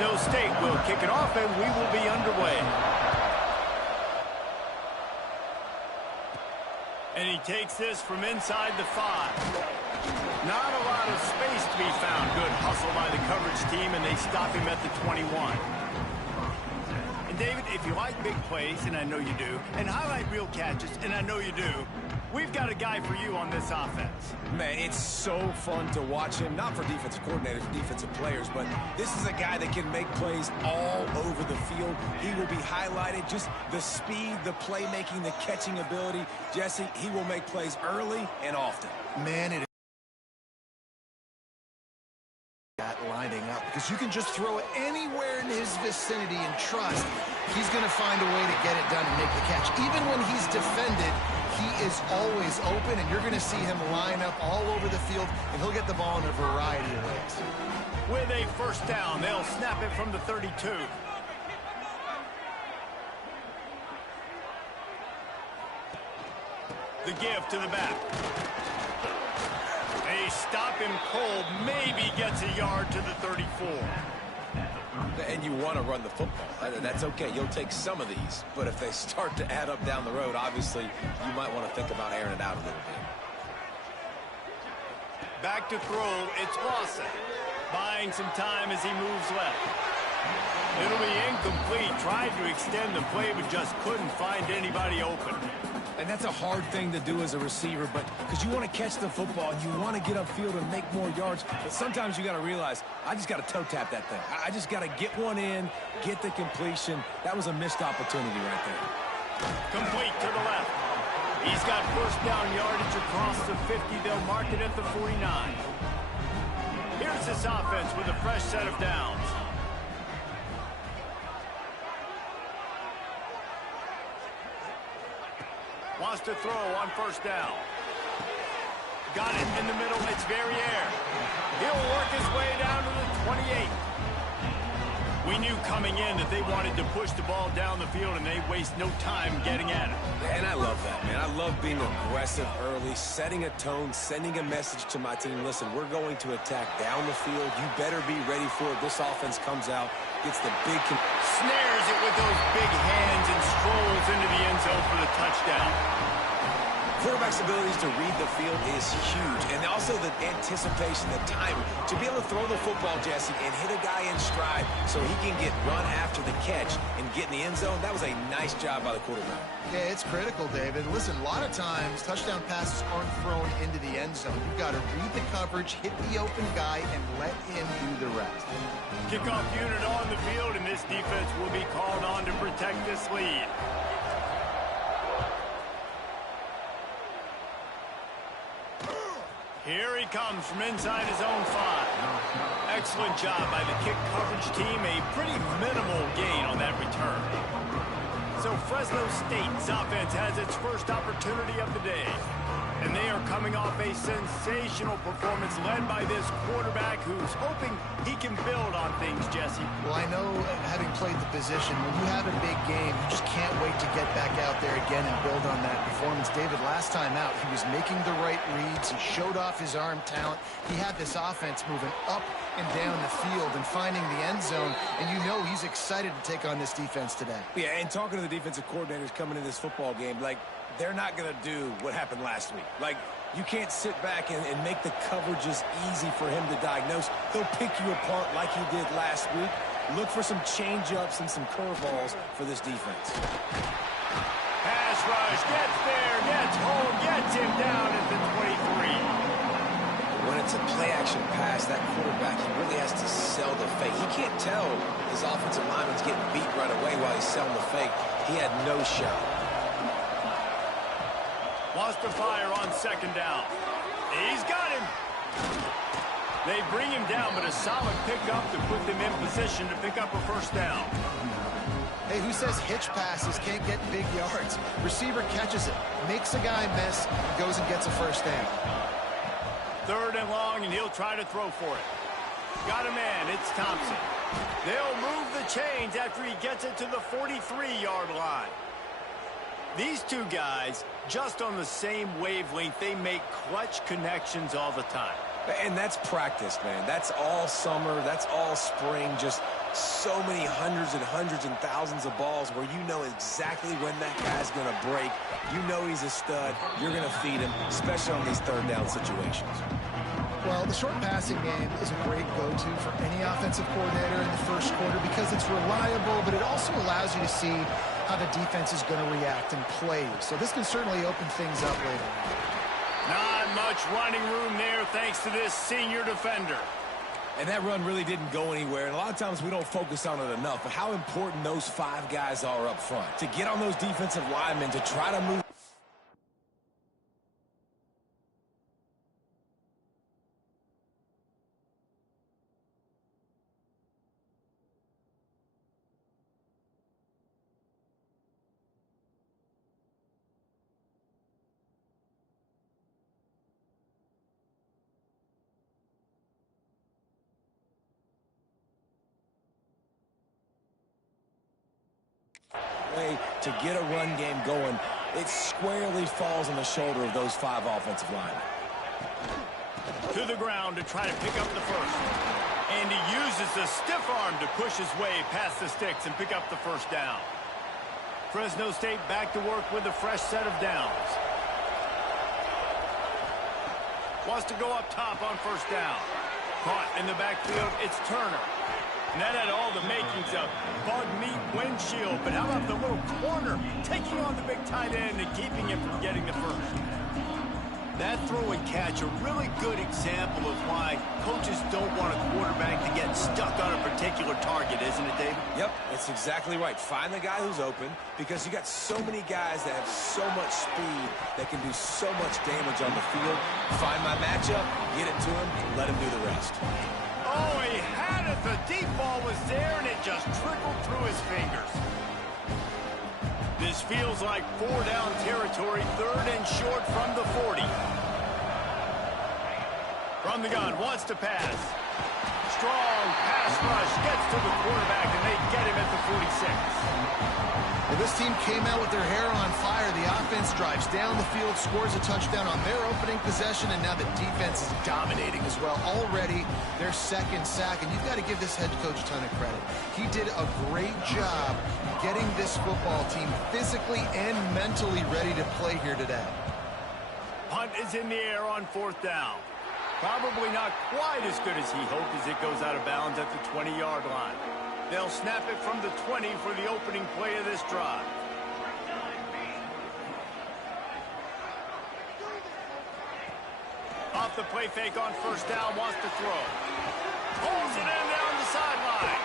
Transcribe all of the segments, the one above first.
Fresno State will kick it off, and we will be underway. And he takes this from inside the 5. Not a lot of space to be found. Good hustle by the coverage team, and they stop him at the 21. And David, if you like big plays, and I know you do, and highlight real catches, and I know you do, we've got a guy for you on this offense. Man, it's so fun to watch him, not for defensive coordinators, defensive players, but this is a guy that can make plays all over the field. He will be highlighted, just the speed, the playmaking, the catching ability. Jesse, he will make plays early and often. Man, it lining up because you can just throw it anywhere in his vicinity and trust he's going to find a way to get it done and make the catch. Even when he's defended, he is always open, and you're going to see him line up all over the field, and he'll get the ball in a variety of ways. With a first down, they'll snap it from the 32. The give to the back. They stop him cold, maybe gets a yard to the 34. And you want to run the football. That's okay. You'll take some of these. But if they start to add up down the road, obviously, you might want to think about airing it out a little bit. Back to throw, it's Lawson. Buying some time as he moves left. It'll be incomplete. Tried to extend the play, but just couldn't find anybody open. And that's a hard thing to do as a receiver, but because you want to catch the football, you want to get upfield and make more yards. But sometimes you got to realize, I just got to toe tap that thing. I just got to get one in, get the completion. That was a missed opportunity right there. Complete to the left. He's got first down yardage across the 50. They'll mark it at the 49. Here's this offense with a fresh set of downs. Wants to throw on first down. Got it in the middle. It's Verrier. He'll work his way down to the 28. We knew coming in that they wanted to push the ball down the field, and they waste no time getting at it. And I love that, man. I love being aggressive early, setting a tone, sending a message to my team. Listen, we're going to attack down the field. You better be ready for it. This offense comes out, gets the big... Snares it with those big hands and strolls into the end zone for the touchdown. Quarterback's abilities to read the field is huge, and also the anticipation, the timing, to be able to throw the football, Jesse, and hit a guy in stride so he can get run after the catch and get in the end zone. That was a nice job by the quarterback. Yeah, it's critical, David. Listen, a lot of times touchdown passes aren't thrown into the end zone. You've got to read the coverage, hit the open guy, and let him do the rest. Kickoff unit on the field, and this defense will be called on to protect this lead. Here he comes from inside his own 5. Excellent job by the kick coverage team. A pretty minimal gain on that return. So Fresno State's offense has its first opportunity of the day. And they are coming off a sensational performance led by this quarterback who's hoping he can build on things, Jesse. Well, I know, having played the position, when you have a big game, you just can't wait to get back out there again and build on that performance. David, last time out, he was making the right reads. He showed off his arm talent. He had this offense moving up and down the field and finding the end zone. And you know he's excited to take on this defense today. Yeah, and talking to the defensive coordinators coming into this football game, like, they're not going to do what happened last week. Like, you can't sit back and make the coverages easy for him to diagnose. He'll pick you apart like he did last week. Look for some change-ups and some curveballs for this defense. Pass rush, gets there, gets home, gets him down at the 23. When it's a play-action pass, that quarterback, he really has to sell the fake. He can't tell his offensive lineman's getting beat right away while he's selling the fake. He had no shot. Wants to fire on second down. He's got him. They bring him down, but a solid pickup to put them in position to pick up a first down. Hey, who says hitch passes can't get big yards? Receiver catches it, makes a guy miss, goes and gets a first down. Third and long, and he'll try to throw for it. Got a man, it's Thompson. They'll move the chains after he gets it to the 43-yard line. These two guys, just on the same wavelength, they make clutch connections all the time. And that's practice, man. That's all summer. That's all spring. Just so many hundreds and thousands of balls where you know exactly when that guy's going to break. You know he's a stud. You're going to feed him, especially on these third down situations. Well, the short passing game is a great go-to for any offensive coordinator in the first quarter because it's reliable, but it also allows you to see how the defense is going to react and play. So this can certainly open things up later. Not much running room there thanks to this senior defender. And that run really didn't go anywhere. And a lot of times we don't focus on it enough, but how important those 5 guys are up front to get on those defensive linemen to try to move. Way to get a run game going, it squarely falls on the shoulder of those 5 offensive linemen. To the ground to try to pick up the first. And he uses the stiff arm to push his way past the sticks and pick up the first down. Fresno State back to work with a fresh set of downs. Wants to go up top on first down. Caught in the backfield, it's Turner. And that had all the makings of bug meat windshield. But how about the little corner taking on the big tight end and keeping him from getting the first? That throw and catch, a really good example of why coaches don't want a quarterback to get stuck on a particular target, isn't it, David? Yep, it's exactly right. Find the guy who's open because you got so many guys that have so much speed that can do so much damage on the field. Find my matchup, get it to him, let him do the rest. Oh, he had it. The deep ball was there, and it just trickled through his fingers. This feels like 4-down territory, 3rd and short from the 40. From the gun, wants to pass. Strong pass rush, gets to the quarterback, and they get him at the 46. Well, this team came out with their hair on fire. The offense drives down the field, scores a touchdown on their opening possession, and now the defense is dominating as well. Already their second sack, and you've got to give this head coach a ton of credit. He did a great job getting this football team physically and mentally ready to play here today. Punt is in the air on 4th down. Probably not quite as good as he hoped as it goes out of bounds at the 20-yard line. They'll snap it from the 20 for the opening play of this drive. Off the play fake on first down, wants to throw. Pulls it in down the sideline.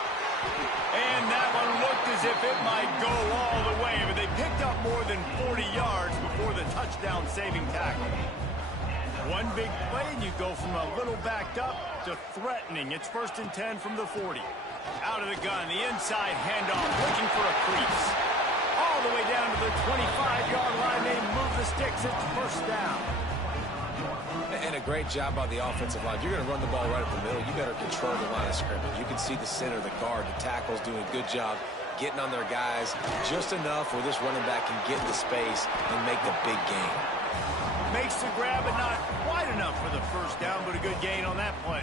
And that one looked as if it might go all the way, but they picked up more than 40 yards before the touchdown-saving tackle. One big play, and you go from a little backed up to threatening. It's 1st and 10 from the 40. Out of the gun, the inside handoff, looking for a crease. All the way down to the 25-yard line. They move the sticks. It's 1st down. And a great job by the offensive line. If you're going to run the ball right up the middle, you better control the line of scrimmage. You can see the center, the guard, the tackle's doing a good job getting on their guys just enough where this running back can get into space and make the big gain. Makes the grab, but not quite enough for the first down, but a good gain on that play.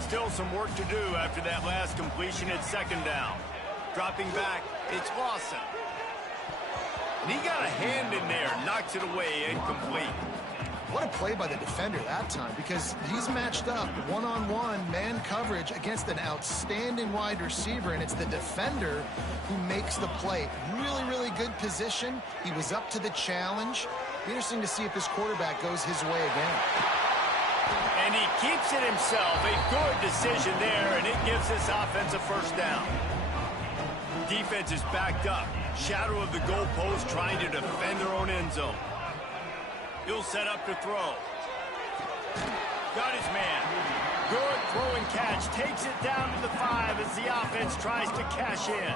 Still some work to do after that last completion at 2nd down. Dropping back, it's Lawson. And he got a hand in there, knocks it away, incomplete. What a play by the defender that time, because he's matched up one-on-one man coverage against an outstanding wide receiver, and it's the defender who makes the play. Really, really good position. He was up to the challenge. Interesting to see if this quarterback goes his way again. And he keeps it himself. A good decision there, and it gives this offense a 1st down. Defense is backed up. Shadow of the goalpost, trying to defend their own end zone. He'll set up to throw. Got his man. Good throw and catch. Takes it down to the 5 as the offense tries to cash in.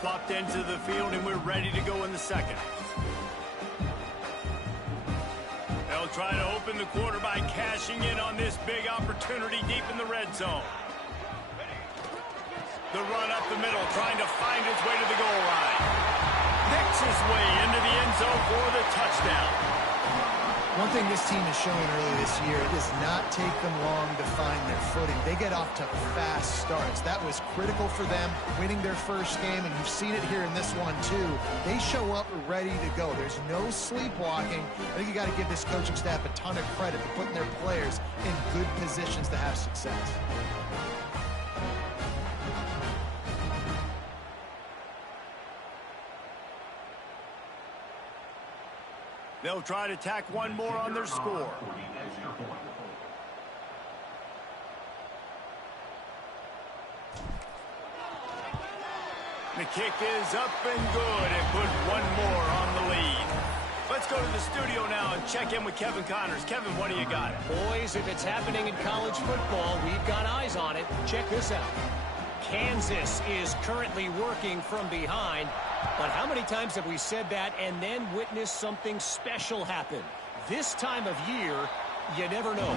swapped into the field, and we're ready to go in the second. They'll try to open the quarter by cashing in on this big opportunity deep in the red zone. The run up the middle, trying to find his way to the goal line. Picks his way into the end zone for the touchdown. One thing this team has shown early this year, it does not take them long to find their footing. They get off to fast starts. That was critical for them, winning their first game, and you've seen it here in this one too. They show up ready to go. There's no sleepwalking. I think you got to give this coaching staff a ton of credit for putting their players in good positions to have success. They'll try to tack one more on their score. The kick is up and good and put one more on the lead. Let's go to the studio now and check in with Kevin Connors. Kevin, what do you got? Boys, if it's happening in college football, we've got eyes on it. Check this out. Kansas is currently working from behind. But how many times have we said that and then witnessed something special happen? This time of year, you never know.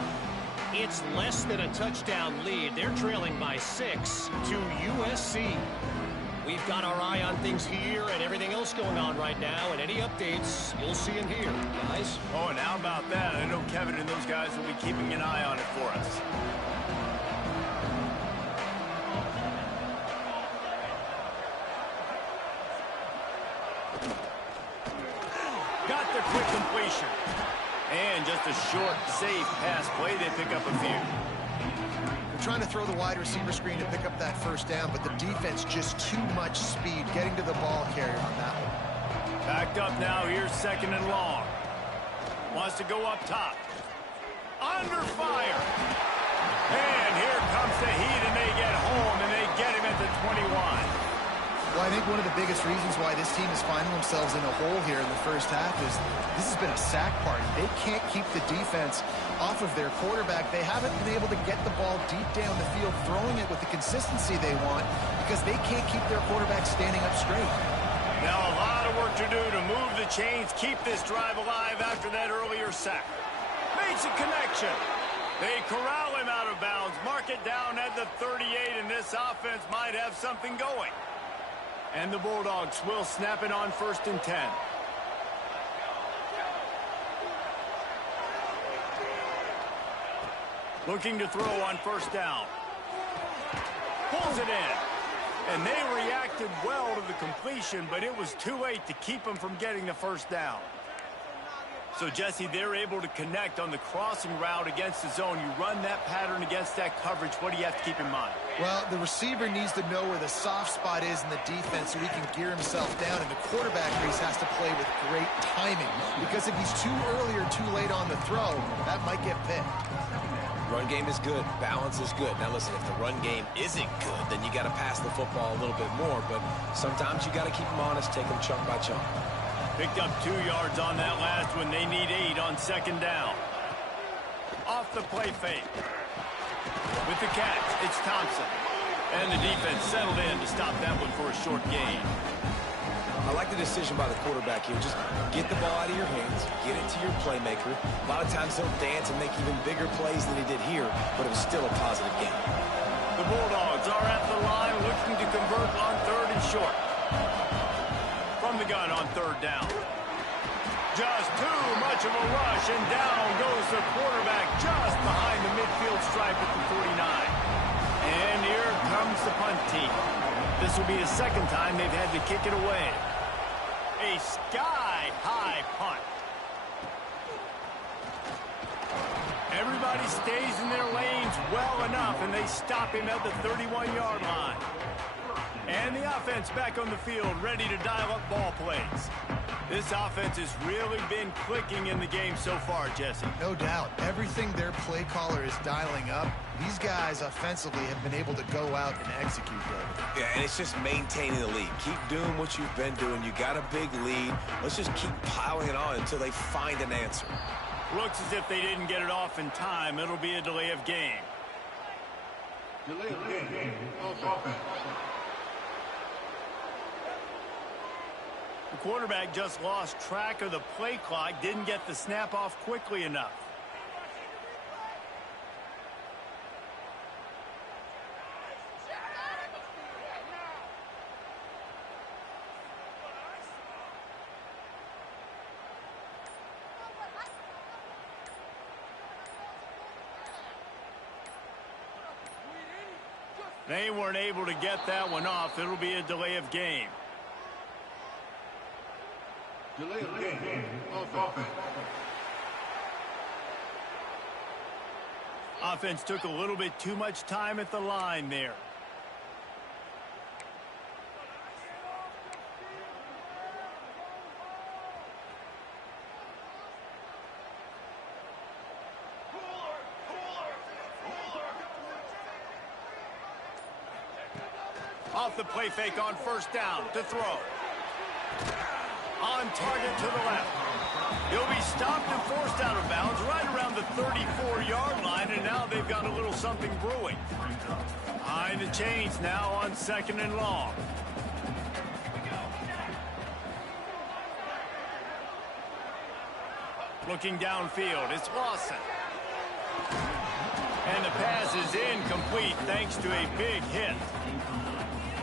It's less than a touchdown lead. They're trailing by 6 to USC. We've got our eye on things here and everything else going on right now, and any updates you'll see and hear, guys. Oh, and how about that? I know Kevin and those guys will be keeping an eye on it for us. Got the quick completion. And just a short, safe pass play. They pick up a few. They're trying to throw the wide receiver screen to pick up that first down, but the defense just too much speed getting to the ball carrier on that one. Backed up now. Here's second and long. Wants to go up top. Under fire. And here comes the heat, and they get home, and they get him at the 21. Well, I think one of the biggest reasons why this team is finding themselves in a hole here in the first half is this has been a sack party. They can't keep the defense off of their quarterback. They haven't been able to get the ball deep down the field, throwing it with the consistency they want because they can't keep their quarterback standing up straight. Now a lot of work to do to move the chains, keep this drive alive after that earlier sack. Makes a connection. They corral him out of bounds, mark it down at the 38, and this offense might have something going. And the Bulldogs will snap it on 1st and 10. Looking to throw on 1st down. Pulls it in. And they reacted well to the completion, but it was too late to keep them from getting the 1st down. So, Jesse, they're able to connect on the crossing route against the zone. You run that pattern against that coverage. What do you have to keep in mind? Well, the receiver needs to know where the soft spot is in the defense so he can gear himself down, and the quarterback Reese has to play with great timing because if he's too early or too late on the throw, that might get picked. Run game is good. Balance is good. Now, listen, if the run game isn't good, then you got to pass the football a little bit more, but sometimes you got to keep them honest, take them chunk by chunk. Picked up 2 yards on that last one. They need 8 on 2nd down. Off the play fake. With the catch, it's Thompson. And the defense settled in to stop that one for a short gain. I like the decision by the quarterback here. Just get the ball out of your hands, get it to your playmaker. A lot of times he'll dance and make even bigger plays than he did here, but it was still a positive game. The Bulldogs are at the line looking to convert on 3rd and short. From the gun on 3rd down. Just too much of a rush, and down goes the quarterback just behind the midfield stripe at the 49. And here comes the punt team. This will be the 2nd time they've had to kick it away. A sky-high punt. Everybody stays in their lanes well enough, and they stop him at the 31-yard line. And the offense back on the field, ready to dial up ball plays. This offense has really been clicking in the game so far, Jesse. No doubt. Everything their play caller is dialing up, these guys offensively have been able to go out and execute, David. Yeah, and it's just maintaining the lead. Keep doing what you've been doing. You got a big lead. Let's just keep piling it on until they find an answer. Looks as if they didn't get it off in time. It'll be a delay of game. Delay of game. Offense. The quarterback just lost track of the play clock, didn't get the snap off quickly enough. They weren't able to get that one off. It'll be a delay of game. Delay of game. Offense. Offense took a little bit too much time at the line there. Off the play fake on first down to throw. On target to the left. He'll be stopped and forced out of bounds right around the 34-yard line, and now they've got a little something brewing. Behind the chains now on 2nd and long. Looking downfield, it's Lawson. And the pass is incomplete thanks to a big hit.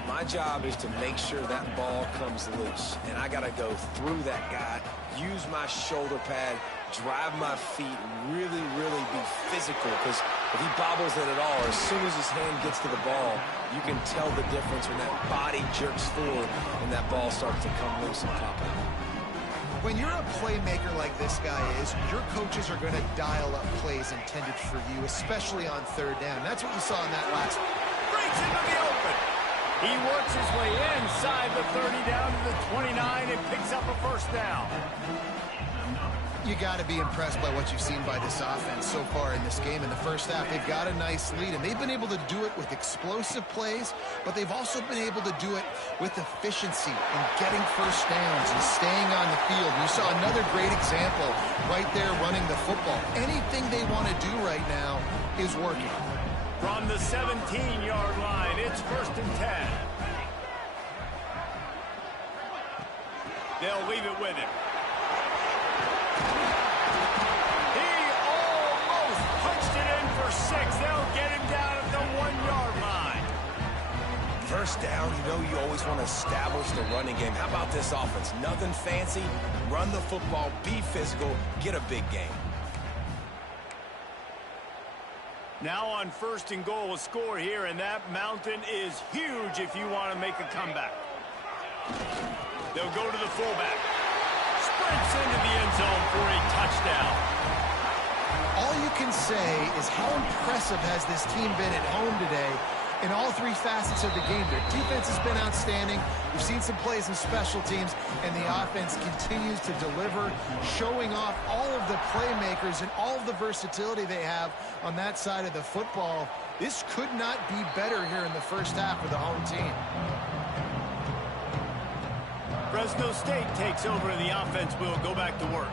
My job is to make sure that ball comes loose, and I got to go through that guy, use my shoulder pad, drive my feet, and really, really be physical, because if he bobbles it at all, as soon as his hand gets to the ball, you can tell the difference when that body jerks forward and that ball starts to come loose and pop out. When you're a playmaker like this guy is, your coaches are going to dial up plays intended for you, especially on 3rd down. That's what you saw in that last one. Breaks into the open. He works his way inside the 30 down to the 29 and picks up a first down. You got to be impressed by what you've seen by this offense so far in this game. In the first half, they've got a nice lead, and they've been able to do it with explosive plays, but they've also been able to do it with efficiency and getting first downs and staying on the field. You saw another great example right there running the football. Anything they want to do right now is working. From the 17-yard line, it's 1st and 10. They'll leave it with him. He almost punched it in for 6. They'll get him down at the 1-yard line. First down, you know you always want to establish the running game. How about this offense? Nothing fancy. Run the football, be physical, get a big game. Now on 1st and goal, a score here, and that mountain is huge if you want to make a comeback. They'll go to the fullback. Sprints into the end zone for a touchdown. All you can say is how impressive has this team been at home today in all 3 facets of the game. Their defense has been outstanding. We've seen some plays in special teams, and the offense continues to deliver, showing off all of the playmakers and all of the versatility they have on that side of the football. This could not be better here in the first half for the home team. Fresno State takes over, and the offense will go back to work.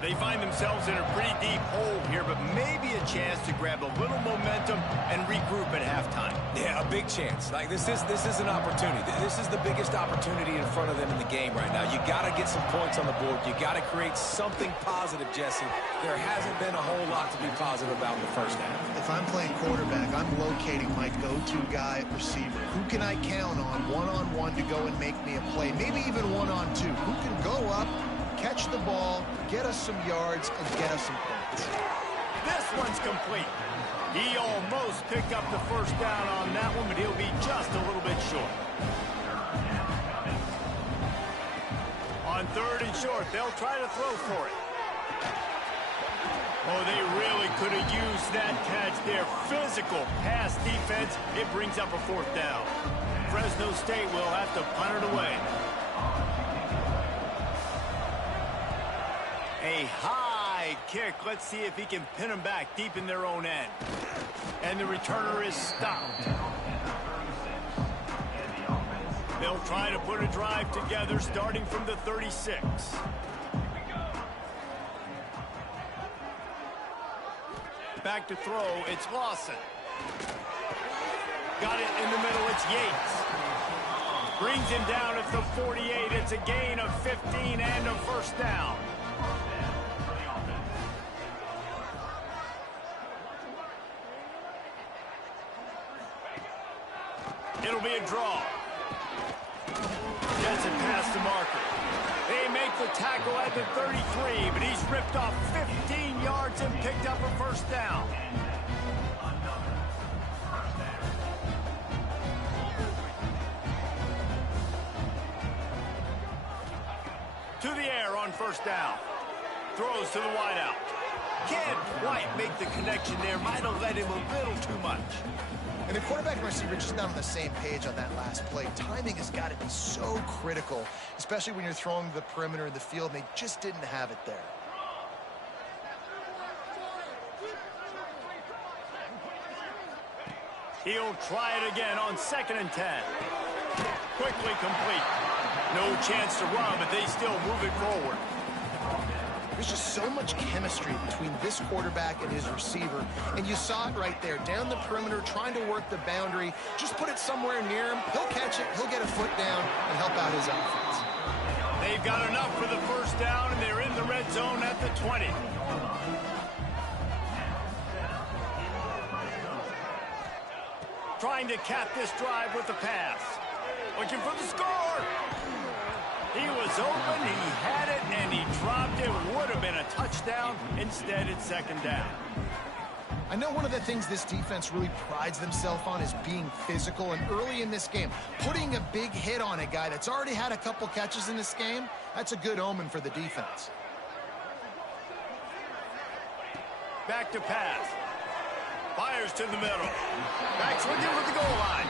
They find themselves in a pretty deep hole here, but maybe a chance to grab a little momentum and regroup at halftime. Yeah, a big chance. Like this is an opportunity. This is the biggest opportunity in front of them in the game right now. You got to get some points on the board. You got to create something positive, Jesse. There hasn't been a whole lot to be positive about in the first half. If I'm playing quarterback, I'm locating my go-to guy at receiver. Who can I count on one-on-one to go and make me a play? Maybe even one-on-two. Who can go up, catch the ball, get us some yards, and get us some points. This one's complete. He almost picked up the first down on that one, but he'll be just a little bit short. On 3rd and short, they'll try to throw for it. Oh, they really could have used that catch there. Physical pass defense. It brings up a 4th down. Fresno State will have to punt it away. A high kick. Let's see if he can pin them back deep in their own end. And the returner is stopped. They'll try to put a drive together starting from the 36. Back to throw, it's Lawson. Got it in the middle, it's Yates. Brings him down at the 48. It's a gain of 15 and a first down. It'll be a draw. Gets it past the marker. They make the tackle at the 33, but he's ripped off 15 yards and picked up a first down. To the air on first down. Throws to the wideout. Can't quite make the connection there. Might have led him a little too much. And the quarterback and receiver just not on the same page on that last play. Timing has got to be so critical, especially when you're throwing to the perimeter of the field, and they just didn't have it there. He'll try it again on 2nd and 10. Quickly complete. No chance to run, but they still move it forward. There's just so much chemistry between this quarterback and his receiver, and you saw it right there, down the perimeter, trying to work the boundary. Just put it somewhere near him. He'll catch it, he'll get a foot down, and help out his offense. They've got enough for the first down, and they're in the red zone at the 20. Trying to cap this drive with the pass. Looking for the score. He was open, he had it, and he dropped it. Would have been a touchdown. Instead, it's 2nd down. I know one of the things this defense really prides themselves on is being physical, and early in this game, putting a big hit on a guy that's already had a couple catches in this game, that's a good omen for the defense. Back to pass. Fires to the middle. Back's looking for the goal line.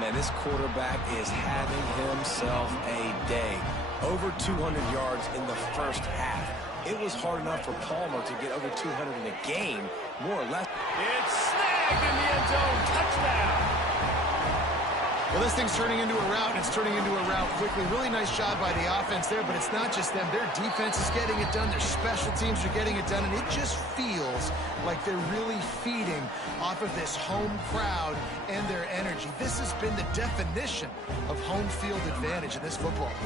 Man, this quarterback is having himself a day. Over 200 yards in the first half. It was hard enough for Palmer to get over 200 in a game, more or less. It's snagged in the end zone. Touchdown. Well, this thing's turning into a rout, and it's turning into a rout quickly. Really nice job by the offense there, but it's not just them. Their defense is getting it done. Their special teams are getting it done, and it just feels like they're really feeding off of this home crowd and their energy. This has been the definition of home field advantage in this football game.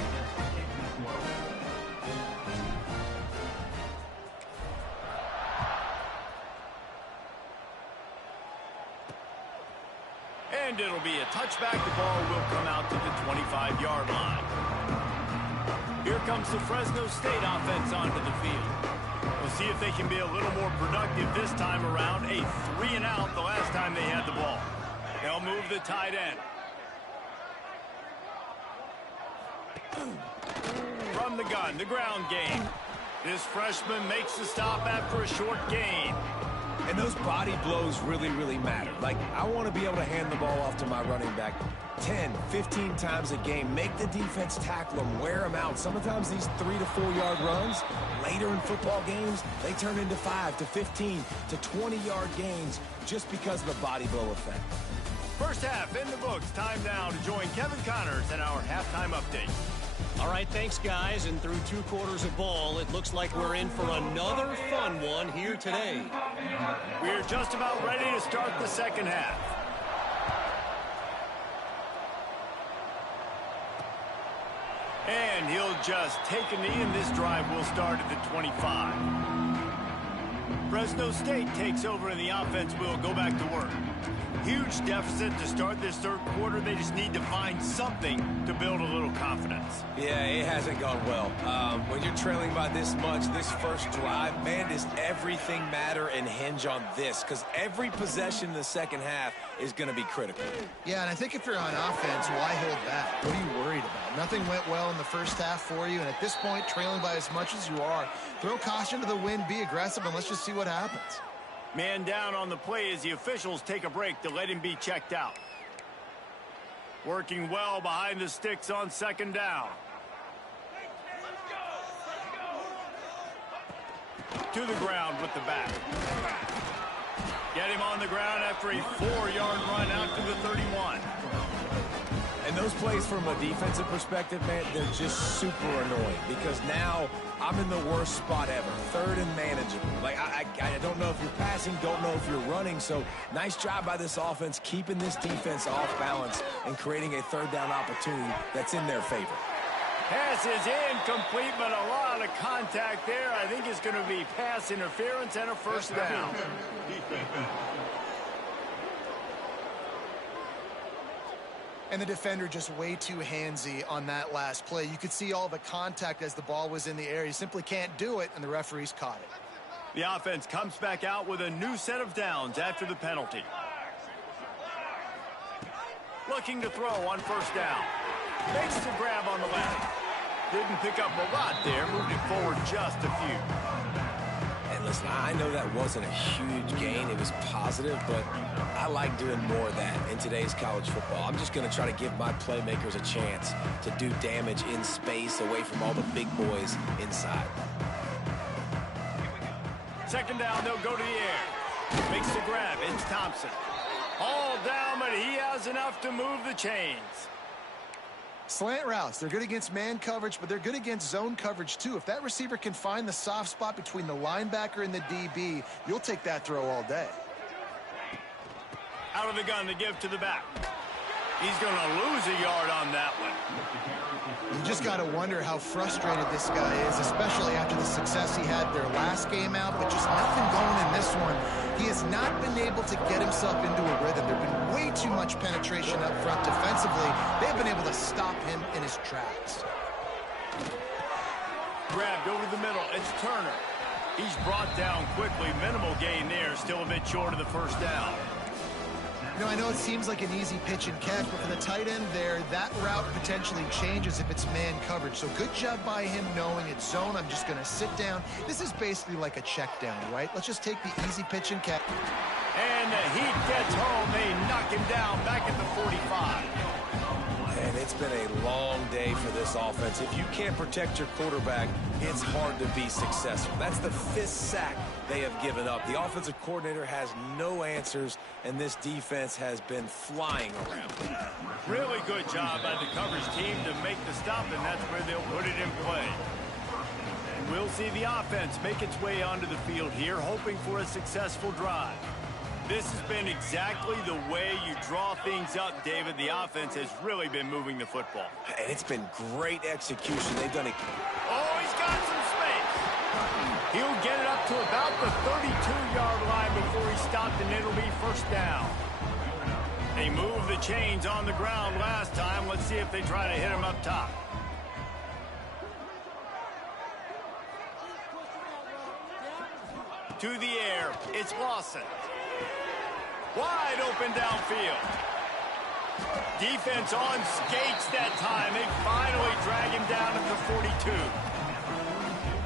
And it'll be a touchback. The ball will come out to the 25-yard line. Here comes the Fresno State offense onto the field. We'll see if they can be a little more productive this time around. A 3-and-out the last time they had the ball. They'll move the tight end. From the gun, the ground game. This freshman makes the stop after a short gain. And those body blows really, really matter. Like, I want to be able to hand the ball off to my running back 10, 15 times a game. Make the defense tackle them, wear them out. Sometimes these 3 to 4 yard runs, later in football games, they turn into 5 to 15 to 20-yard gains just because of the body blow effect. First half in the books. Time now to join Kevin Connors in our halftime update. All right, thanks, guys. And through 2 quarters of ball, it looks like we're in for another fun one here today. We're just about ready to start the second half. And he'll just take a knee, and this drive will start at the 25. Fresno State takes over, and the offense will go back to work. Huge deficit to start this third quarter. They just need to find something to build a little confidence. Yeah, it hasn't gone well. When you're trailing by this much, this first drive, man, does everything matter and hinge on this? Because every possession in the second half is going to be critical. Yeah, and I think if you're on offense, why hold back? What are you worried about? Nothing went well in the first half for you, and at this point, trailing by as much as you are, throw caution to the wind, be aggressive, and let's just see what happens. Man down on the play as the officials take a break to let him be checked out. Working well behind the sticks on second down. To the ground with the back. Get him on the ground after a 4-yard run out to the 31. And those plays from a defensive perspective, man, they're just super annoying because now I'm in the worst spot ever, third and manageable. Like, I don't know if you're passing, don't know if you're running, so nice job by this offense keeping this defense off balance and creating a third down opportunity that's in their favor. Pass is incomplete, but a lot of contact there. I think it's going to be pass interference and a first down. And the defender just way too handsy on that last play. You could see all the contact as the ball was in the air. He simply can't do it, and the referees caught it. The offense comes back out with a new set of downs after the penalty. Looking to throw on first down. Makes the grab on the left. Didn't pick up a lot there, moved it forward just a few. And listen, I know that wasn't a huge gain. It was positive, but I like doing more of that in today's college football. I'm just going to try to give my playmakers a chance to do damage in space away from all the big boys inside. Second down, they'll go to the air. Makes the grab. It's Thompson. All down, but he has enough to move the chains. Slant routes, they're good against man coverage, but they're good against zone coverage too. If that receiver can find the soft spot between the linebacker and the DB, you'll take that throw all day. Out of the gun to give to the back. He's going to lose a yard on that one. You just got to wonder how frustrated this guy is, especially after the success he had their last game out, but just nothing going in this one. He has not been able to get himself into a rhythm. There's been way too much penetration up front defensively. They've been able to stop him in his tracks. Grabbed over the middle. It's Turner. He's brought down quickly. Minimal gain there. Still a bit short of the first down. You know, I know it seems like an easy pitch and catch, but for the tight end there, that route potentially changes if it's man coverage. So good job by him knowing it's zone. I'm just going to sit down. This is basically like a check down, right? Let's just take the easy pitch and catch. And the Heat gets home. They knock him down back at the 45. And it's been a long day for this offense. If you can't protect your quarterback, it's hard to be successful. That's the 5th sack they have given up. The offensive coordinator has no answers, and this defense has been flying around. Really good job by the coverage team to make the stop, and that's where they'll put it in play. We'll see the offense make its way onto the field here, hoping for a successful drive. This has been exactly the way you draw things up, David. The offense has really been moving the football. And it's been great execution. They've done it. Oh, he's got some space. He'll get it up to about the 32-yard line before he stopped, and it'll be first down. They moved the chains on the ground last time. Let's see if they try to hit him up top. To the air, it's Lawson. Wide open downfield. Defense on skates that time. They finally drag him down at the 42.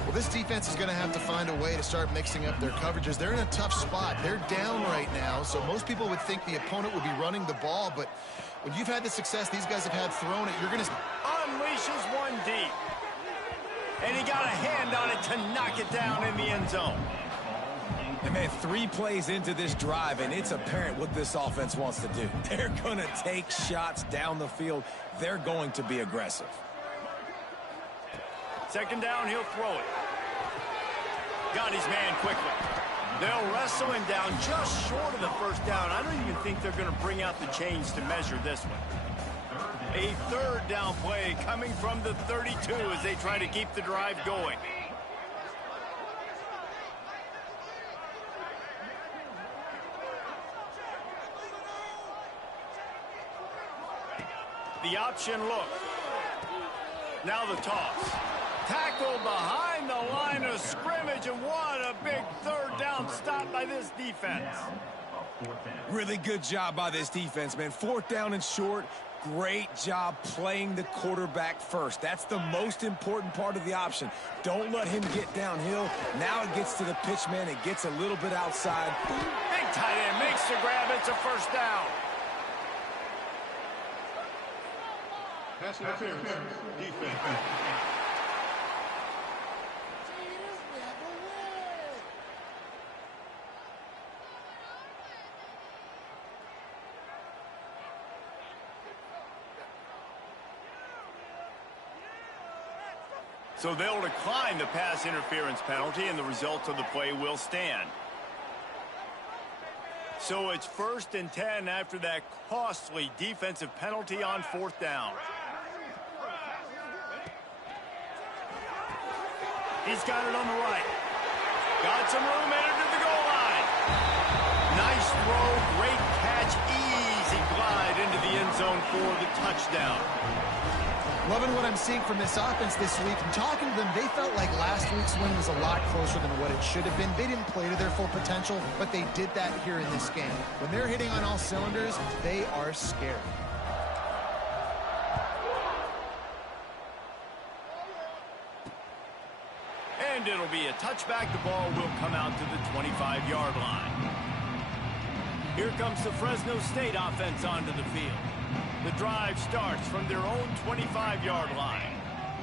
Well, this defense is going to have to find a way to start mixing up their coverages. They're in a tough spot. They're down right now, so most people would think the opponent would be running the ball, but when you've had the success these guys have had throwing it, you're going to... Unleashes one deep. And he got a hand on it to knock it down in the end zone. And man, 3 plays into this drive, and it's apparent what this offense wants to do. They're going to take shots down the field. They're going to be aggressive. Second down, he'll throw it. Got his man quickly. They'll wrestle him down just short of the first down. I don't even think they're going to bring out the chains to measure this one. A third down play coming from the 32 as they try to keep the drive going. The option look. Now the toss. Tackle behind the line of scrimmage, and what a big third down stop by this defense. Really good job by this defense, man. 4th down and short. Great job playing the quarterback first. That's the most important part of the option. Don't let him get downhill. Now it gets to the pitch man. It gets a little bit outside. Big tight end makes the grab. It's a first down. Pass interference. Defense. So they'll decline the pass interference penalty, and the result of the play will stand. So it's 1st and 10 after that costly defensive penalty on 4th down. He's got it on the right. Got some room, headed to the goal line. Nice throw, great catch, easy glide into the end zone for the touchdown. Loving what I'm seeing from this offense this week. And talking to them, they felt like last week's win was a lot closer than what it should have been. They didn't play to their full potential, but they did that here in this game. When they're hitting on all cylinders, they are scary. And it'll be a touchback. The ball will come out to the 25-yard line. Here comes the Fresno State offense onto the field. The drive starts from their own 25-yard line.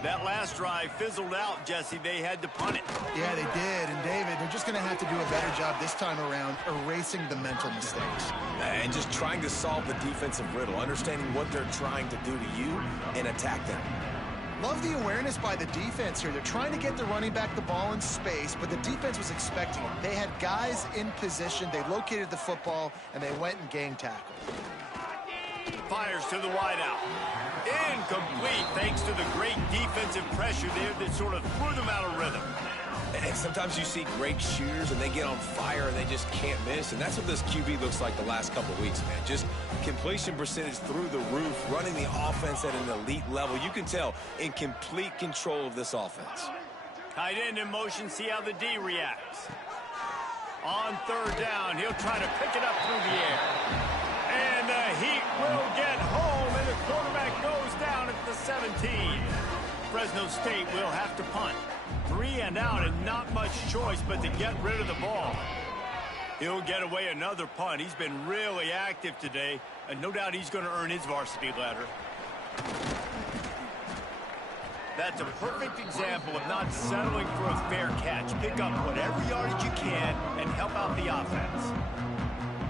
That last drive fizzled out, Jesse. They had to punt it. Yeah, they did. And, David, they're just going to have to do a better job this time around erasing the mental mistakes. And just trying to solve the defensive riddle, understanding what they're trying to do to you and attack them. Love the awareness by the defense here. They're trying to get the running back the ball in space, but the defense was expecting it. They had guys in position. They located the football, and they went and gang tackled. Fires to the wideout. Incomplete thanks to the great defensive pressure there that sort of threw them out of rhythm. And sometimes you see great shooters and they get on fire and they just can't miss. And that's what this QB looks like the last couple of weeks, man. Just completion percentage through the roof, running the offense at an elite level. You can tell in complete control of this offense. Tight end in motion, see how the D reacts. On 3rd down, he'll try to pick it up through the air. And the Heat will get home, and the quarterback goes down at the 17. Fresno State will have to punt. 3 and out, and not much choice but to get rid of the ball. He'll get away another punt. He's been really active today, and no doubt he's going to earn his varsity ladder. That's a perfect example of not settling for a fair catch. Pick up whatever yardage you can and help out the offense.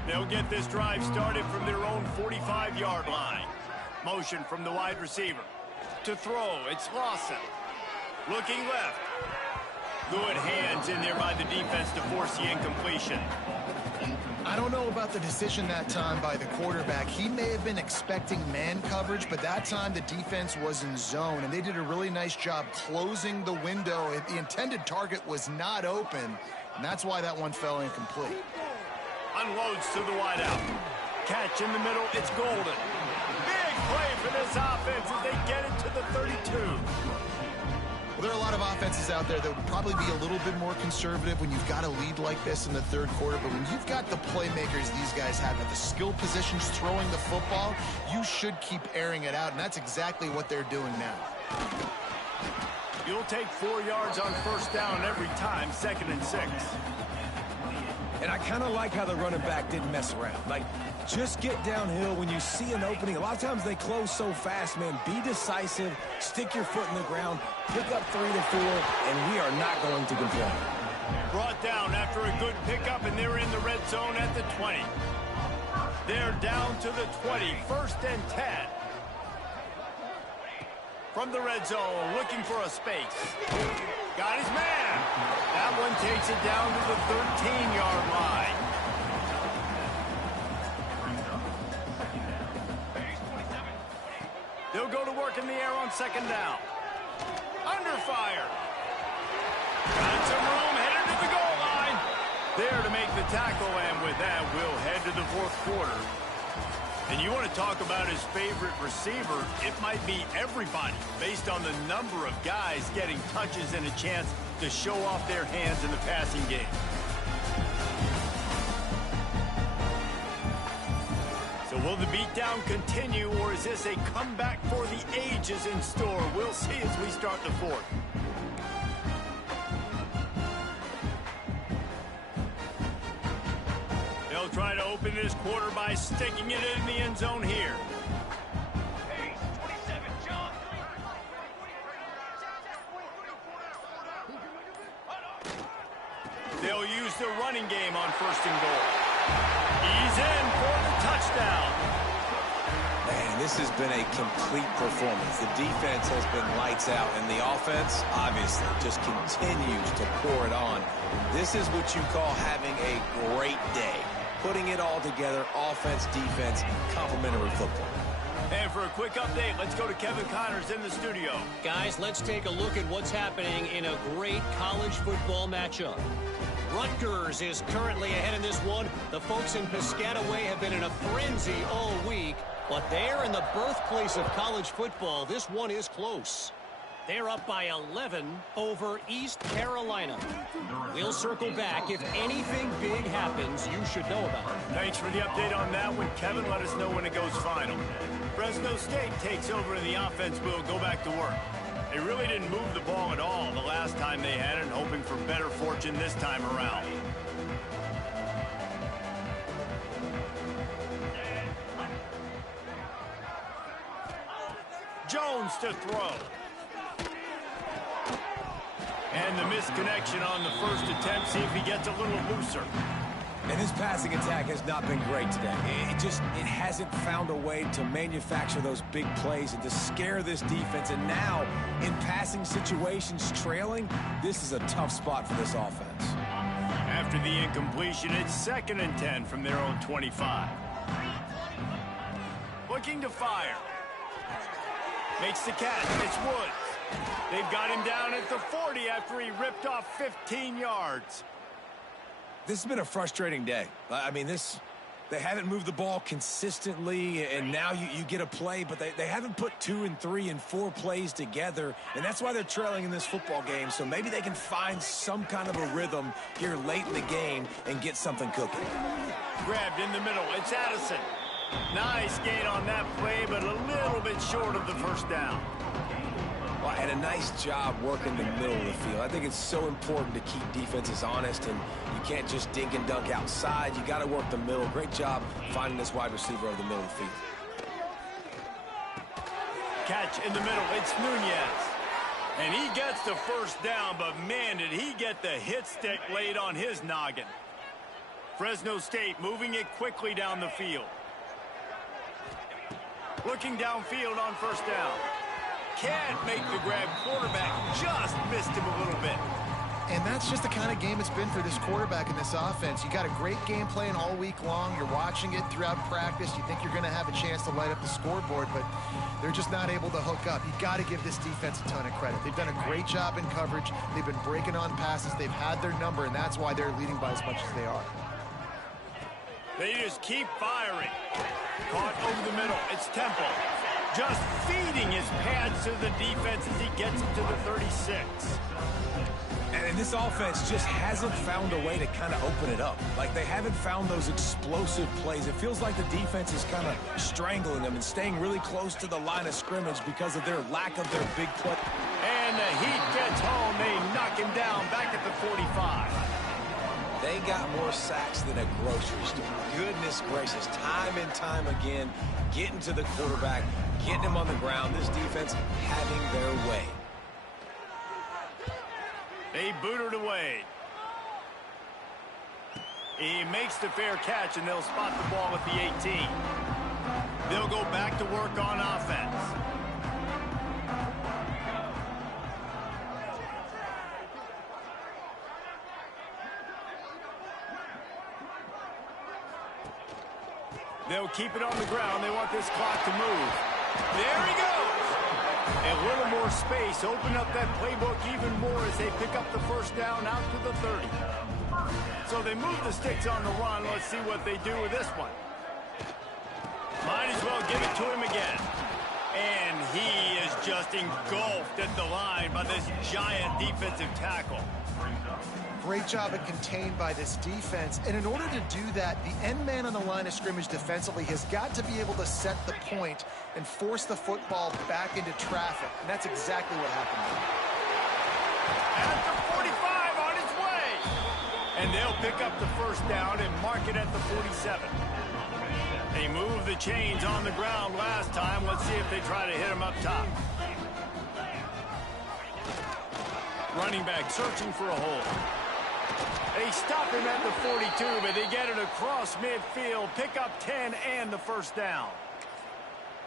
They'll get this drive started from their own 45-yard line. Motion from the wide receiver. To throw, it's Lawson. Looking left. Good hands in there by the defense to force the incompletion. I don't know about the decision that time by the quarterback. He may have been expecting man coverage, but that time the defense was in zone, and they did a really nice job closing the window. The intended target was not open, and that's why that one fell incomplete. Unloads to the wideout. Catch in the middle, it's golden. Big play for this offense as they get it to the 32. Well, there are a lot of offenses out there that would probably be a little bit more conservative when you've got a lead like this in the 3rd quarter, but when you've got the playmakers these guys have at the skill positions throwing the football, you should keep airing it out, and that's exactly what they're doing now. You'll take 4 yards on 1st down every time, 2nd and 6. And I kind of like how the running back didn't mess around. Like, just get downhill when you see an opening. A lot of times they close so fast, man. Be decisive, stick your foot in the ground, pick up 3 to 4, and we are not going to complain. Brought down after a good pickup, and they're in the red zone at the 20. They're down to the 20, 1st and 10. From the red zone, looking for a space. Got his man. That one takes it down to the 13-yard line. They'll go to work in the air on 2nd down. Under fire. Got some room, headed to the goal line. There to make the tackle, and with that, we'll head to the 4th quarter. And you want to talk about his favorite receiver, it might be everybody, based on the number of guys getting touches and a chance to show off their hands in the passing game. So will the beatdown continue, or is this a comeback for the ages in store? We'll see as we start the 4th. They'll try to open this quarter by sticking it in the end zone here. They'll use the running game on 1st and goal. He's in for the touchdown. Man, this has been a complete performance. The defense has been lights out, and the offense, obviously, just continues to pour it on. This is what you call having a great day. Putting it all together, offense, defense, complementary football. And for a quick update, let's go to Kevin Connors in the studio. Guys, let's take a look at what's happening in a great college football matchup. Rutgers is currently ahead in this one. The folks in Piscataway have been in a frenzy all week, but they're in the birthplace of college football. This one is close. They're up by 11 over East Carolina. We'll circle back. If anything big happens, you should know about it. Thanks for the update on that one, Kevin. Let us know when it goes final. Fresno State takes over and the offense will go back to work. They really didn't move the ball at all the last time they had it, hoping for better fortune this time around. Jones to throw. And the misconnection on the first attempt. See if he gets a little looser. And his passing attack has not been great today. It hasn't found a way to manufacture those big plays and to scare this defense. And now, in passing situations trailing, this is a tough spot for this offense. After the incompletion, it's 2nd and 10 from their own 25. Looking to fire. Makes the catch. It's Woods. They've got him down at the 40 after he ripped off 15 yards. This has been a frustrating day. I mean, they haven't moved the ball consistently, and now you get a play, but they haven't put 2 and 3 and 4 plays together, and that's why they're trailing in this football game. So maybe they can find some kind of a rhythm here late in the game and get something cooking. Grabbed in the middle. It's Addison. Nice gain on that play, but a little bit short of the first down. Well, and a nice job working the middle of the field. I think it's so important to keep defenses honest, and you can't just dink and dunk outside. You got to work the middle. Great job finding this wide receiver over the middle of the field. Catch in the middle. It's Nunez. And he gets the first down, but man, did he get the hit stick laid on his noggin. Fresno State moving it quickly down the field. Looking downfield on first down. Can't make the grab. Quarterback just missed him a little bit. And that's just the kind of game it's been for this quarterback in this offense. You got a great game plan all week long. You're watching it throughout practice. You think you're going to have a chance to light up the scoreboard, but they're just not able to hook up. You got to give this defense a ton of credit. They've done a great job in coverage. They've been breaking on passes. They've had their number, and that's why they're leading by as much as they are. They just keep firing. Caught over the middle. It's Temple. Just feeding his pads to the defense as he gets him to the 36. And this offense just hasn't found a way to kind of open it up. Like, they haven't found those explosive plays. It feels like the defense is kind of strangling them and staying really close to the line of scrimmage because of their lack of their big play. And the heat gets home. They knock him down back at the 45. They got more sacks than a grocery store. Goodness gracious, time and time again, getting to the quarterback, getting him on the ground. This defense having their way. They boot it away. He makes the fair catch, and they'll spot the ball at the 18. They'll go back to work on offense. They'll keep it on the ground. They want this clock to move. There he goes. A little more space. Open up that playbook even more as they pick up the first down out to the 30. So they move the sticks on the run. Let's see what they do with this one. Might as well give it to him again. And he is just engulfed at the line by this giant defensive tackle. Great job at contained by this defense. And in order to do that, the end man on the line of scrimmage defensively has got to be able to set the point and force the football back into traffic. And that's exactly what happened there. At the 45 on its way. And they'll pick up the first down and mark it at the 47. They moved the chains on the ground last time. Let's see if they try to hit him up top. Running back searching for a hole. They stop him at the 42, but they get it across midfield, pick up 10 and the first down.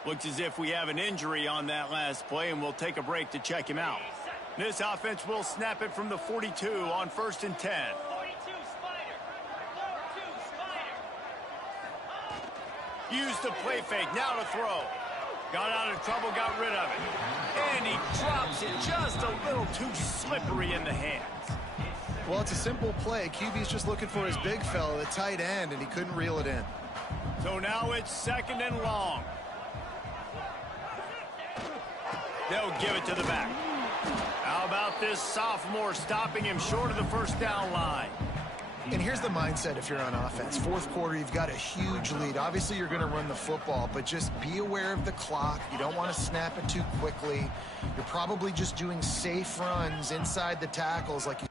Looks as if we have an injury on that last play, and we'll take a break to check him out. This offense will snap it from the 42 on 1st and 10. Used the play fake, now to throw. Got out of trouble, got rid of it. And he drops it just a little too slippery in the hands. Well, it's a simple play. QB's just looking for his big fella, the tight end, and he couldn't reel it in. So now it's 2nd and long. They'll give it to the back. How about this sophomore stopping him short of the 1st down line? And here's the mindset if you're on offense. 4th quarter, you've got a huge lead. Obviously, you're going to run the football, but just be aware of the clock. You don't want to snap it too quickly. You're probably just doing safe runs inside the tackles like you...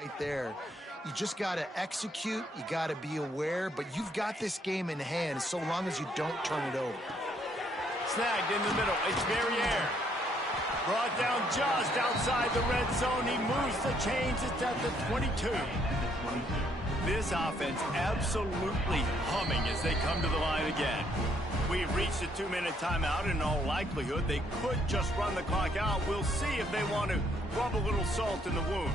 Right there. You just got to execute. You got to be aware, but you've got this game in hand so long as you don't turn it over. Snagged in the middle. It's Barriere. Brought down just outside the red zone. He moves the chains. It's at the 22. This offense absolutely humming as they come to the line again. We've reached a 2-minute timeout. In all likelihood, they could just run the clock out. We'll see if they want to rub a little salt in the wound.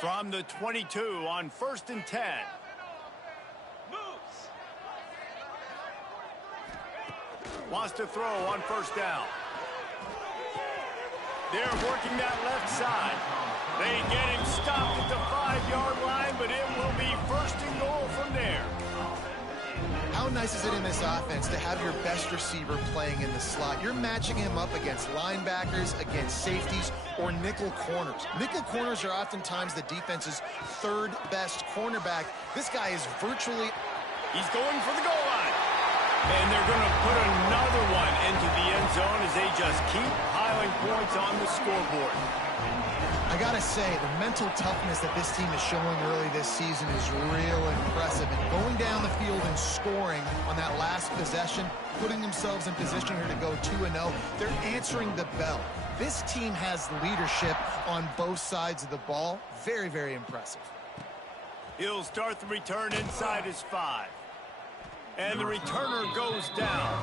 From the 22 on 1st and 10. Wants to throw on 1st down. They're working that left side. They get him stopped at the 5-yard line, but it will be 1st and goal from there. How nice is it in this offense to have your best receiver playing in the slot? You're matching him up against linebackers, against safeties, or nickel corners. Nickel corners are oftentimes the defense's 3rd best cornerback. This guy is virtually... He's going for the goal line. And they're going to put another one into the end zone as they just keep piling points on the scoreboard. I gotta say, the mental toughness that this team is showing early this season is real impressive. And going down the field and scoring on that last possession, putting themselves in position here to go 2-0, they're answering the bell. This team has leadership on both sides of the ball. Very, very impressive. He'll start the return inside his 5. And the returner goes down.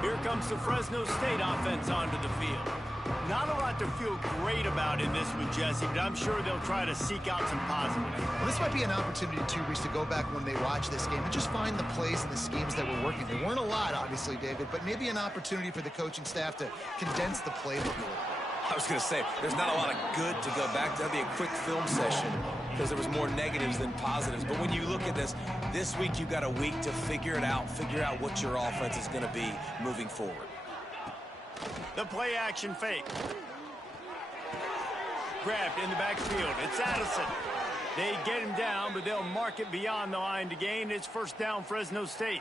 Here comes the Fresno State offense onto the field. Not a lot to feel great about in this one, Jesse, but I'm sure they'll try to seek out some positives. Well, this might be an opportunity, too, Reese, to go back when they watch this game and just find the plays and the schemes that were working. There weren't a lot, obviously, David, but maybe an opportunity for the coaching staff to condense the playbook a little. I was going to say, there's not a lot of good to go back to. That'd be a quick film session because there was more negatives than positives. But when you look at this week you've got a week to figure it out, figure out what your offense is going to be moving forward. The play action fake. Grabbed in the backfield. It's Addison. They get him down, but they'll mark it beyond the line to gain. It's 1st down, Fresno State.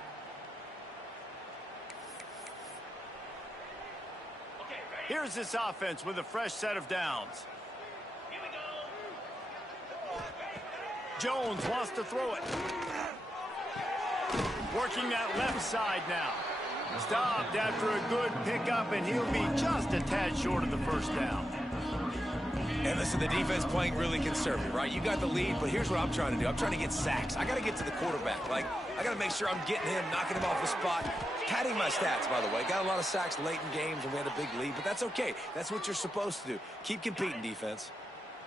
Here's this offense with a fresh set of downs. Jones wants to throw it. Working that left side now. Stopped after a good pickup, and he'll be just a tad short of the 1st down. And listen, the defense playing really conservative, right? You got the lead, but here's what I'm trying to do. I'm trying to get sacks. I got to get to the quarterback. Like, I got to make sure I'm getting him, knocking him off the spot. Padding my stats, by the way. Got a lot of sacks late in games, and we had a big lead, but that's okay. That's what you're supposed to do. Keep competing, defense.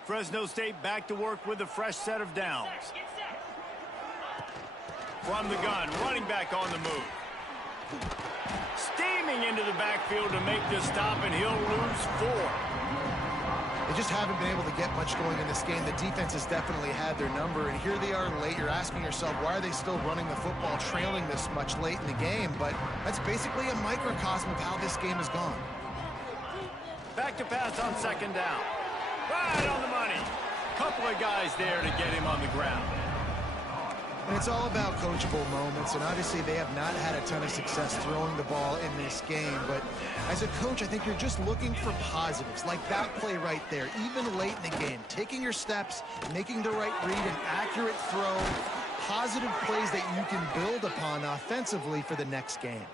Fresno State back to work with a fresh set of downs. From the gun, running back on the move. Steaming into the backfield to make the stop, and he'll lose 4. They just haven't been able to get much going in this game. The defense has definitely had their number, and here they are late. You're asking yourself, why are they still running the football, trailing this much late in the game? But that's basically a microcosm of how this game has gone. Back to pass on 2nd down. Right on the money. Couple of guys there to get him on the ground. And it's all about coachable moments, and obviously they have not had a ton of success throwing the ball in this game. But as a coach, I think you're just looking for positives, like that play right there, even late in the game. Taking your steps, making the right read, an accurate throw, positive plays that you can build upon offensively for the next game.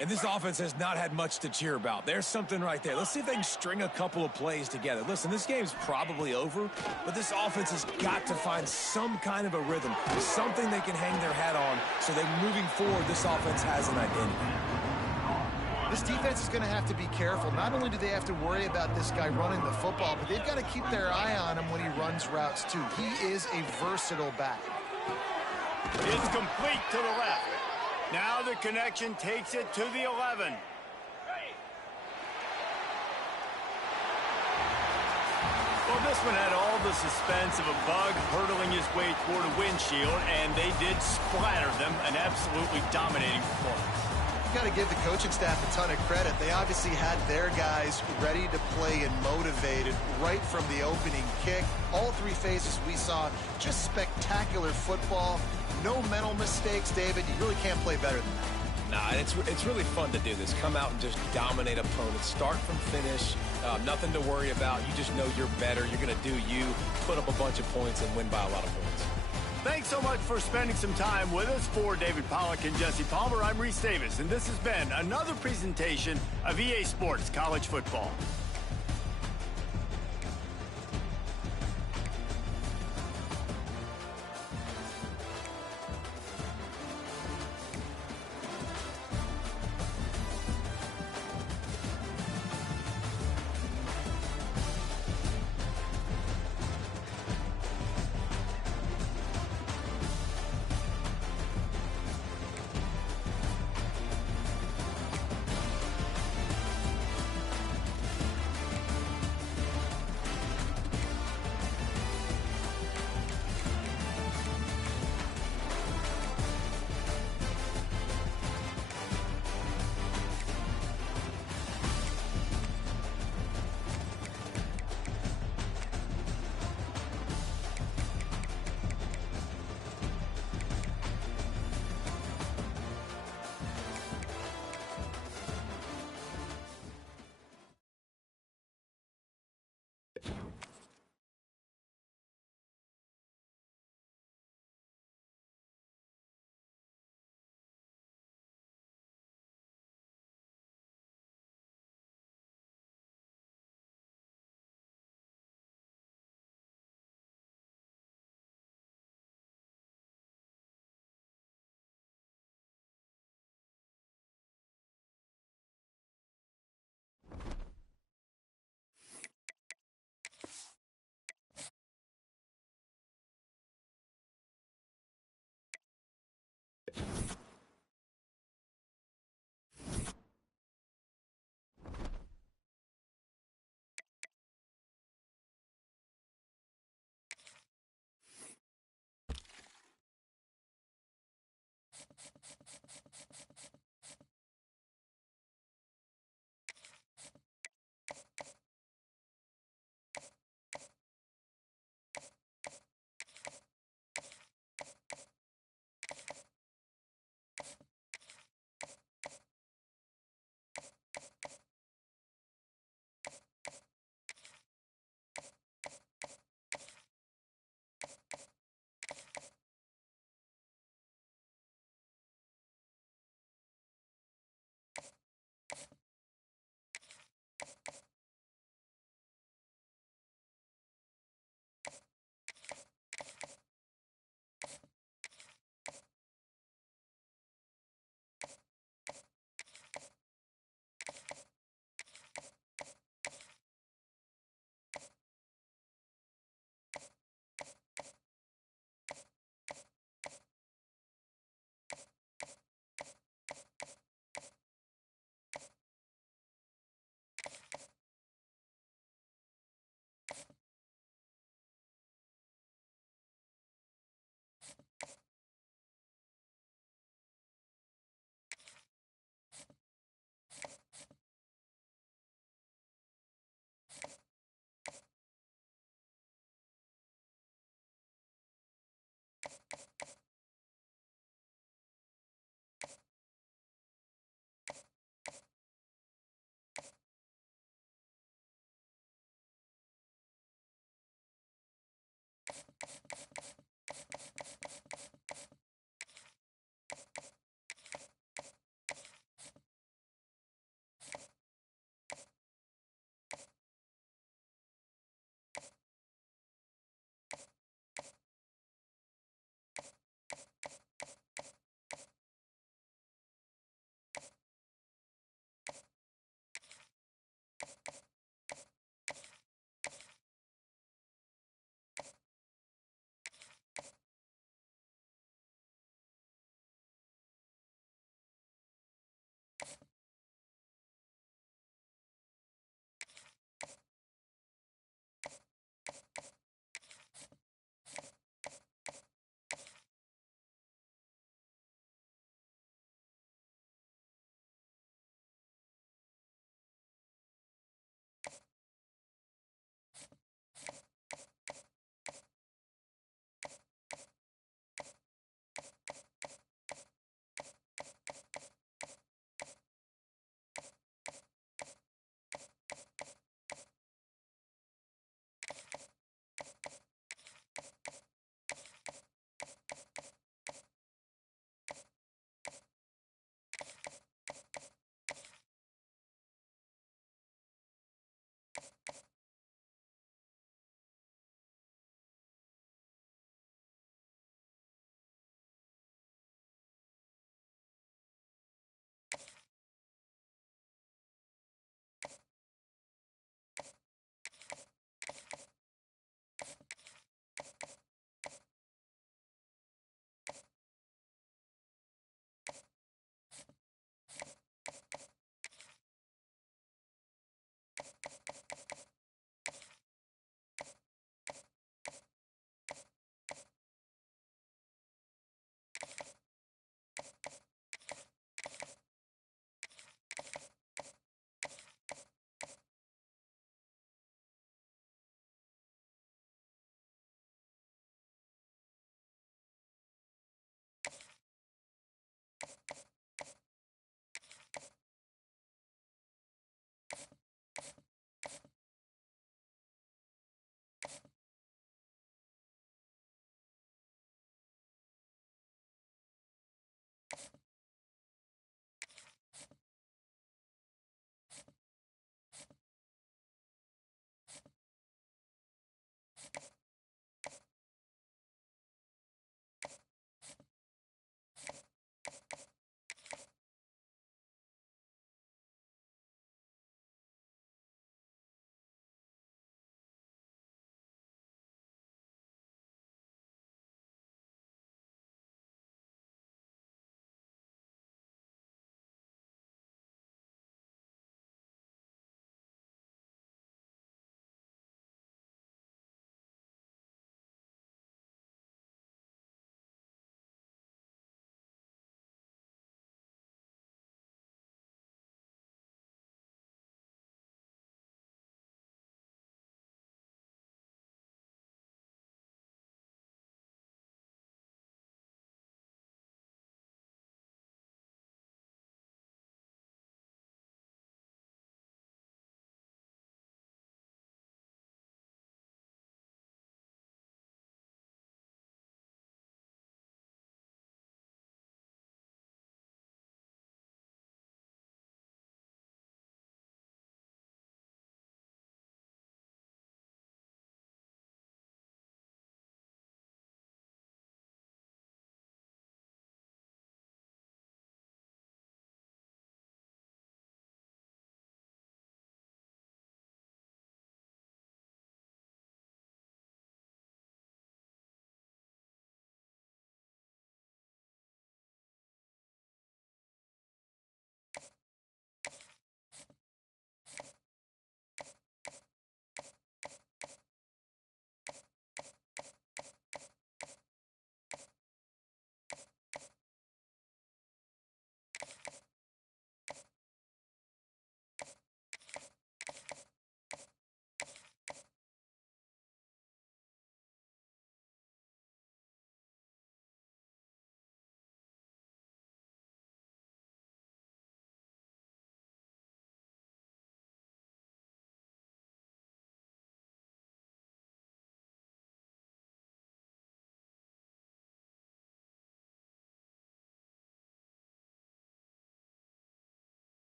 And this offense has not had much to cheer about. There's something right there. Let's see if they can string a couple of plays together. Listen, this game's probably over, but this offense has got to find some kind of a rhythm, something they can hang their hat on so that moving forward, this offense has an identity. This defense is going to have to be careful. Not only do they have to worry about this guy running the football, but they've got to keep their eye on him when he runs routes, too. He is a versatile back. It's complete to the left. Now the connection takes it to the 11. Well, this one had all the suspense of a bug hurtling his way toward a windshield, and they did splatter them. An absolutely dominating performance. Got to give the coaching staff a ton of credit. They obviously had their guys ready to play and motivated right from the opening kick. All 3 phases we saw just spectacular football. No mental mistakes, David. You really can't play better than that. Nah, it's really fun to do this. Come out and just dominate opponents. Start from finish. Nothing to worry about. You just know you're better. You're going to do you, put up a bunch of points, and win by a lot of points. Thanks so much for spending some time with us. For David Pollack and Jesse Palmer, I'm Reese Davis, and this has been another presentation of EA Sports College Football.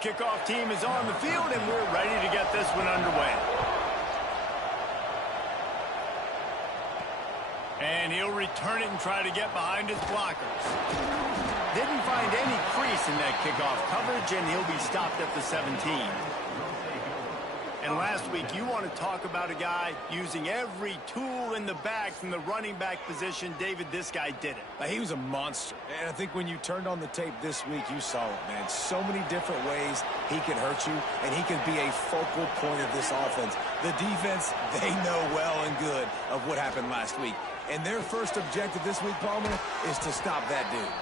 kickoff team is on the field, and we're ready to get this one underway. And he'll return it and try to get behind his blockers. Didn't find any crease in that kickoff coverage, and he'll be stopped at the 17. And last week, you want to talk about a guy using every tool in the bag from the running back position. David, this guy did it. He was a monster. And I think when you turned on the tape this week, you saw it, man. So many different ways he can hurt you, and he can be a focal point of this offense. The defense, they know well and good of what happened last week. And their first objective this week, Palmer, is to stop that dude.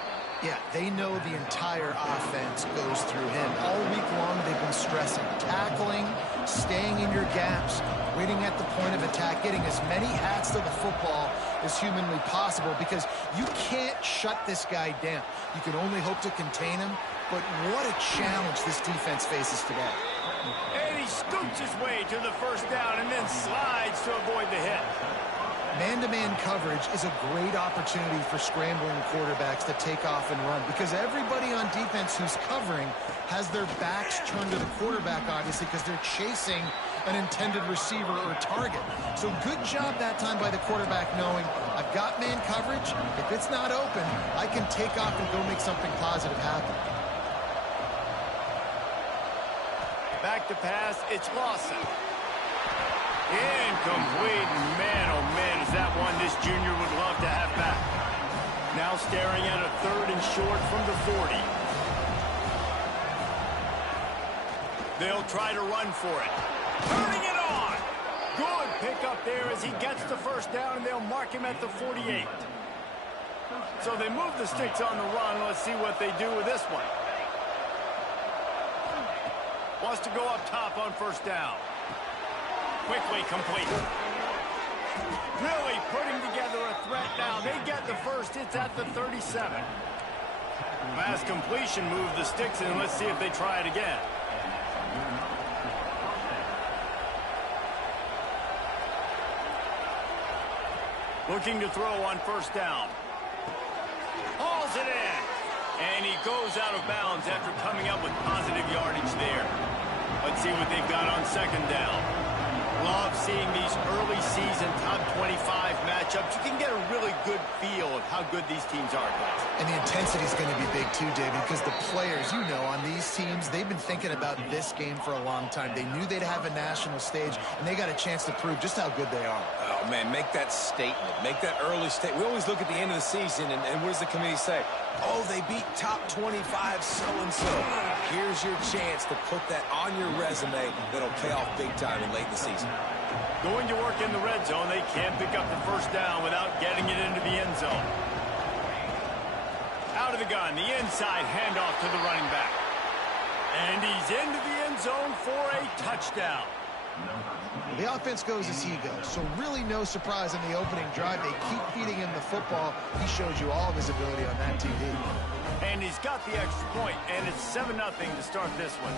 Yeah, they know the entire offense goes through him. All week long, they've been stressing tackling, staying in your gaps, waiting at the point of attack, getting as many hats to the football as humanly possible, because you can't shut this guy down. You can only hope to contain him, but what a challenge this defense faces today. And he scoots his way to the first down and then slides to avoid the hit. Man-to-man coverage is a great opportunity for scrambling quarterbacks to take off and run, because everybody on defense who's covering has their backs turned to the quarterback, obviously, because they're chasing an intended receiver or target. So good job that time by the quarterback knowing, I've got man coverage. If it's not open, I can take off and go make something positive happen. Back to pass, it's Lawson. Incomplete. Man, oh man, is that one this junior would love to have back. Now staring at a 3rd and short from the 40. They'll try to run for it. Turning it on. Good pickup there as he gets the first down, and they'll mark him at the 48. So they move the sticks on the run. Let's see what they do with this one. Wants to go up top on first down. Quickly complete. Really putting together a threat now. They get the first. It's at the 37. Pass completion, move the sticks, and let's see if they try it again. Looking to throw on first down. Hauls it in. And he goes out of bounds after coming up with positive yardage there. Let's see what they've got on second down. Love seeing these early season top 25 matchups. You can get a really good feel of how good these teams are, guys. And the intensity is going to be big too, David, because the players, you know, on these teams, they've been thinking about this game for a long time. They knew they'd have a national stage, and they got a chance to prove just how good they are. Oh, man, make that statement. Make that early statement. We always look at the end of the season, and what does the committee say? Oh, they beat top 25 so-and-so. Here's your chance to put that on your resume that'll pay off big time in late in the season. Going to work in the red zone. They can't pick up the first down without getting it into the end zone. Out of the gun, the inside handoff to the running back. And he's into the end zone for a touchdown. The offense goes as he goes, so really no surprise in the opening drive. They keep feeding him the football. He shows you all of his ability on that TV. And he's got the extra point, and it's 7-0 to start this one.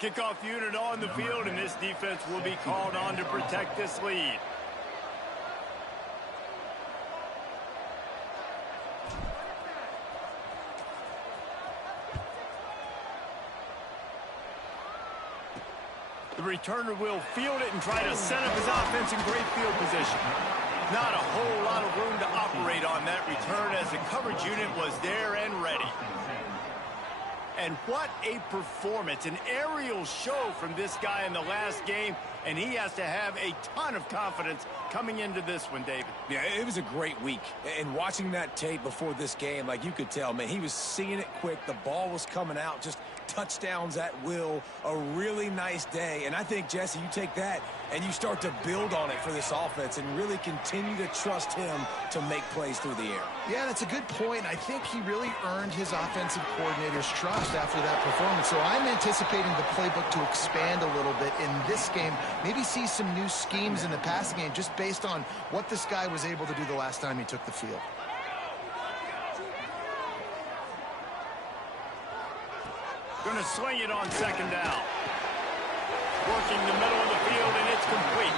Kickoff unit on the field, and this defense will be called on to protect this lead. The returner will field it and try to set up his offense in great field position. Not a whole lot of room to operate on that return as the coverage unit was there and ready. And what a performance, an aerial show from this guy in the last game, and he has to have a ton of confidence coming into this one, David. Yeah, it was a great week. And watching that tape before this game, like you could tell, man, he was seeing it quick. The ball was coming out, just touchdowns at will, a really nice day. And I think, Jesse, you take that and you start to build on it for this offense and really continue to trust him to make plays through the air. Yeah, that's a good point. I think he really earned his offensive coordinator's trust after that performance. So I'm anticipating the playbook to expand a little bit in this game, maybe see some new schemes in the passing game just based on what this guy was able to do the last time he took the field. Going to swing it on second down. Working the middle of the field, and it's complete.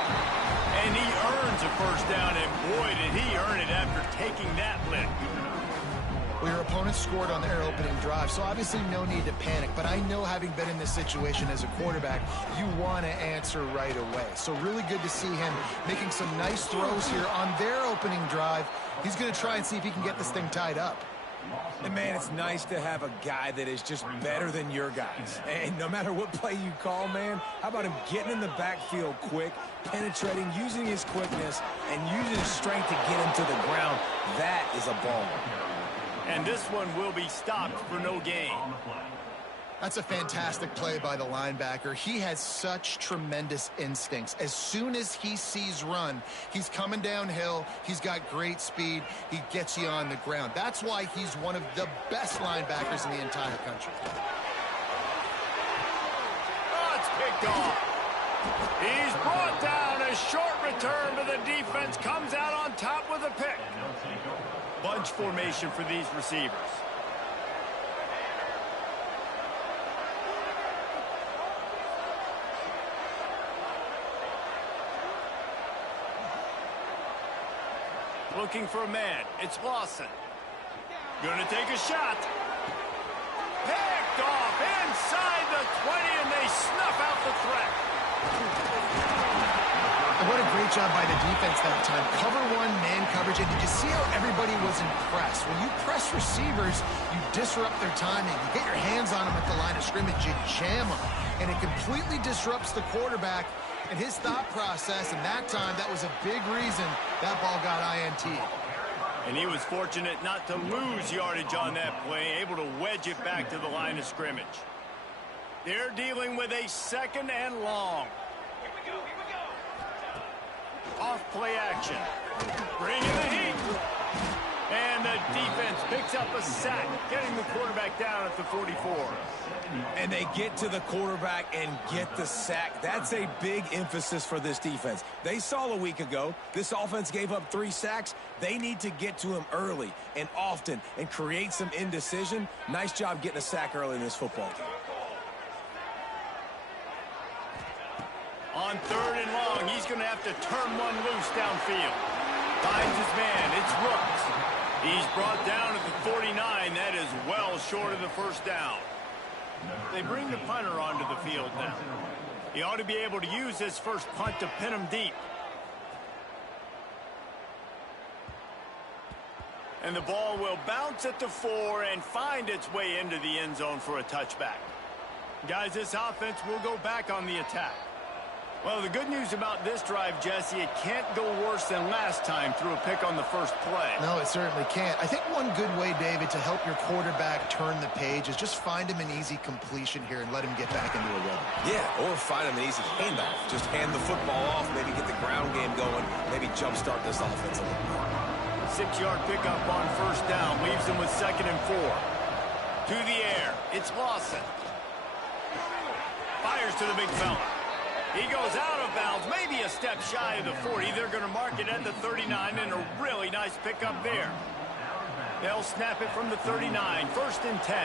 And he earns a first down, and boy, did he earn it after taking that lick. Well, your opponent scored on their opening drive, so obviously no need to panic. But I know, having been in this situation as a quarterback, you want to answer right away. So really good to see him making some nice throws here on their opening drive. He's going to try and see if he can get this thing tied up. And, man, it's nice to have a guy that is just better than your guys. And no matter what play you call, man, how about him getting in the backfield quick, penetrating, using his quickness, and using his strength to get him to the ground. That is a ball. And this one will be stopped for no gain. That's a fantastic play by the linebacker. He has such tremendous instincts. As soon as he sees run, he's coming downhill. He's got great speed. He gets you on the ground. That's why he's one of the best linebackers in the entire country. Oh, it's picked off. He's brought down. A short return, but the defense comes out on top with a pick. Bunch formation for these receivers. Looking for a man. It's Lawson. Gonna take a shot. Picked off inside the 20, and they snuff out the threat. And what a great job by the defense that time. Cover one, man coverage, and did you see how everybody was impressed? When you press receivers, you disrupt their timing. You get your hands on them at the line of scrimmage, you jam them, and it completely disrupts the quarterback and his thought process, and that time, that was a big reason that ball got INT. And he was fortunate not to lose yardage on that play, able to wedge it back to the line of scrimmage. They're dealing with a second and long. Off play action. Bring in the heat. And the defense picks up a sack, getting the quarterback down at the 44. And they get to the quarterback and get the sack. That's a big emphasis for this defense. They saw a week ago, this offense gave up 3 sacks. They need to get to him early and often and create some indecision. Nice job getting a sack early in this football game. On third and long, he's going to have to turn one loose downfield. Finds his man. It's Rooks. He's brought down at the 49. That is well short of the first down. They bring the punter onto the field now. He ought to be able to use his first punt to pin him deep. And the ball will bounce at the 4 and find its way into the end zone for a touchback. Guys, this offense will go back on the attack. Well, the good news about this drive, Jesse, it can't go worse than last time through a pick on the first play. No, it certainly can't. I think one good way, David, to help your quarterback turn the page is just find him an easy completion here and let him get back into a rhythm. Yeah, or find him an easy handoff. Just hand the football off, maybe get the ground game going, maybe jumpstart this offense a little more. 6-yard pickup on first down, leaves them with 2nd and 4. To the air, it's Lawson. Fires to the big fella. He goes out of bounds, maybe a step shy of the 40. They're going to mark it at the 39, and a really nice pickup there. They'll snap it from the 39, 1st and 10.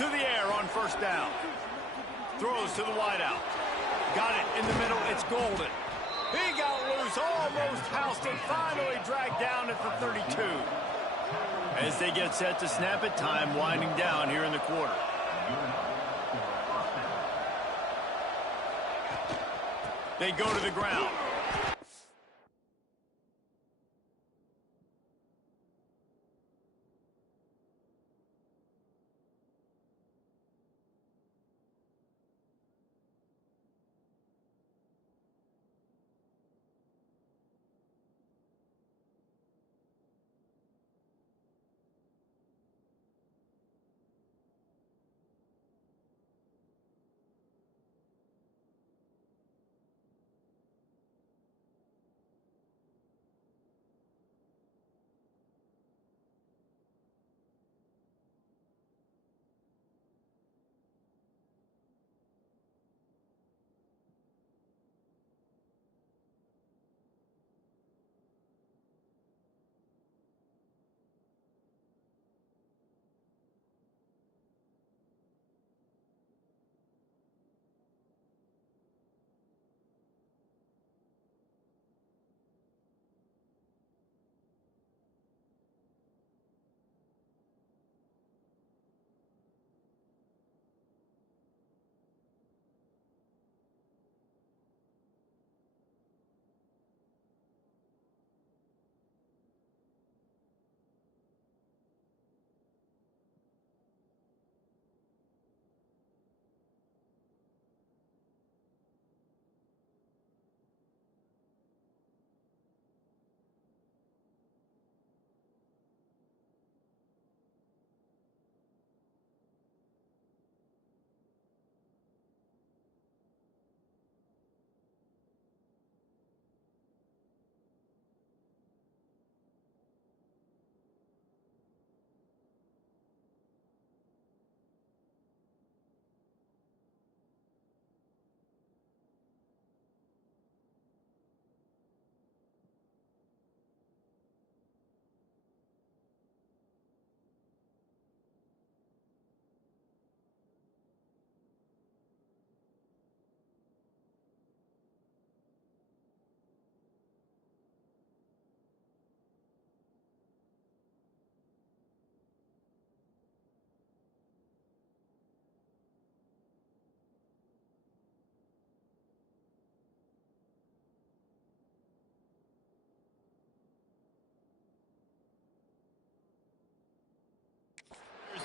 to the air on first down. Throws to the wideout. Got it in the middle. It's Golden. He got loose, almost housed it, finally dragged down at the 32. As they get set to snap it, time winding down here in the quarter. They go to the ground.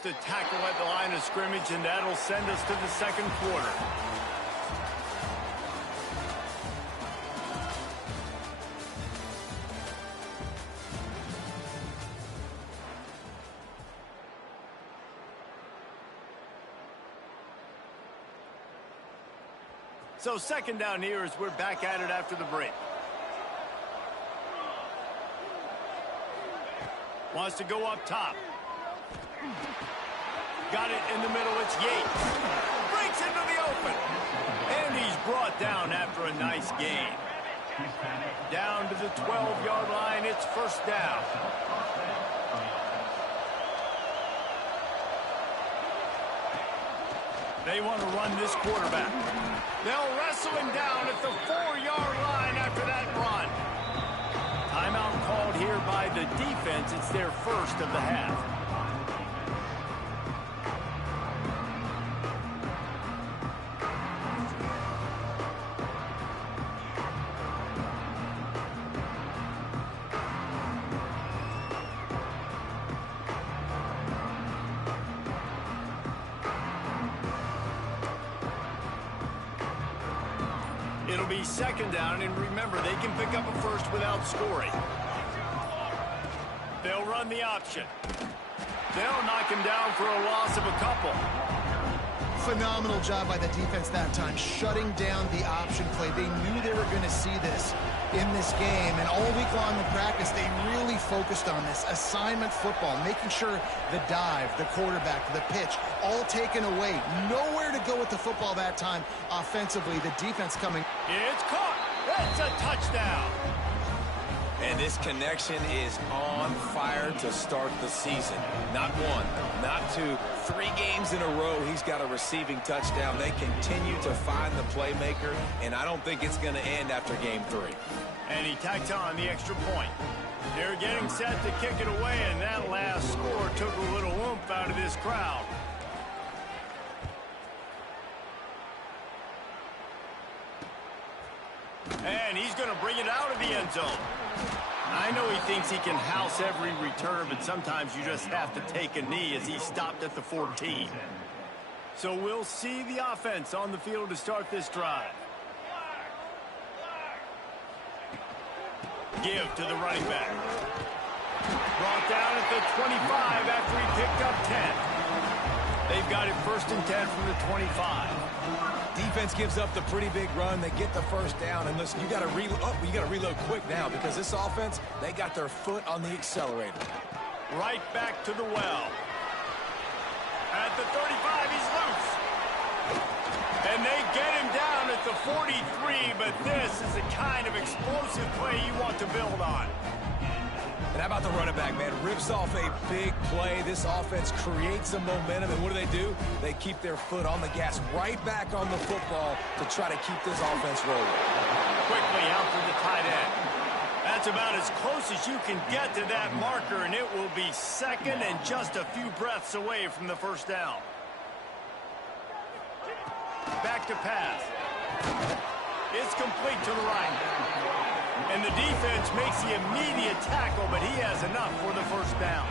To tackle at the line of scrimmage, and that'll send us to the second quarter. So second down here as we're back at it after the break. Wants to go up top. Got it in the middle, it's Yates. Breaks into the open. And he's brought down after a nice gain. Down to the 12-yard line, it's first down. They want to run this quarterback. They'll wrestle him down at the 4-yard line after that run. Timeout called here by the defense. It's their first of the half. It'll be second down, and remember, they can pick up a first without scoring. They'll run the option. They'll knock him down for a loss of a couple. Phenomenal job by the defense that time, shutting down the option play. They knew they were going to see this in this game, and all week long in practice, they really focused on this assignment football, making sure the dive, the quarterback, the pitch, all taken away. Nowhere to go with the football that time offensively. The defense coming. It's caught. It's a touchdown. And This connection is on fire to start the season. Not one, not two, 3 games in a row he's got a receiving touchdown. They continue to find the playmaker, and I don't think it's going to end after game 3. And he tacks on the extra point. They're getting set to kick it away, and that last score took a little oomph out of this crowd. And he's going to bring it out of the end zone. I know he thinks he can house every return, but sometimes you just have to take a knee as he stopped at the 14. So we'll see the offense on the field to start this drive. Give to the running back. Brought down at the 25 after he picked up 10. They've got it 1st and 10 from the 25. Defense gives up the pretty big run. They get the first down. And listen, you got to reload quick now because this offense, they got their foot on the accelerator. Right back to the well. At the 35, he's loose. And they get him down at the 43, but this is the kind of explosive play you want to build on. And how about the running back, man? Rips off a big play. This offense creates some momentum, and what do? They keep their foot on the gas, right back on the football to try to keep this offense rolling. Quickly out for the tight end. That's about as close as you can get to that marker, and it will be second and just a few breaths away from the first down. Back to pass. It's complete to the right. And the defense makes the immediate tackle, but he has enough for the first down.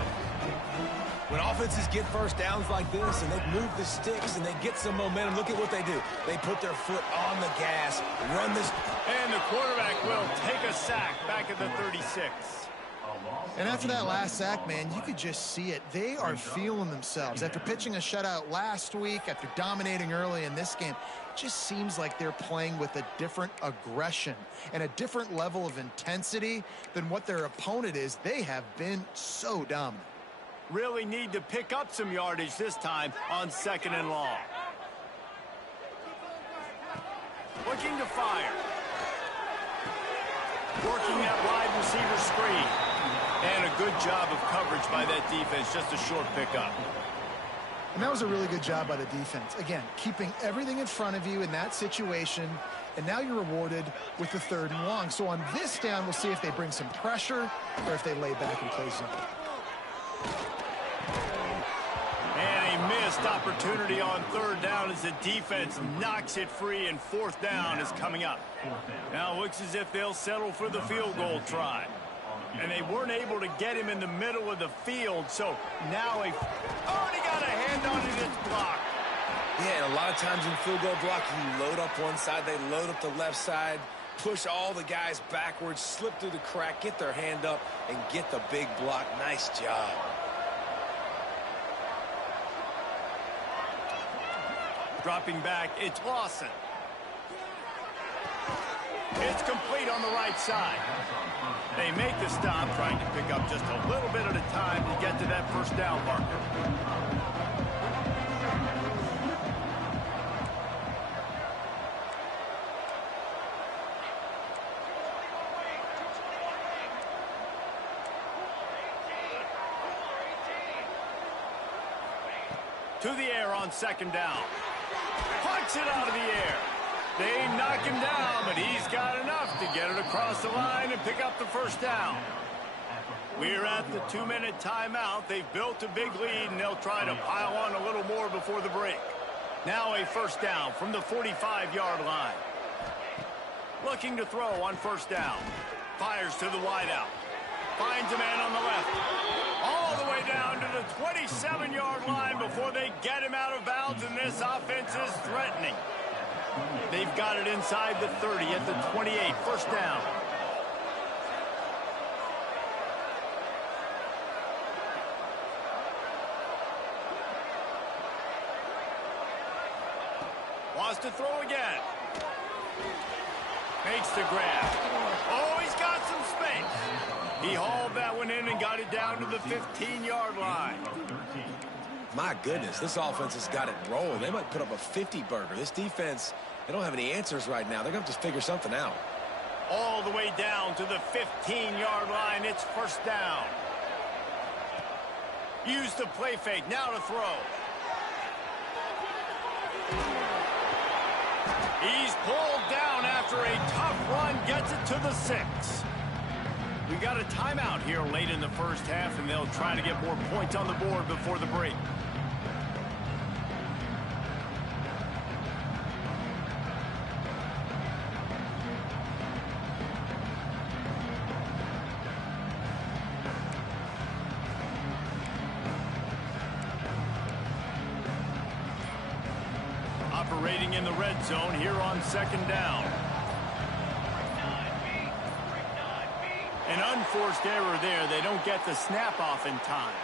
When offenses get first downs like this and they move the sticks and they get some momentum, look at what they do. They put their foot on the gas, run this. And the quarterback will take a sack back at the 36. And after that last sack, man, you could just see it. They are feeling themselves. After pitching a shutout last week, after dominating early in this game, it just seems like they're playing with a different aggression and a different level of intensity than what their opponent is. They have been so dominant. Really need to pick up some yardage this time on 2nd and long. Looking to fire. Working that wide receiver screen. And a good job of coverage by that defense, just a short pickup. And that was a really good job by the defense. Again, keeping everything in front of you in that situation, and now you're rewarded with the 3rd and long. So on this down, we'll see if they bring some pressure or if they lay back and play zone. And a missed opportunity on 3rd down as the defense knocks it free, and 4th down is coming up. Now it looks as if they'll settle for the field goal try. And they weren't able to get him in the middle of the field, so now he already got a hand on it, it's blocked. Yeah, and a lot of times in field goal block, you load up one side, they load up the left side, push all the guys backwards, slip through the crack, get their hand up, and get the big block. Nice job. Dropping back, it's Lawson. It's complete on the right side. They make the stop, trying to pick up just a little bit at a time to get to that first down marker. To the air on 2nd down. Pucks it out of the air. They knock him down, but he's got enough to get it across the line and pick up the first down. We're at the 2-minute timeout. They've built a big lead, and they'll try to pile on a little more before the break. Now a first down from the 45-yard line. Looking to throw on 1st down. Fires to the wideout. Finds a man on the left. All the way down to the 27-yard line before they get him out of bounds, and this offense is threatening. They've got it inside the 30 at the 28. First down. Wants to throw again. Makes the grab. Oh, he's got some space. He hauled that one in and got it down to the 15-yard line. My goodness, this offense has got it rolling. They might put up a 50-burger. This defense, they don't have any answers right now. They're going to have to figure something out. All the way down to the 15-yard line. It's first down. Use the play fake. Now to throw. He's pulled down after a tough run. Gets it to the 6. We got a timeout here late in the first half, and they'll try to get more points on the board before the break. Operating in the red zone here on second down. An unforced error there. They don't get the snap off in time.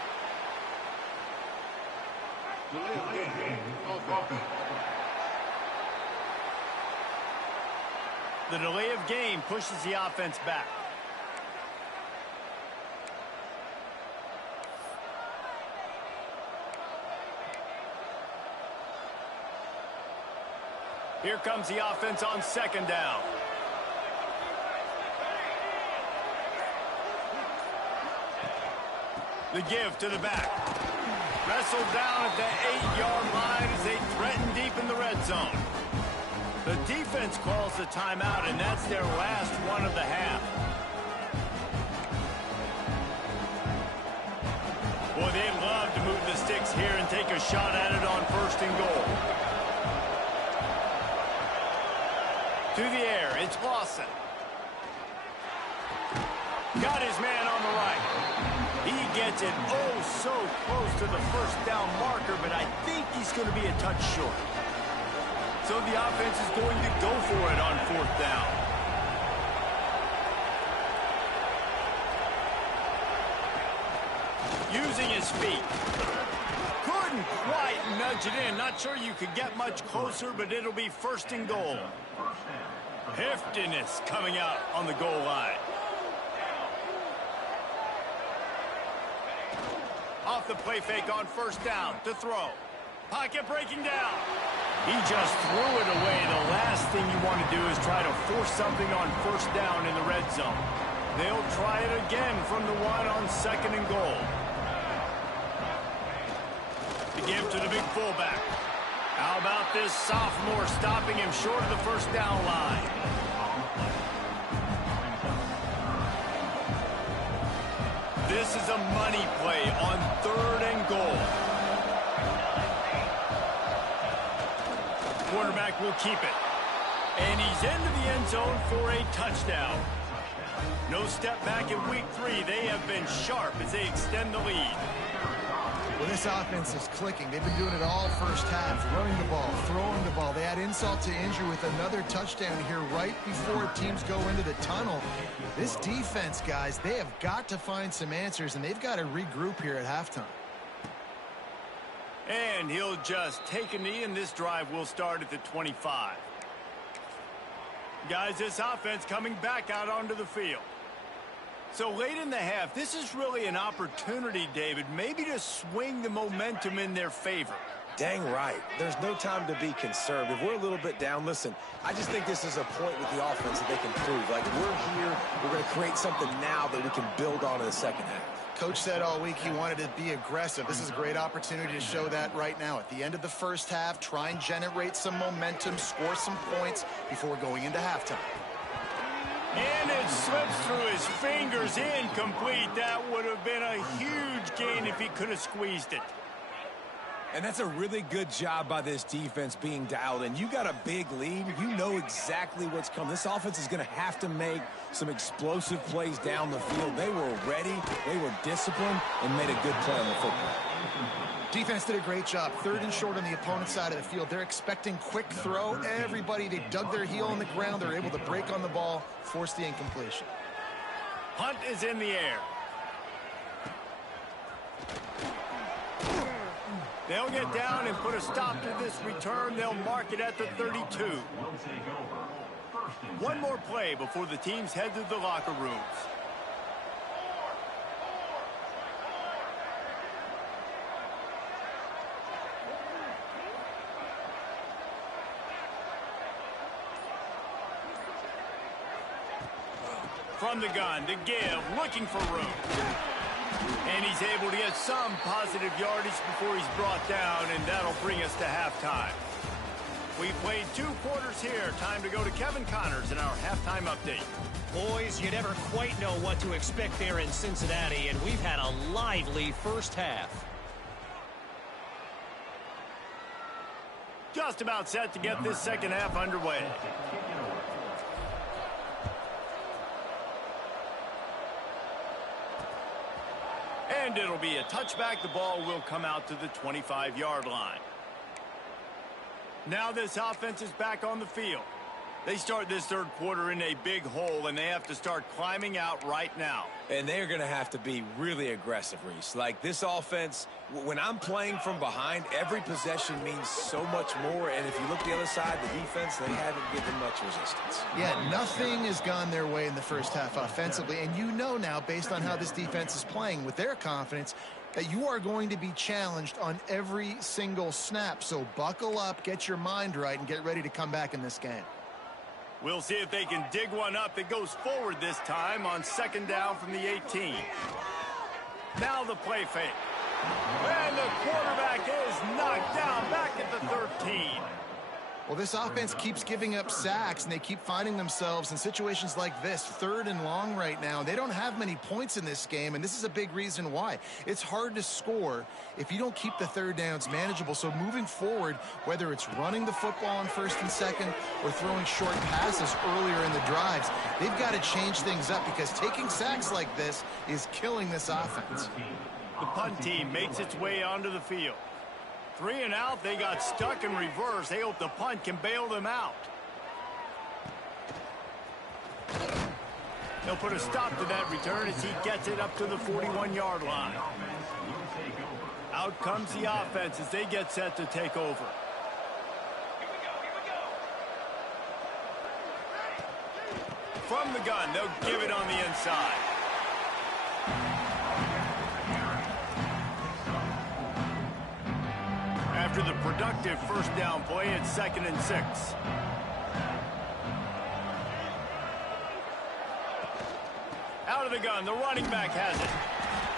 The delay of game pushes the offense back. Here comes the offense on second down. The give to the back. Wrestled down at the 8-yard line as they threaten deep in the red zone. The defense calls the timeout, and that's their last one of the half. Boy, they love to move the sticks here and take a shot at it on first and goal. To the air, it's Lawson. Got his man on the right. He gets it so close to the first down marker, but I think he's going to be a touch short. So the offense is going to go for it on fourth down. Using his feet. Couldn't quite nudge it in. Not sure you could get much closer, but it'll be first and goal. Heftiness coming out on the goal line. Off the play fake on first down to throw. Pocket breaking down. He just threw it away. The last thing you want to do is try to force something on first down in the red zone. They'll try it again from the one on second and goal. To give to the big fullback. How about this sophomore stopping him short of the first down line? This is a money play on third and goal. Quarterback will keep it. And he's into the end zone for a touchdown. No step back in week 3. They have been sharp as they extend the lead. Well, this offense is clicking. They've been doing it all first half, running the ball, throwing the ball. They add insult to injury with another touchdown here right before teams go into the tunnel. This defense, guys, they have got to find some answers, and they've got to regroup here at halftime. And he'll just take a knee, and this drive will start at the 25. Guys, this offense coming back out onto the field. So late in the half, this is really an opportunity, David, maybe to swing the momentum in their favor. Dang right. There's no time to be conservative. We're a little bit down. Listen, I just think this is a point with the offense that they can prove. Like, we're here. We're going to create something now that we can build on in the second half. Coach said all week he wanted to be aggressive. This is a great opportunity to show that right now. At the end of the first half, try and generate some momentum, score some points before going into halftime. And it slips through his fingers, incomplete. That would have been a huge gain if he could have squeezed it. And that's a really good job by this defense being dialed in. You got a big lead. You know exactly what's coming. This offense is going to have to make some explosive plays down the field. They were ready, they were disciplined, and made a good play on the football. Defense did a great job. Third and short on the opponent's side of the field. They're expecting quick throw. Everybody, they dug their heel in the ground. They're able to break on the ball, force the incompletion. Hunt is in the air. They'll get down and put a stop to this return. They'll mark it at the 32. One more play before the teams head to the locker rooms. From the gun to give, looking for room. And he's able to get some positive yardage before he's brought down, and that'll bring us to halftime. We played 2 quarters here. Time to go to Kevin Connors in our halftime update. Boys, you never quite know what to expect there in Cincinnati, and we've had a lively first half. Just about set to get this second half underway. And it'll be a touchback. The ball will come out to the 25-yard line. Now this offense is back on the field. They start this third quarter in a big hole, and they have to start climbing out right now. And they're going to have to be really aggressive, Reese. Like, this offense, when I'm playing from behind, every possession means so much more. And if you look the other side, the defense, they haven't given much resistance. Yeah, nothing has gone their way in the first half offensively. And you know now, based on how this defense is playing with their confidence, that you are going to be challenged on every single snap. So buckle up, get your mind right, and get ready to come back in this game. We'll see if they can dig one up that goes forward this time on second down from the 18. Now the play fake. And the quarterback is knocked down back at the 13. Well, this offense keeps giving up sacks, and they keep finding themselves in situations like this, 3rd and long right now. They don't have many points in this game, and this is a big reason why. It's hard to score if you don't keep the third downs manageable. So moving forward, whether it's running the football on 1st and 2nd or throwing short passes earlier in the drives, they've got to change things up because taking sacks like this is killing this offense. The punt team makes its way onto the field. 3 and out, they got stuck in reverse. They hope the punt can bail them out. They'll put a stop to that return as he gets it up to the 41-yard line. Out comes the offense as they get set to take over. From the gun, they'll give it on the inside. After the productive first down play, it's 2nd and 6. Out of the gun, the running back has it.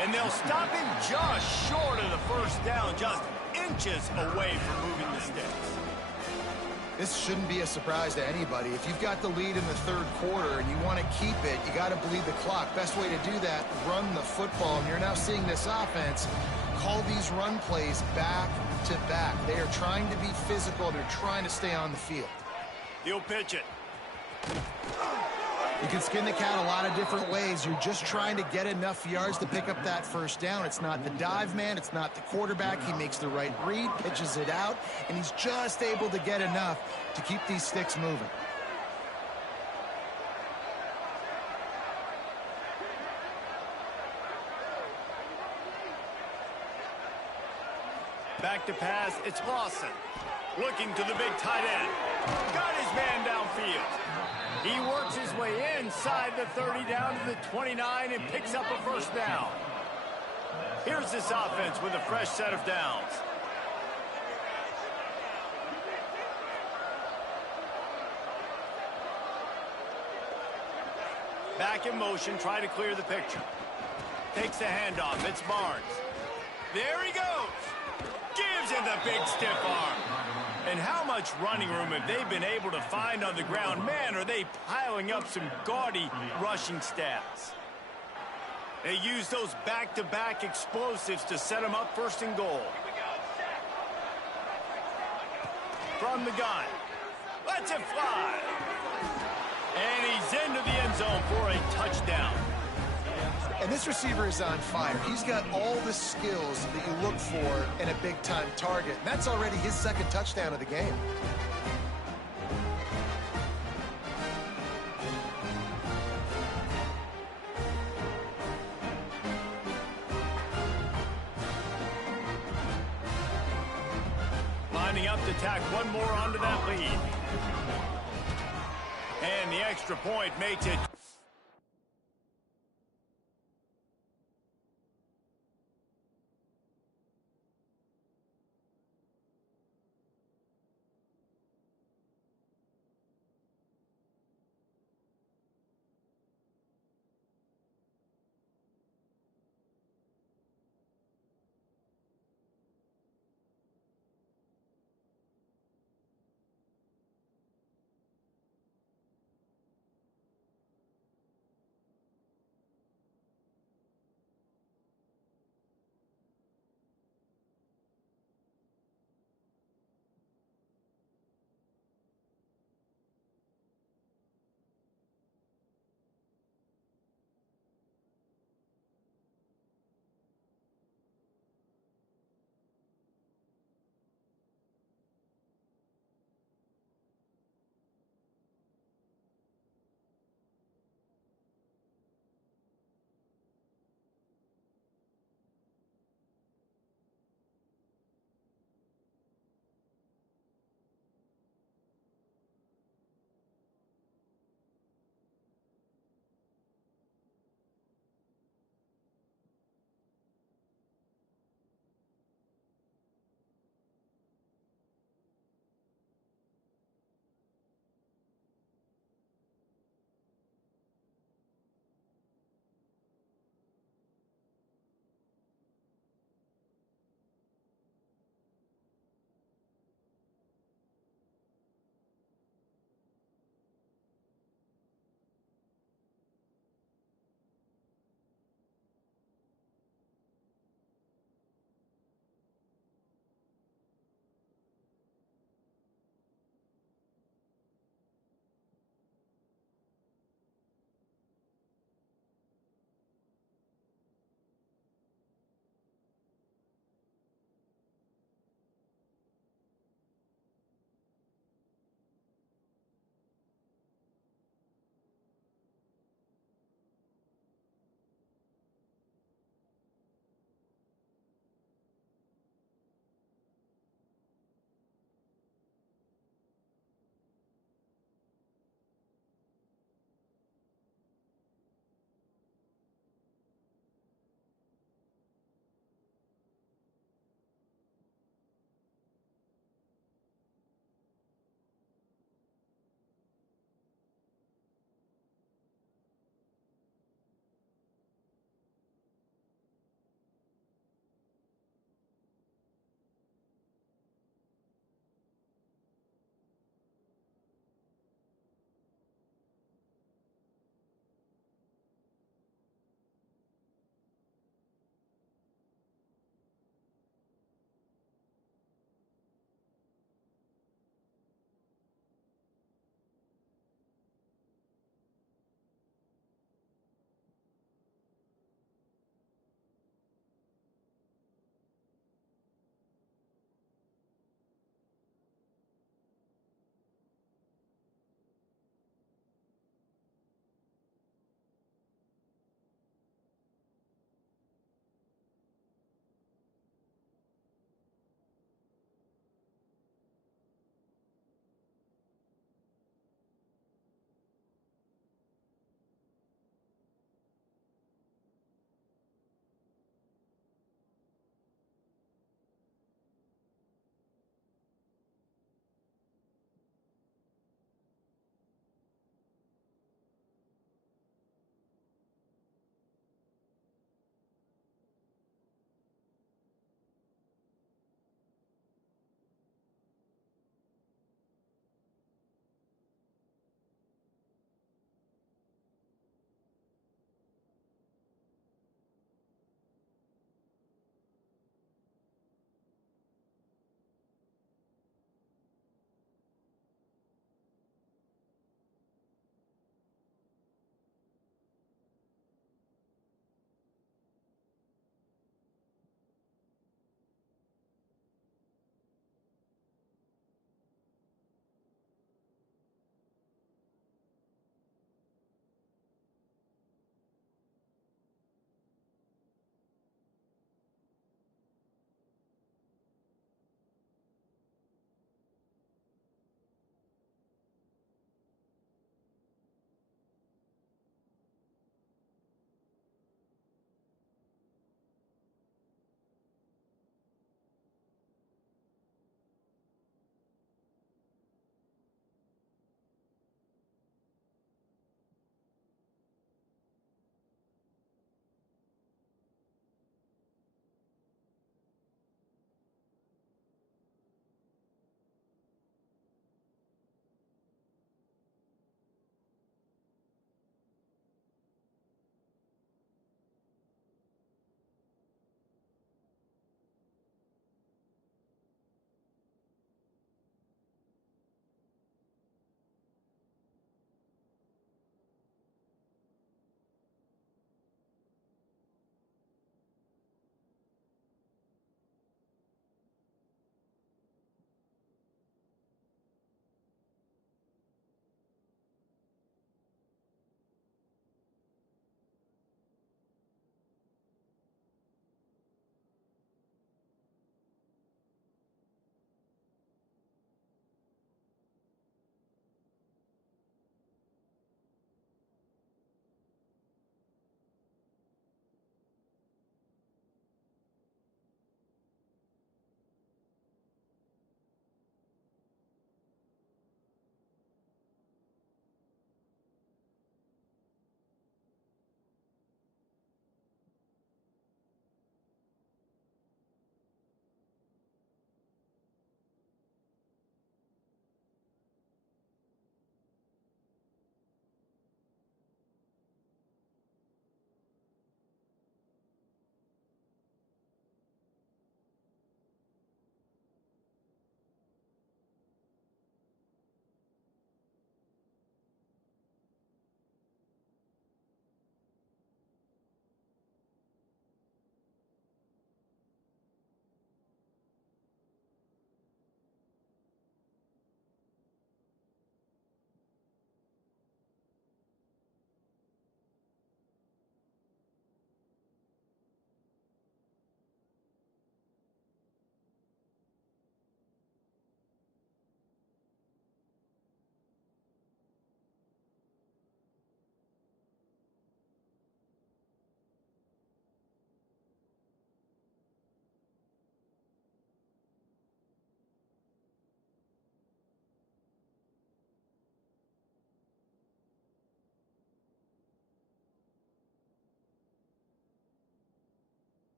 And they'll stop him just short of the first down, just inches away from moving the sticks. This shouldn't be a surprise to anybody. If you've got the lead in the third quarter and you want to keep it, you got to bleed the clock. Best way to do that, run the football. And you're now seeing this offense call these run plays back to back. They are trying to be physical. They're trying to stay on the field. He'll pitch it. You can skin the cat a lot of different ways. You're just trying to get enough yards to pick up that first down. It's not the dive man. It's not the quarterback. He makes the right read, pitches it out, and he's just able to get enough to keep these sticks moving. Back to pass, it's Lawson. Looking to the big tight end. Got his man downfield. He works his way inside the 30 down to the 29 and picks up a first down. Here's this offense with a fresh set of downs. Back in motion, try to clear the picture. Takes the handoff, it's Barnes. There he goes. Gives him the big stiff arm. And how much running room have they been able to find on the ground? Man, are they piling up some gaudy rushing stats. They use those back-to-back explosives to set them up 1st and goal. From the gun. Lets it fly. And he's into the end zone for a touchdown. And this receiver is on fire. He's got all the skills that you look for in a big-time target. And that's already his 2nd touchdown of the game. Lining up to tack one more onto that lead. And the extra point makes it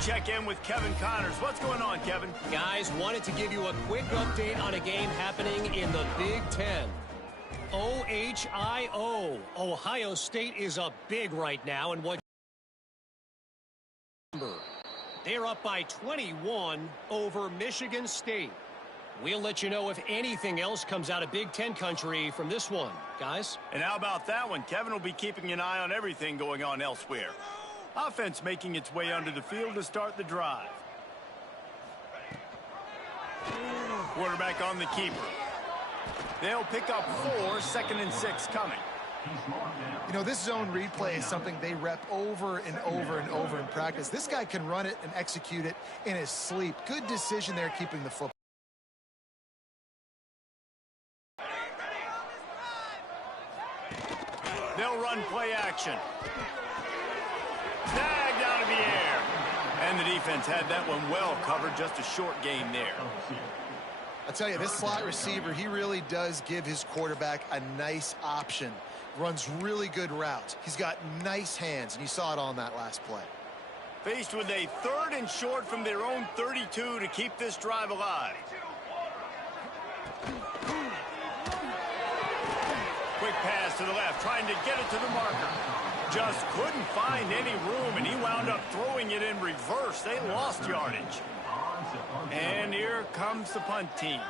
check in with Kevin Connors. What's going on, Kevin? Guys, wanted to give you a quick update on a game happening in the Big Ten. OHIO. Ohio State is up big right now, and what they're up by 21 over Michigan State. We'll let you know if anything else comes out of Big Ten country from this one, guys. And how about that one? Kevin will be keeping an eye on everything going on elsewhere. Offense making its way onto the field to start the drive. Quarterback on the keeper. They'll pick up 4, 2nd and 6 coming. You know, this zone replay is something they rep over and over and over in practice. This guy can run it and execute it in his sleep. Good decision there keeping the football. They'll run play action. Snagged out of the air. And the defense had that one well covered. Just a short gain there. I'll tell you, this slot receiver, he really does give his quarterback a nice option. Runs really good routes. He's got nice hands, and you saw it on that last play. Faced with a 3rd and short from their own 32 to keep this drive alive. Quick pass to the left, trying to get it to the marker. Just couldn't find any room, and he wound up throwing it in reverse. They lost yardage. And here comes the punt team.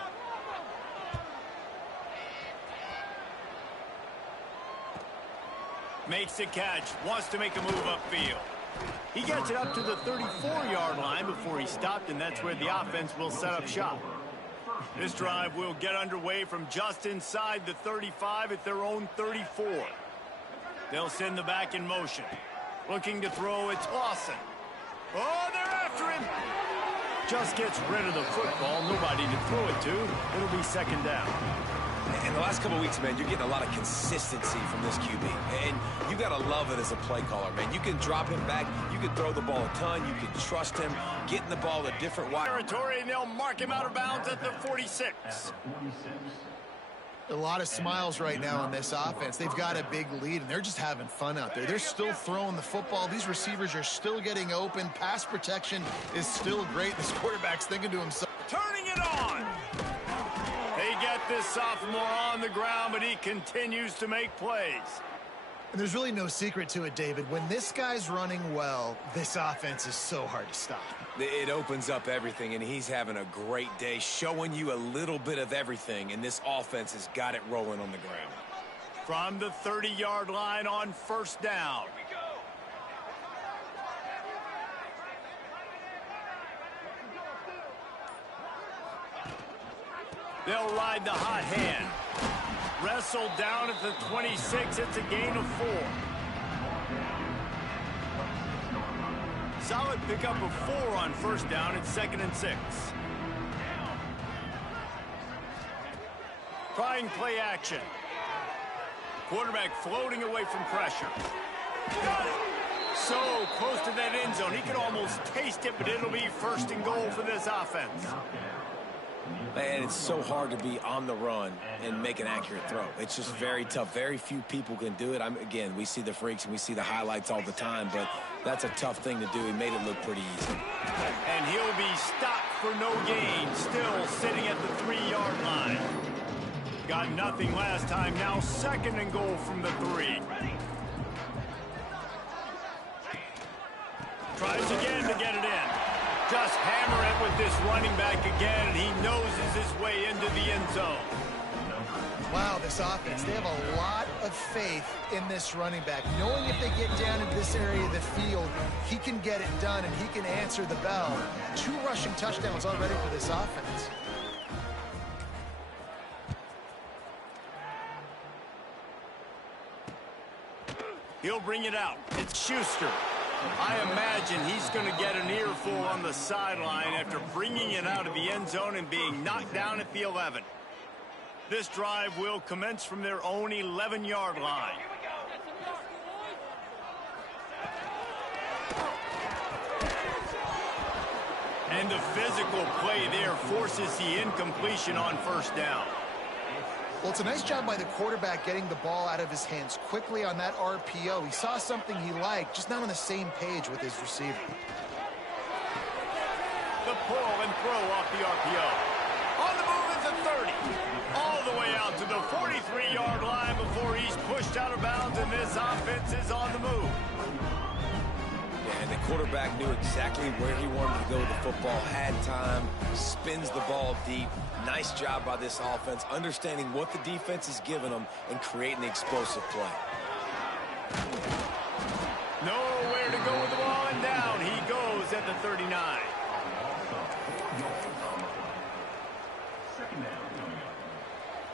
Makes the catch, wants to make a move upfield. He gets it up to the 34-yard line before he stopped, and that's where the offense will set up shop. This drive will get underway from just inside the 35 at their own 34. They'll send the back in motion. Looking to throw, it's Lawson. Oh, they're after him. Just gets rid of the football. Nobody to throw it to. It'll be 2nd down. In the last couple of weeks, man, you're getting a lot of consistency from this QB. And you got to love it as a play caller, man. You can drop him back. You can throw the ball a ton. You can trust him. Getting the ball a different wide Territory, and they'll mark him out of bounds at the 46. A lot of smiles right now on this offense. They've got a big lead, and they're just having fun out there. They're still throwing the football. These receivers are still getting open. Pass protection is still great. This quarterback's thinking to himself. Turning it on. They get this sophomore on the ground, but he continues to make plays. And there's really no secret to it, David. When this guy's running well, this offense is so hard to stop. It opens up everything, and he's having a great day, showing you a little bit of everything, and this offense has got it rolling on the ground. From the 30-yard line on 1st down. They'll ride the hot hand. Wrestled down at the 26. It's a gain of 4. Solid pickup of 4 on 1st down. It's 2nd and 6. Trying play action. Quarterback floating away from pressure. So close to that end zone. He could almost taste it, but it'll be 1st and goal for this offense. Man, it's so hard to be on the run and make an accurate throw. It's just very tough. Very few people can do it. Again, we see the freaks and we see the highlights all the time, but that's a tough thing to do. He made it look pretty easy. And he'll be stopped for no gain, still sitting at the 3-yard line. Got nothing last time, now 2nd and goal from the 3. Tries again to get it in. Just hammer it with this running back again, and he noses his way into the end zone. Wow, this offense, they have a lot of faith in this running back. Knowing if they get down into this area of the field, he can get it done and he can answer the bell. 2 rushing touchdowns already for this offense. He'll bring it out. It's Schuster. I imagine he's going to get an earful on the sideline after bringing it out of the end zone and being knocked down at the 11. This drive will commence from their own 11-yard line. And the physical play there forces the incompletion on 1st down. Well, it's a nice job by the quarterback getting the ball out of his hands quickly on that RPO. He saw something he liked, just not on the same page with his receiver. The pull and throw off the RPO. On the move at the 30. All the way out to the 43-yard line before he's pushed out of bounds, and this offense is on the move. Yeah, and the quarterback knew exactly where he wanted to go with the football, had time, spins the ball deep. Nice job by this offense, understanding what the defense is giving them and creating the explosive play. Nowhere to go with the ball, and down he goes at the 39.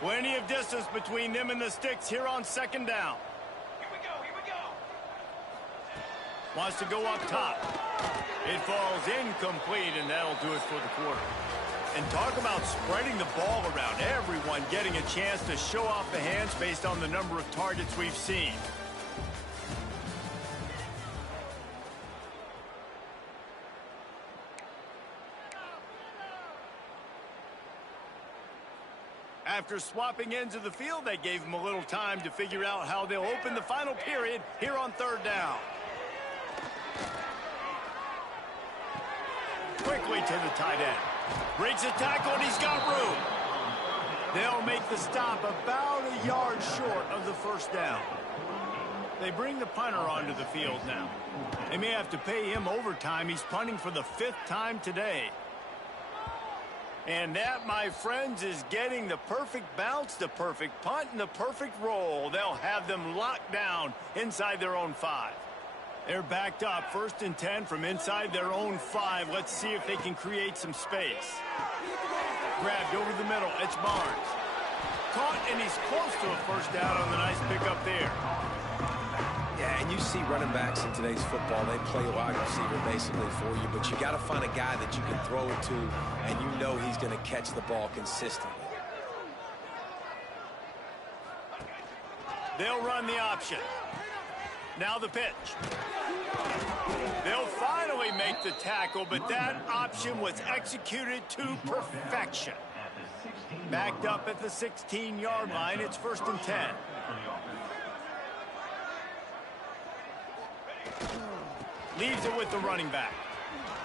Plenty of distance between them and the sticks here on second down. Here we go. Wants to go up top. It falls incomplete, and that'll do it for the quarter. And talk about spreading the ball around. Everyone getting a chance to show off the hands based on the number of targets we've seen. After swapping ends of the field, they gave him a little time to figure out how they'll open the final period here on third down. Quickly to the tight end. Breaks a tackle, and he's got room. They'll make the stop about a yard short of the first down. They bring the punter onto the field now. They may have to pay him overtime. He's punting for the 5th time today. And that, my friends, is getting the perfect bounce, the perfect punt, and the perfect roll. They'll have them locked down inside their own 5. They're backed up, 1st and 10 from inside their own 5. Let's see if they can create some space. Grabbed over the middle. It's Barnes. Caught, and he's close to a first down on the nice pickup there. Yeah, and you see running backs in today's football, they play wide receiver basically for you, but you got to find a guy that you can throw it to, and you know he's going to catch the ball consistently. They'll run the option. Now the pitch. They'll finally make the tackle, but that option was executed to perfection. Backed up at the 16-yard line. It's 1st and 10. Leaves it with the running back.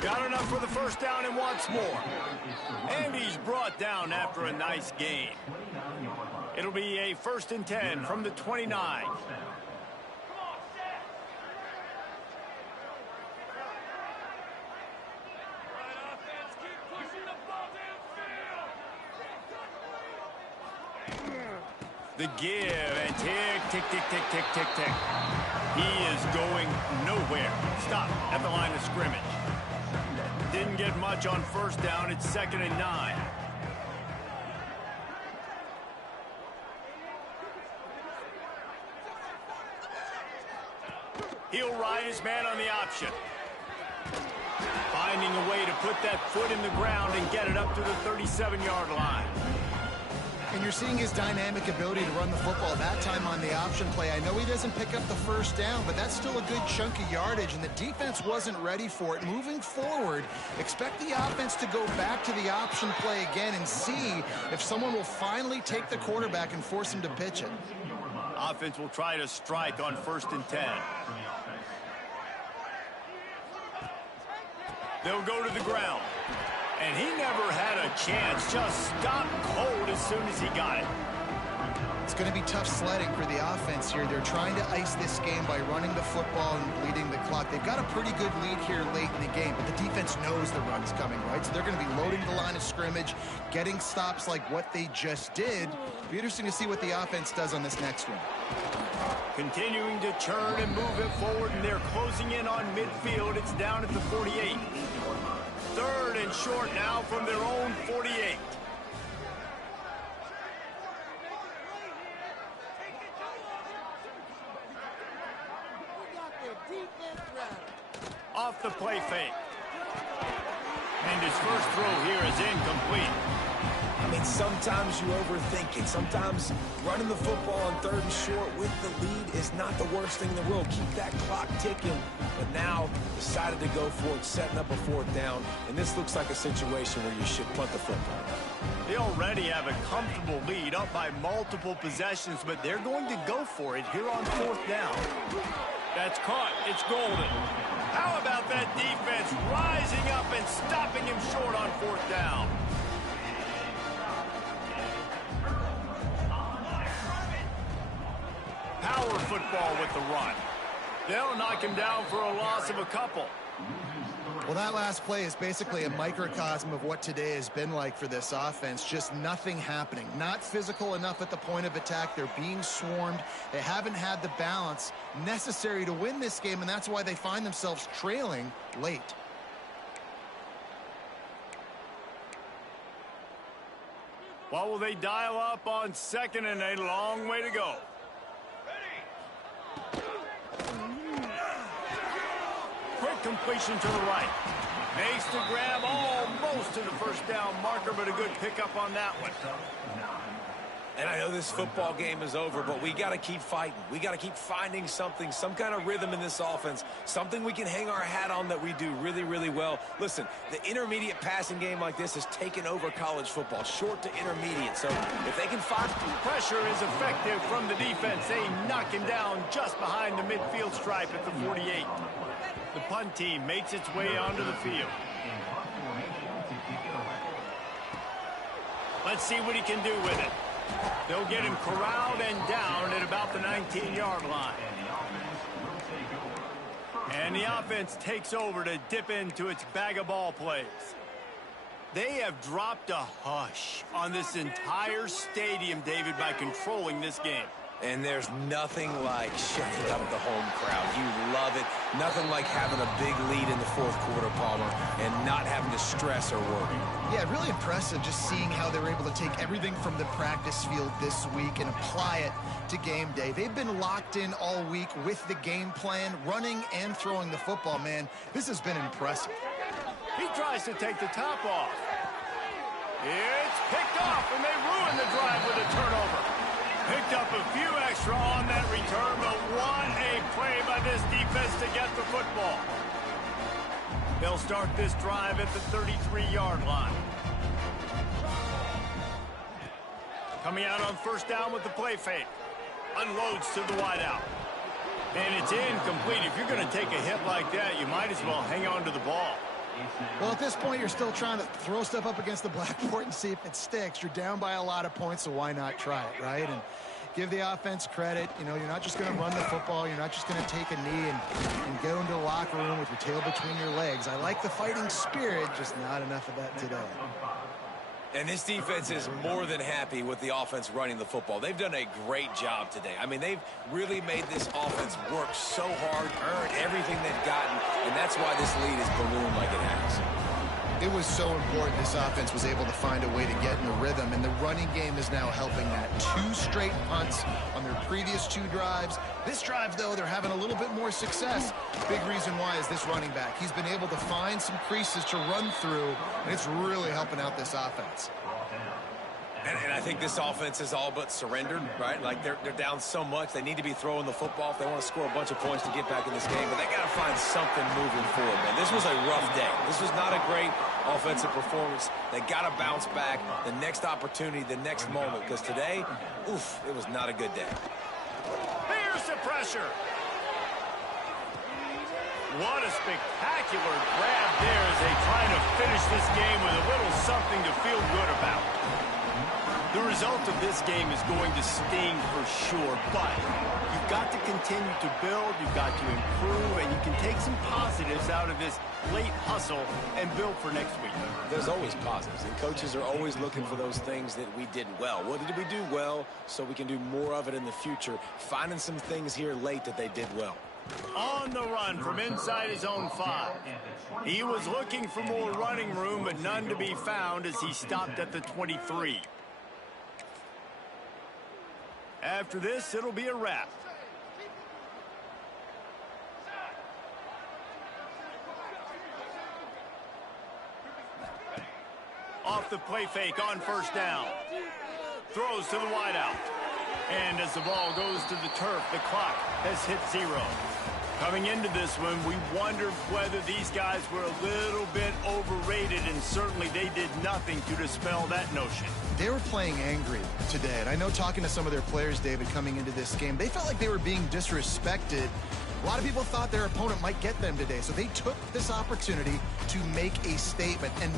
Got enough for the first down and wants more. And he's brought down after a nice gain. It'll be a 1st and 10 from the 29. The give, and tick, tick, tick, tick, tick, tick, tick. He is going nowhere. Stop at the line of scrimmage. Didn't get much on first down. It's 2nd and 9. He'll ride his man on the option. Finding a way to put that foot in the ground and get it up to the 37-yard line. And you're seeing his dynamic ability to run the football, that time on the option play. I know he doesn't pick up the first down, but that's still a good chunk of yardage, and the defense wasn't ready for it. Moving forward, expect the offense to go back to the option play again and see if someone will finally take the quarterback and force him to pitch it. Offense will try to strike on 1st and 10. They'll go to the ground. And he never had a chance, just stopped cold as soon as he got it. It's going to be tough sledding for the offense here. They're trying to ice this game by running the football and bleeding the clock. They've got a pretty good lead here late in the game, but the defense knows the run's coming, right? So they're going to be loading the line of scrimmage, getting stops like what they just did. It'll be interesting to see what the offense does on this next one. Continuing to churn and move it forward, and they're closing in on midfield. It's down at the 48. 3rd and short now from their own 48. Off the play fake. And his first throw here is incomplete. I mean, sometimes you overthink it. Sometimes running the football on 3rd and short with the lead is not the worst thing in the world. Keep that clock ticking. But now decided to go for it, setting up a 4th down. And this looks like a situation where you should punt the football. They already have a comfortable lead, up by multiple possessions, but they're going to go for it here on 4th down. That's caught. It's golden. How about that defense rising up and stopping him short on fourth down? Power football with the run. They'll knock him down for a loss of a couple. Well, that last play is basically a microcosm of what today has been like for this offense. Just nothing happening. Not physical enough at the point of attack. They're being swarmed. They haven't had the balance necessary to win this game, and that's why they find themselves trailing late. What will they dial up on second and a long way to go? Quick completion to the right. Makes the grab almost to the first down marker, but a good pickup on that one. And I know this football game is over, but we got to keep fighting. We got to keep finding something, some kind of rhythm in this offense, something we can hang our hat on that we do really, really well. Listen, the intermediate passing game like this has taken over college football, short to intermediate. So if they can find... Pressure is effective from the defense. They knock him down just behind the midfield stripe at the 48. The punt team makes its way onto the field. Let's see what he can do with it. They'll get him corralled and down at about the 19-yard line. And the offense takes over to dip into its bag of ball plays. They have dropped a hush on this entire stadium, David, by controlling this game. And there's nothing like shutting up the home crowd. You love it. Nothing like having a big lead in the fourth quarter, Palmer, and not having to stress or worry. Yeah, really impressive just seeing how they were able to take everything from the practice field this week and apply it to game day. They've been locked in all week with the game plan, running and throwing the football, man. This has been impressive. He tries to take the top off. It's picked off, and they ruin the drive with a turnover. Picked up a few extra on that return, but what a play by this defense to get the football. They'll start this drive at the 33-yard line. Coming out on first down with the play fake. Unloads to the wideout. And it's incomplete. If you're going to take a hit like that, you might as well hang on to the ball. Well, at this point, you're still trying to throw stuff up against the blackboard and see if it sticks. You're down by a lot of points, so why not try it, right? And give the offense credit. You know, you're not just going to run the football. You're not just going to take a knee and go into the locker room with your tail between your legs. I like the fighting spirit, just not enough of that today. And this defense is more than happy with the offense running the football. They've done a great job today. I mean, they've really made this offense work so hard, earn everything they've gotten, and that's why this lead is ballooned like it has. It was so important this offense was able to find a way to get in a rhythm, and the running game is now helping that. 2 straight punts on their previous 2 drives. This drive, though, they're having a little bit more success. Big reason why is this running back. He's been able to find some creases to run through, and it's really helping out this offense. And I think this offense is all but surrendered, right? Like, they're down so much. They need to be throwing the football if they want to score a bunch of points to get back in this game. But they got to find something moving forward, man. This was a rough day. This was not a great offensive performance. They got to bounce back the next opportunity, the next moment. Because today, oof, it was not a good day. Here's the pressure. What a spectacular grab there as they try to finish this game with a little something to feel good about. The result of this game is going to sting for sure, but you've got to continue to build, you've got to improve, and you can take some positives out of this late hustle and build for next week. There's always positives, and coaches are always looking for those things that we did well. What did we do well so we can do more of it in the future? Finding some things here late that they did well. On the run from inside his own 5. He was looking for more running room, but none to be found as he stopped at the 23. After this, it'll be a wrap. Off the play fake on first down. Throws to the wideout. And as the ball goes to the turf, the clock has hit 0. Coming into this one, we wondered whether these guys were a little bit overrated, and certainly they did nothing to dispel that notion. They were playing angry today, and I know talking to some of their players, David, coming into this game, they felt like they were being disrespected A lot of people thought their opponent might get them today, so they took this opportunity to make a statement. And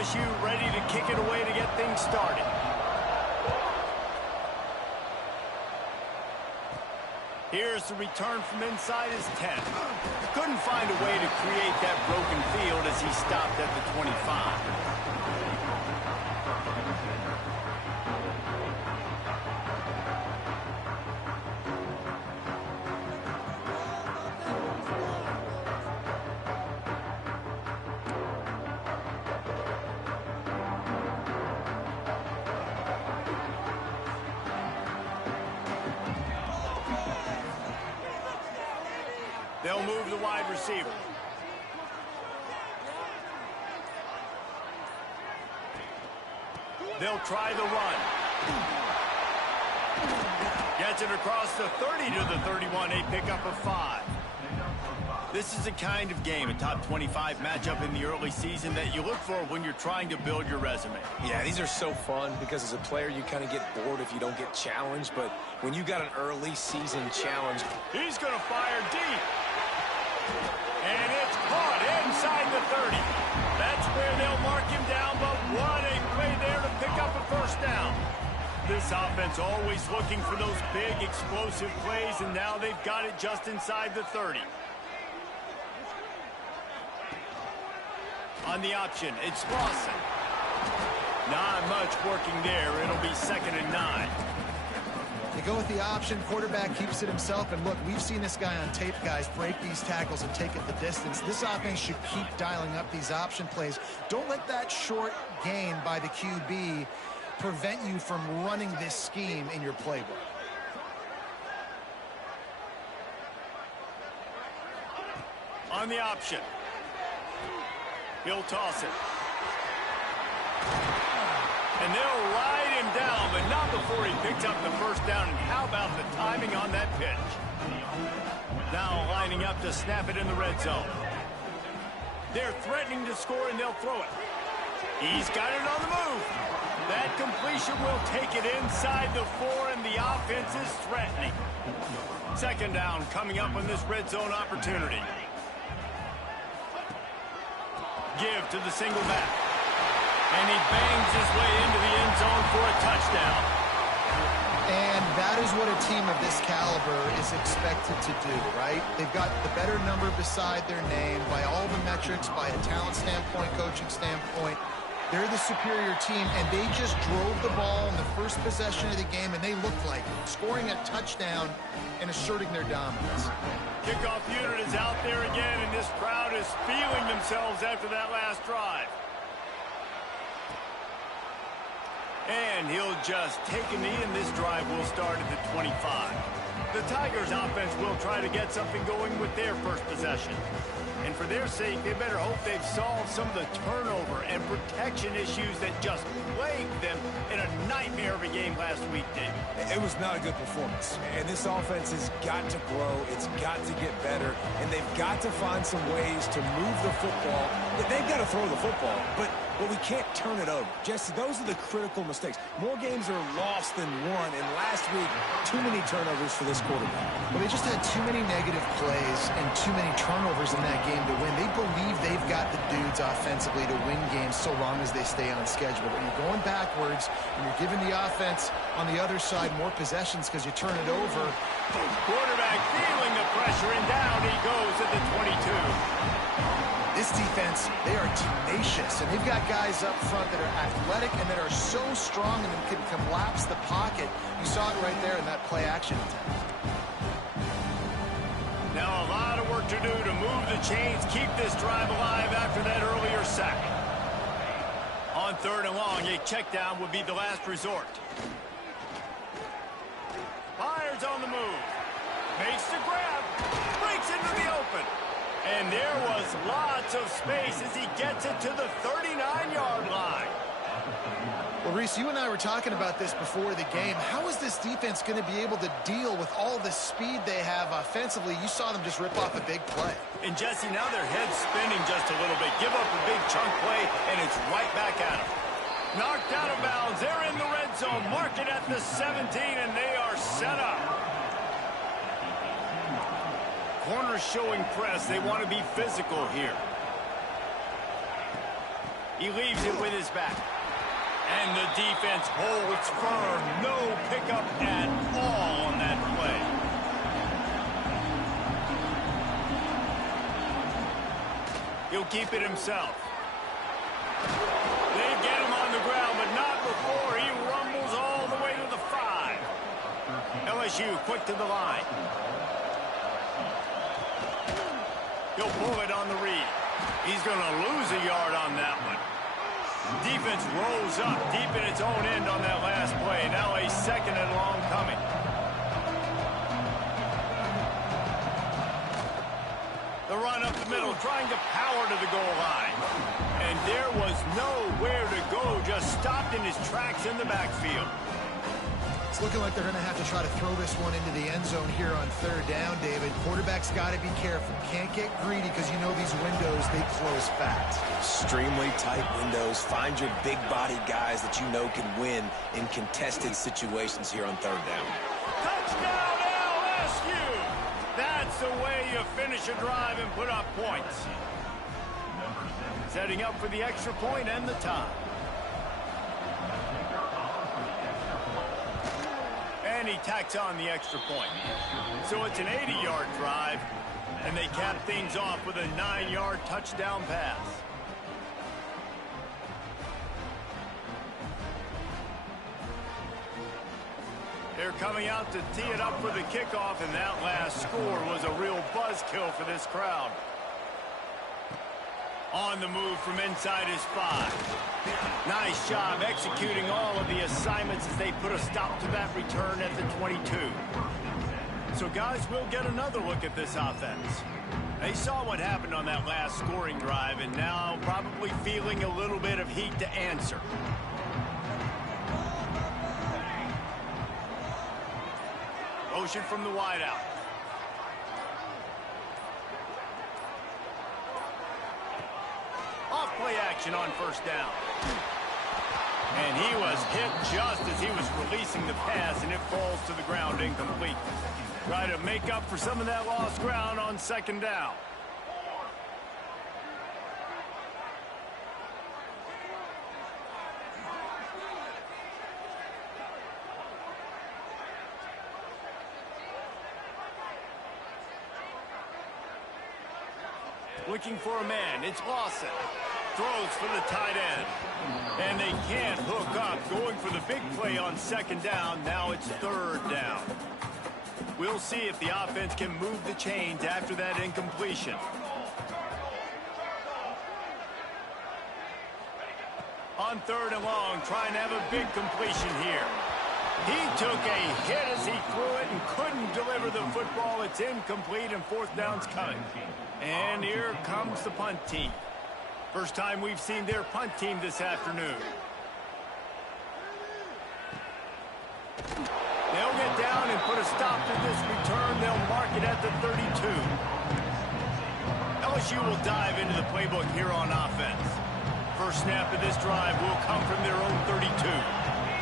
LSU ready to kick it away to get things started. Here's the return from inside his 10. Couldn't find a way to create that broken field as he stopped at the 25. They'll move the wide receiver. They'll try the run. Gets it across the 30 to the 31, a pickup of 5. This is the kind of game, a top 25 matchup in the early season, that you look for when you're trying to build your resume. Yeah, these are so fun because as a player, you kind of get bored if you don't get challenged. But when you got an early season challenge... He's going to fire deep. And it's caught inside the 30. That's where they'll mark him down, but what a play there to pick up a first down. This offense always looking for those big, explosive plays, and now they've got it just inside the 30. On the option, it's Lawson. Not much working there. It'll be 2nd and 9. They go with the option. Quarterback keeps it himself. And look, we've seen this guy on tape, guys, break these tackles and take it the distance. This offense should keep dialing up these option plays. Don't let that short gain by the QB prevent you from running this scheme in your playbook. On the option. He'll toss it. And they'll ride him down, but not before he picks up the first down. And how about the timing on that pitch? Now lining up to snap it in the red zone. They're threatening to score, and they'll throw it. He's got it on the move. That completion will take it inside the 4, and the offense is threatening. 2nd down coming up on this red zone opportunity. Give to the single back. And he bangs his way into the end zone for a touchdown. And that is what a team of this caliber is expected to do, right? They've got the better number beside their name by all the metrics, by a talent standpoint, coaching standpoint. They're the superior team, and they just drove the ball in the first possession of the game, and they looked like it, scoring a touchdown and asserting their dominance. Kickoff unit is out there again, and this crowd is feeling themselves after that last drive. And he'll just take a knee, and this drive will start at the 25. The Tigers' offense will try to get something going with their first possession. And for their sake, they better hope they've solved some of the turnover and protection issues that just plagued them in a nightmare of a game last week, David. It was not a good performance. And this offense has got to grow. It's got to get better. And they've got to find some ways to move the football. They've got to throw the football, but we can't turn it over. Jesse, those are the critical mistakes. More games are lost than won, and last week, too many turnovers for this quarterback. Well, they just had too many negative plays and too many turnovers in that game to win. They believe they've got the dudes offensively to win games so long as they stay on schedule. But when you're going backwards and you're giving the offense on the other side more possessions because you turn it over. Quarterback feeling the pressure, and down he goes at the 22. This defense, they are tenacious, and they've got guys up front that are athletic and that are so strong and can collapse the pocket. You saw it right there in that play-action attempt. Now a lot of work to do to move the chains, keep this drive alive after that earlier sack. On 3rd and long, a check down would be the last resort. Fires on the move. Makes the grab. Breaks into the open. And there was lots of space as he gets it to the 39-yard line. Well, Reese, you and I were talking about this before the game. How is this defense going to be able to deal with all the speed they have offensively? You saw them just rip off a big play. And, Jesse, now their head's spinning just a little bit. Give up a big chunk play, and it's right back at them. Knocked out of bounds. They're in the red zone. Mark it at the 17, and they are set up. Corners showing press. They want to be physical here. He leaves it with his back. And the defense holds firm. No pickup at all on that play. He'll keep it himself. They get him on the ground, but not before he rumbles all the way to the 5. LSU quick to the line. He'll pull it on the read. He's going to lose a yard on that one. Defense rolls up deep in its own end on that last play. Now a 2nd and long coming. The run up the middle, trying to power to the goal line. And there was nowhere to go, just stopped in his tracks in the backfield. It's looking like they're going to have to try to throw this one into the end zone here on third down, David. Quarterback's got to be careful. Can't get greedy because you know these windows, they close fast. Extremely tight windows. Find your big body guys that you know can win in contested situations here on third down. Touchdown LSU! That's the way you finish a drive and put up points. Setting up for the extra point and the tie. And he tacks on the extra point. So it's an 80-yard drive, and they cap things off with a 9-yard touchdown pass. They're coming out to tee it up for the kickoff, and that last score was a real buzzkill for this crowd. On the move from inside his 5. Nice job executing all of the assignments as they put a stop to that return at the 22. So, guys, we'll get another look at this offense. They saw what happened on that last scoring drive, and now probably feeling a little bit of heat to answer. Motion from the wideout. Off-play action on first down. And he was hit just as he was releasing the pass, and it falls to the ground incomplete. Try to make up for some of that lost ground on second down. Looking for a man. It's Lawson. Throws for the tight end. And they can't hook up. Going for the big play on second down. Now it's third down. We'll see if the offense can move the chains after that incompletion. On third and long, trying to have a big completion here. He took a hit as he threw it and couldn't deliver the football. It's incomplete, and fourth down's coming. And here comes the punt team. First time we've seen their punt team this afternoon. They'll get down and put a stop to this return. They'll mark it at the 32. LSU will dive into the playbook here on offense. First snap of this drive will come from their own 32.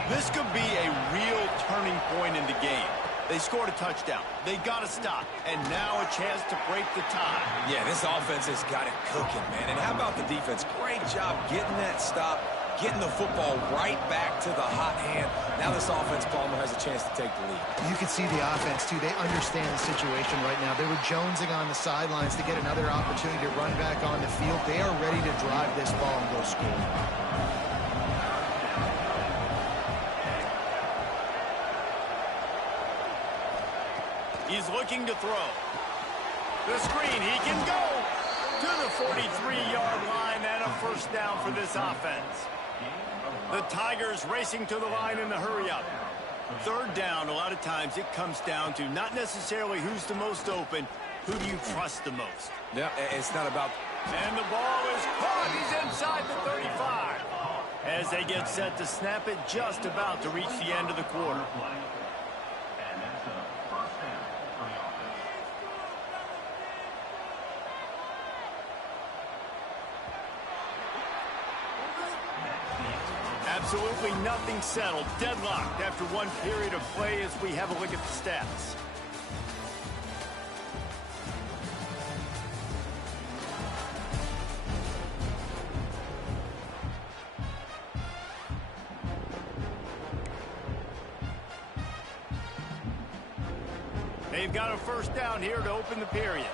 This could be a real turning point in the game. They scored a touchdown. They got a stop. And now a chance to break the tie. Yeah, this offense has got it cooking, man. And how about the defense? Great job getting that stop, getting the football right back to the hot hand. Now this offense, Palmer, has a chance to take the lead. You can see the offense, too. They understand the situation right now. They were jonesing on the sidelines to get another opportunity to run back on the field. They are ready to drive this ball and go score. He's looking to throw. The screen, he can go to the 43-yard line and a first down for this offense. The Tigers racing to the line in the hurry-up. Third down, a lot of times it comes down to not necessarily who's the most open, who do you trust the most? Yeah, it's not about... And the ball is caught. He's inside the 35. As they get set to snap it, just about to reach the end of the quarter. Absolutely nothing settled. Deadlocked after one period of play as we have a look at the stats. They've got a first down here to open the period.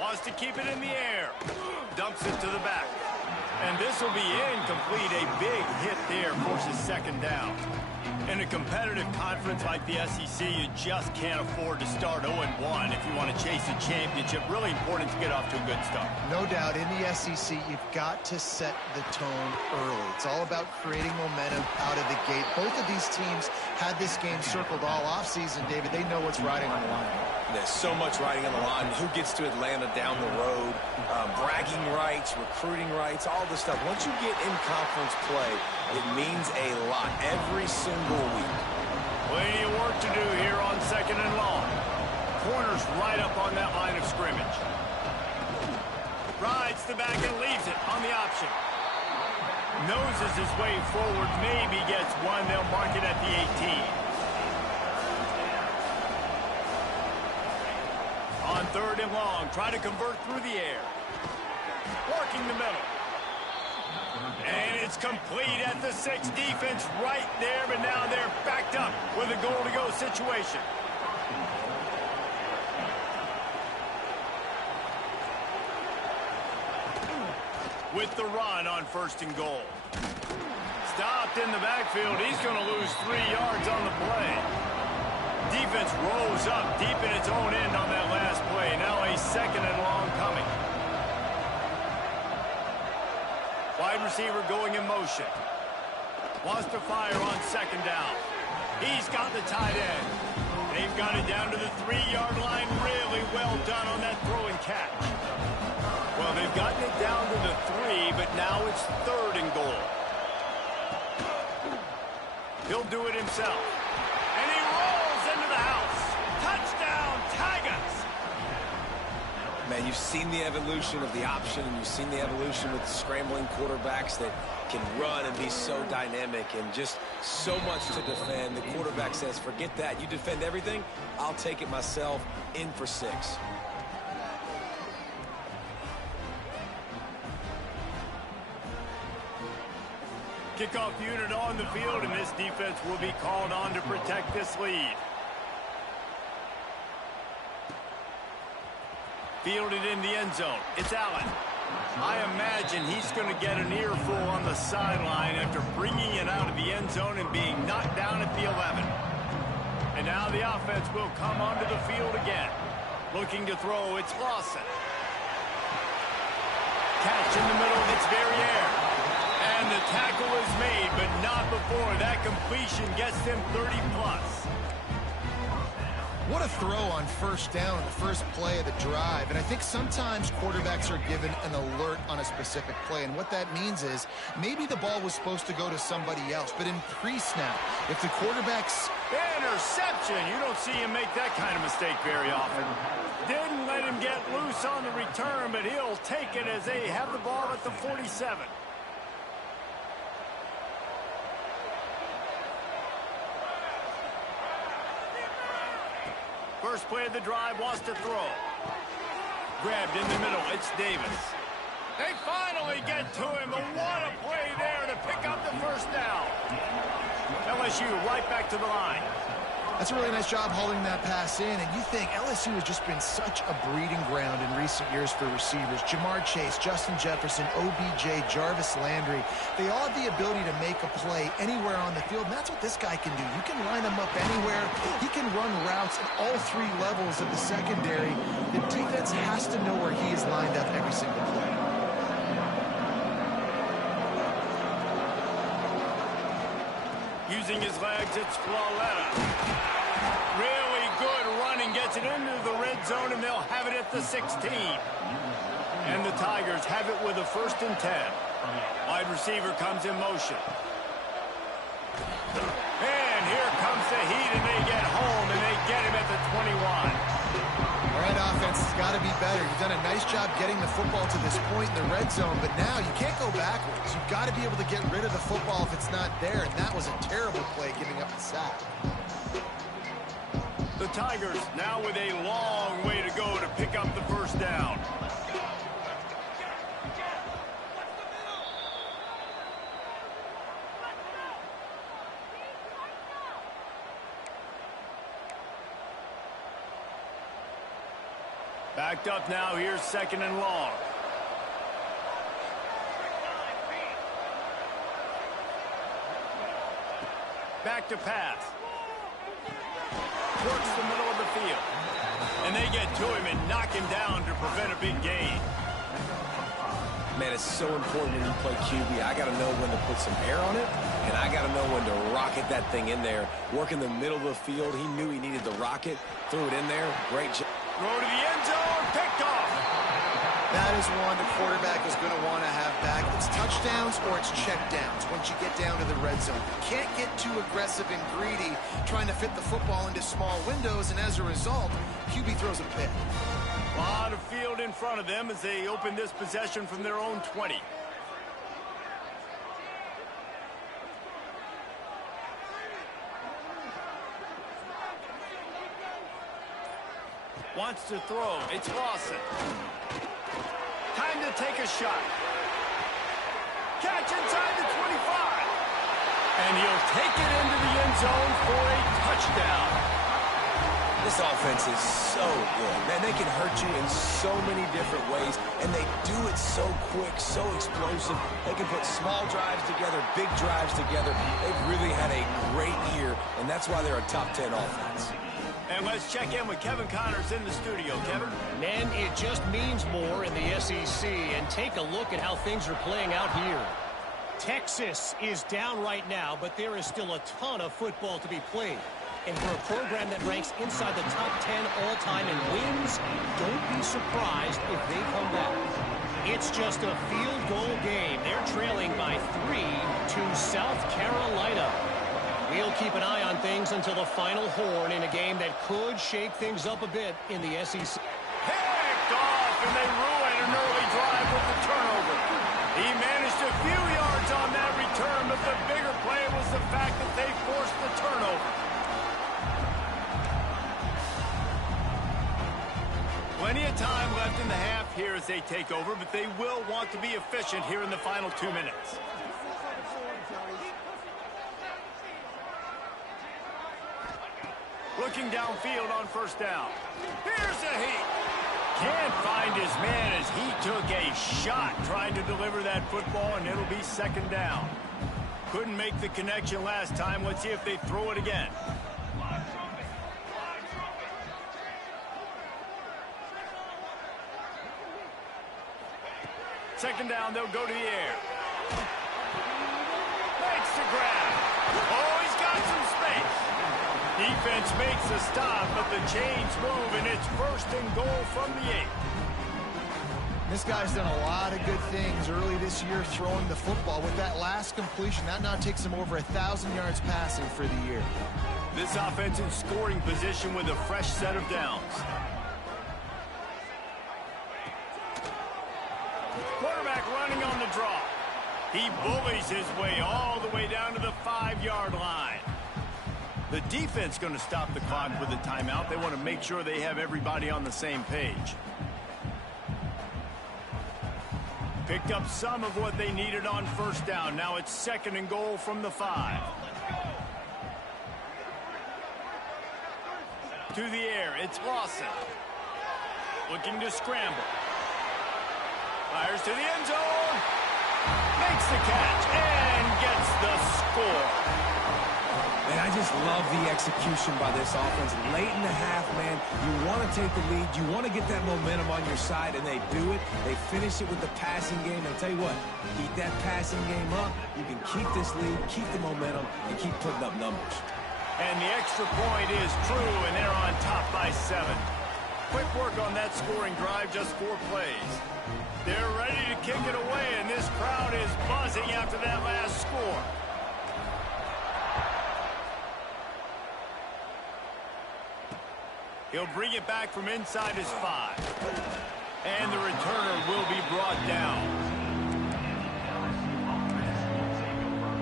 Wants to keep it in the air. Dumps it to the back. And this will be incomplete. A big hit there forces second down. In a competitive conference like the SEC, you just can't afford to start 0-1 if you want to chase a championship. Really important to get off to a good start. No doubt, in the SEC, you've got to set the tone early. It's all about creating momentum out of the gate. Both of these teams had this game circled all offseason, David. They know what's riding on the line. There's so much riding on the line. Who gets to Atlanta down the road? Bragging rights, recruiting rights, all this stuff. Once you get in conference play, it means a lot every single week. Plenty of work to do here on 2nd and long. Corner's right up on that line of scrimmage. Rides the back and leaves it on the option. Noses his way forward, maybe gets one. They'll mark it at the 18. On 3rd and long, try to convert through the air. Working the middle. And it's complete at the 6. Defense right there, but now they're backed up with a goal-to-go situation. With the run on 1st and goal. Stopped in the backfield. He's going to lose 3 yards on the play. Defense rose up deep in its own end on that last play. Now a 2nd and long coming. Wide receiver going in motion. Wants to fire on 2nd down. He's got the tight end. They've got it down to the 3-yard line. Really well done on that throw and catch. Well, they've gotten it down to the 3, but now it's 3rd and goal. He'll do it himself. And he rolls into the house. Touchdown, Tigers! Man, you've seen the evolution of the option, and you've seen the evolution with the scrambling quarterbacks that can run and be so dynamic and just so much to defend. The quarterback says, forget that. You defend everything, I'll take it myself. In for 6. Kickoff unit on the field, and this defense will be called on to protect this lead. Fielded in the end zone. It's Allen. I imagine he's going to get an earful on the sideline after bringing it out of the end zone and being knocked down at the 11. And now the offense will come onto the field again. Looking to throw, it's Lawson. Catch in the middle of its very air. And the tackle is made, but not before that completion gets them 30-plus. What a throw on 1st down, the first play of the drive. And I think sometimes quarterbacks are given an alert on a specific play. And what that means is maybe the ball was supposed to go to somebody else. But in pre-snap, if the quarterback's... Interception! You don't see him make that kind of mistake very often. Didn't let him get loose on the return, but he'll take it as they have the ball at the 47. First play of the drive, wants to throw. Grabbed in the middle, it's Davis. They finally get to him, but what a play there to pick up the 1st down. LSU right back to the line. That's a really nice job holding that pass in, and you think LSU has just been such a breeding ground in recent years for receivers. Jamar Chase, Justin Jefferson, OBJ, Jarvis Landry, they all have the ability to make a play anywhere on the field, and that's what this guy can do. You can line him up anywhere. He can run routes at all 3 levels of the secondary. The defense has to know where he is lined up every single play. Using his legs, it's Flawletta. Really good running, gets it into the red zone, and they'll have it at the 16. And the Tigers have it with a 1st and 10. Wide receiver comes in motion. And here comes the heat, and they get home, and they get him at the 21. All right, offense has got to be better. You've done a nice job getting the football to this point in the red zone, but now you can't go backwards. You've got to be able to get rid of the football if it's not there, and that was a terrible play giving up the sack. The Tigers now with a long way to go to pick up the 1st down. Backed up now, here's 2nd and long. Back to pass. Works the middle of the field. And they get to him and knock him down to prevent a big gain. Man, it's so important when you play QB. I got to know when to put some air on it, and I got to know when to rocket that thing in there. Work in the middle of the field. He knew he needed to rocket, threw it in there. Great job. Throw to the end zone, picked off. That is one the quarterback is going to want to have back. It's touchdowns or it's check downs once you get down to the red zone. You can't get too aggressive and greedy trying to fit the football into small windows, and as a result, QB throws a pick. A lot of field in front of them as they open this possession from their own 20. Wants to throw. It's Lawson. Time to take a shot. Catch inside the 25. And he'll take it into the end zone for a touchdown. This offense is so good. Man, they can hurt you in so many different ways, and they do it so quick, so explosive. They can put small drives together, big drives together. They've really had a great year, and that's why they're a top 10 offense. And let's check in with Kevin Connors in the studio. Kevin? Men, it just means more in the SEC, and take a look at how things are playing out here. Texas is down right now, but there is still a ton of football to be played. And for a program that ranks inside the top 10 all-time in wins, don't be surprised if they come back. It's just a field goal game. They're trailing by 3 to South Carolina. We'll keep an eye on things until the final horn in a game that could shake things up a bit in the SEC. Picked off, and they ruin an early drive with the turnover. He managed a few yards on that return, but the bigger play was the fact that they forced the turnover. Plenty of time left in the half here as they take over, but they will want to be efficient here in the final 2 minutes. Looking downfield on first down. Here's a heat. Can't find his man as he took a shot trying to deliver that football, and it'll be second down. Couldn't make the connection last time. Let's see if they throw it again. Second down, they'll go to the air. Makes the grab. Oh, he's got some space. Defense makes the stop, but the chains move, and it's first and goal from the 8. This guy's done a lot of good things early this year throwing the football. With that last completion, that now takes him over 1,000 yards passing for the year. This offense in scoring position with a fresh set of downs. Quarterback running on the draw. He bullies his way all the way down to the 5-yard line. The defense going to stop the clock with a timeout. They want to make sure they have everybody on the same page. Picked up some of what they needed on first down. Now it's second and goal from the 5. To the air, it's Lawson. Looking to scramble. Fires to the end zone. Makes the catch and gets the score. Man, I just love the execution by this offense. Late in the half, man, you want to take the lead. You want to get that momentum on your side, and they do it. They finish it with the passing game. And I'll tell you what, keep that passing game up. You can keep this lead, keep the momentum, and keep putting up numbers. And the extra point is true, and they're on top by 7. Quick work on that scoring drive, just 4 plays. They're ready to kick it away, and this crowd is buzzing after that last score. He'll bring it back from inside his 5. And the returner will be brought down.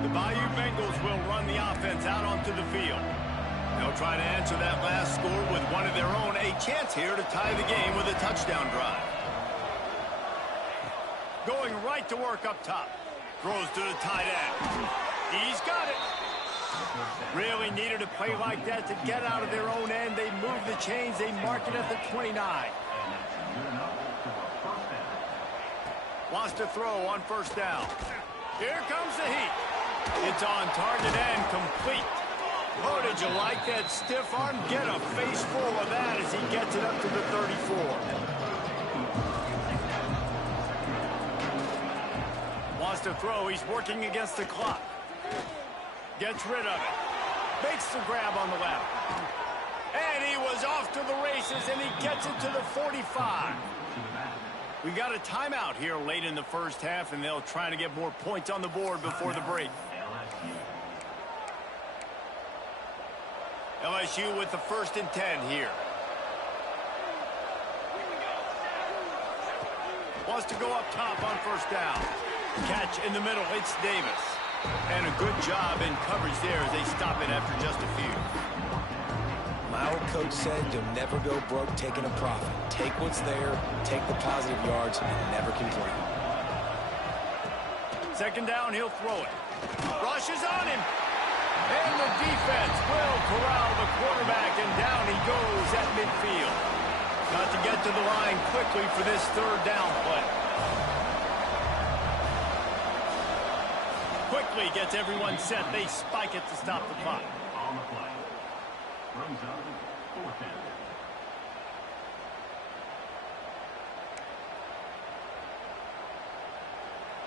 The Bayou Bengals will run the offense out onto the field. They'll try to answer that last score with one of their own. A chance here to tie the game with a touchdown drive. Going right to work up top. Throws to the tight end. He's got it. Really needed a play like that to get out of their own end. They move the chains. They mark it at the 29. Wants to throw on first down. Here comes the heat. It's on target and complete. Oh, did you like that stiff arm? Get a face full of that as he gets it up to the 34. to throw. He's working against the clock. Gets rid of it. Makes the grab on the left. And he was off to the races, and he gets it to the 45. We got a timeout here late in the first half, and they'll try to get more points on the board before the break. LSU with the 1st and 10 here. Wants to go up top on 1st down. Catch in the middle. It's Davis. And a good job in coverage there as they stop it after just a few. My old coach said you'll never go broke taking a profit. Take what's there, take the positive yards, and never complain. 2nd down, he'll throw it. Rushes on him. And the defense will corral the quarterback, and down he goes at midfield. Got to get to the line quickly for this 3rd down play. Quickly gets everyone set. They spike it to stop the clock. On the play. Throws out 4th down.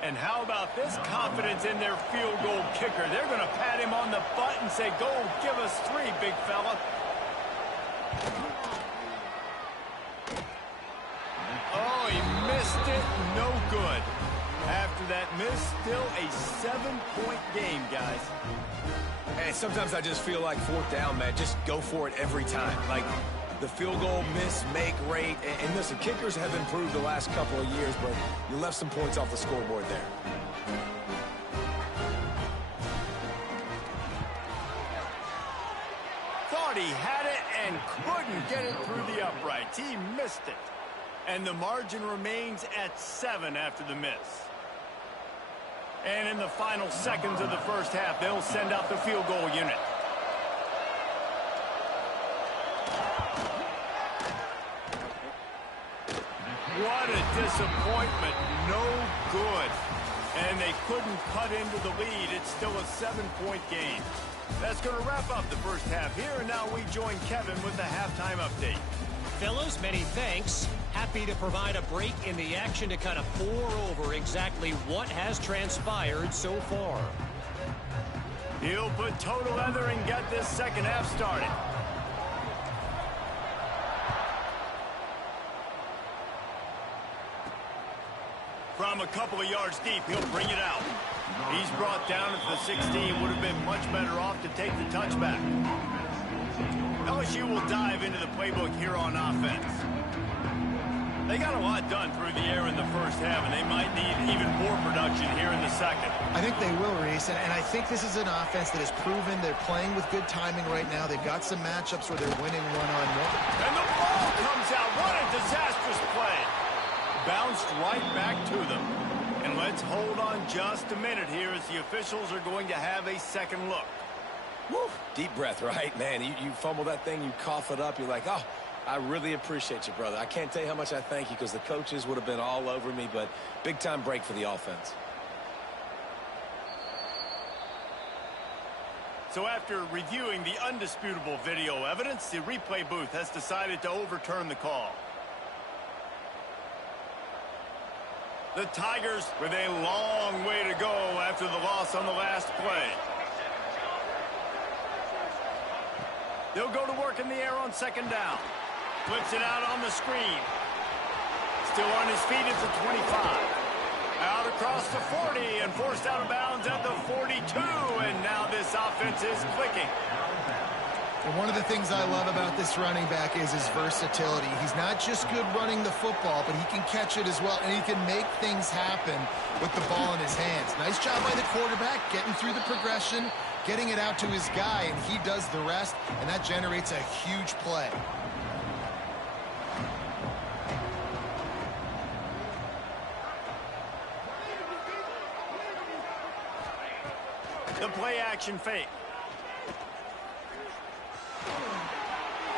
And how about this confidence in their field goal kicker? They're going to pat him on the butt and say, go give us 3, big fella. Oh, he missed it. No good. After that miss, still a 7-point game, guys. And sometimes I just feel like 4th down, man. Just go for it every time. Like the field goal miss-make rate. And listen, kickers have improved the last couple of years, but you left some points off the scoreboard there. Thought he had it and couldn't get it through the uprights. He missed it. And the margin remains at 7 after the miss. And in the final seconds of the first half, they'll send out the field goal unit. What a disappointment. No good. And they couldn't cut into the lead. It's still a 7-point game. That's going to wrap up the first half here. And now we join Kevin with the halftime update. Fellas, many thanks. Happy to provide a break in the action to kind of pour over exactly what has transpired so far. He'll put toe to leather and get this second half started. From a couple of yards deep, he'll bring it out. He's brought down at the 16. Would have been much better off to take the touchback. LSU will dive into the playbook here on offense. They got a lot done through the air in the first half, and they might need even more production here in the second. I think they will, Reese, and I think this is an offense that has proven they're playing with good timing right now. They've got some matchups where they're winning one-on-one. And the ball comes out. What a disastrous play. Bounced right back to them. And let's hold on just a minute here as the officials are going to have a second look. Woo. Deep breath, right? Man, you fumble that thing, you cough it up, you're like, oh, I really appreciate you, brother. I can't tell you how much I thank you because the coaches would have been all over me, but big-time break for the offense. So after reviewing the undisputable video evidence, the replay booth has decided to overturn the call. The Tigers with a long way to go after the loss on the last play. They'll go to work in the air on 2nd down. Flips it out on the screen. Still on his feet at the 25. Out across the 40 and forced out of bounds at the 42. And now this offense is clicking. And one of the things I love about this running back is his versatility. He's not just good running the football, but he can catch it as well, and he can make things happen with the ball in his hands. Nice job by the quarterback, getting through the progression, getting it out to his guy, and he does the rest, and that generates a huge play. The play action fake.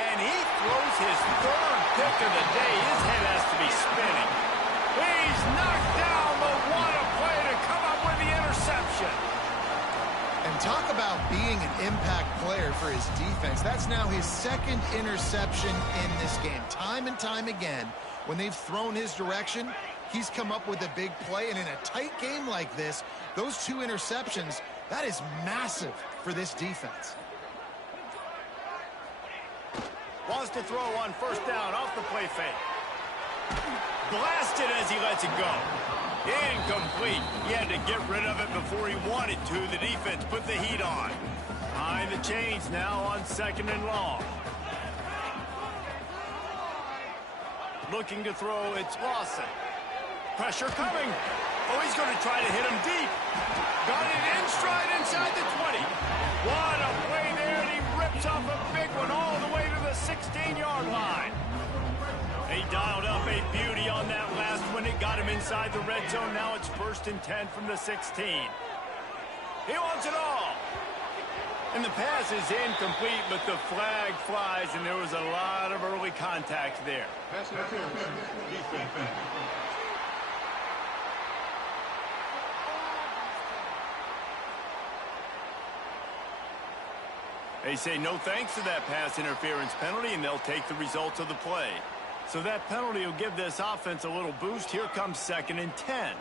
And he throws his 3rd pick of the day. His head has to be spinning. He's knocked down, but what a play to come up with the interception. And talk about being an impact player for his defense. That's now his 2nd interception in this game. Time and time again, when they've thrown his direction, he's come up with a big play. And in a tight game like this, those 2 interceptions, that is massive for this defense. Wants to throw on first down off the play fake. Blasted as he lets it go. Incomplete. He had to get rid of it before he wanted to. The defense put the heat on. Behind the chains now on 2nd and long. Looking to throw, it's Lawson. Pressure coming. Oh, he's going to try to hit him deep. Got it in stride inside the 20. What a play there, and he rips off a big one all the way to the 16-yard line. He dialed up a beauty on that last one. It got him inside the red zone. Now it's 1st and 10 from the 16. He wants it all. And the pass is incomplete, but the flag flies, and there was a lot of early contact there. They say no thanks to that pass interference penalty, and they'll take the results of the play. So that penalty will give this offense a little boost. Here comes 2nd and 10.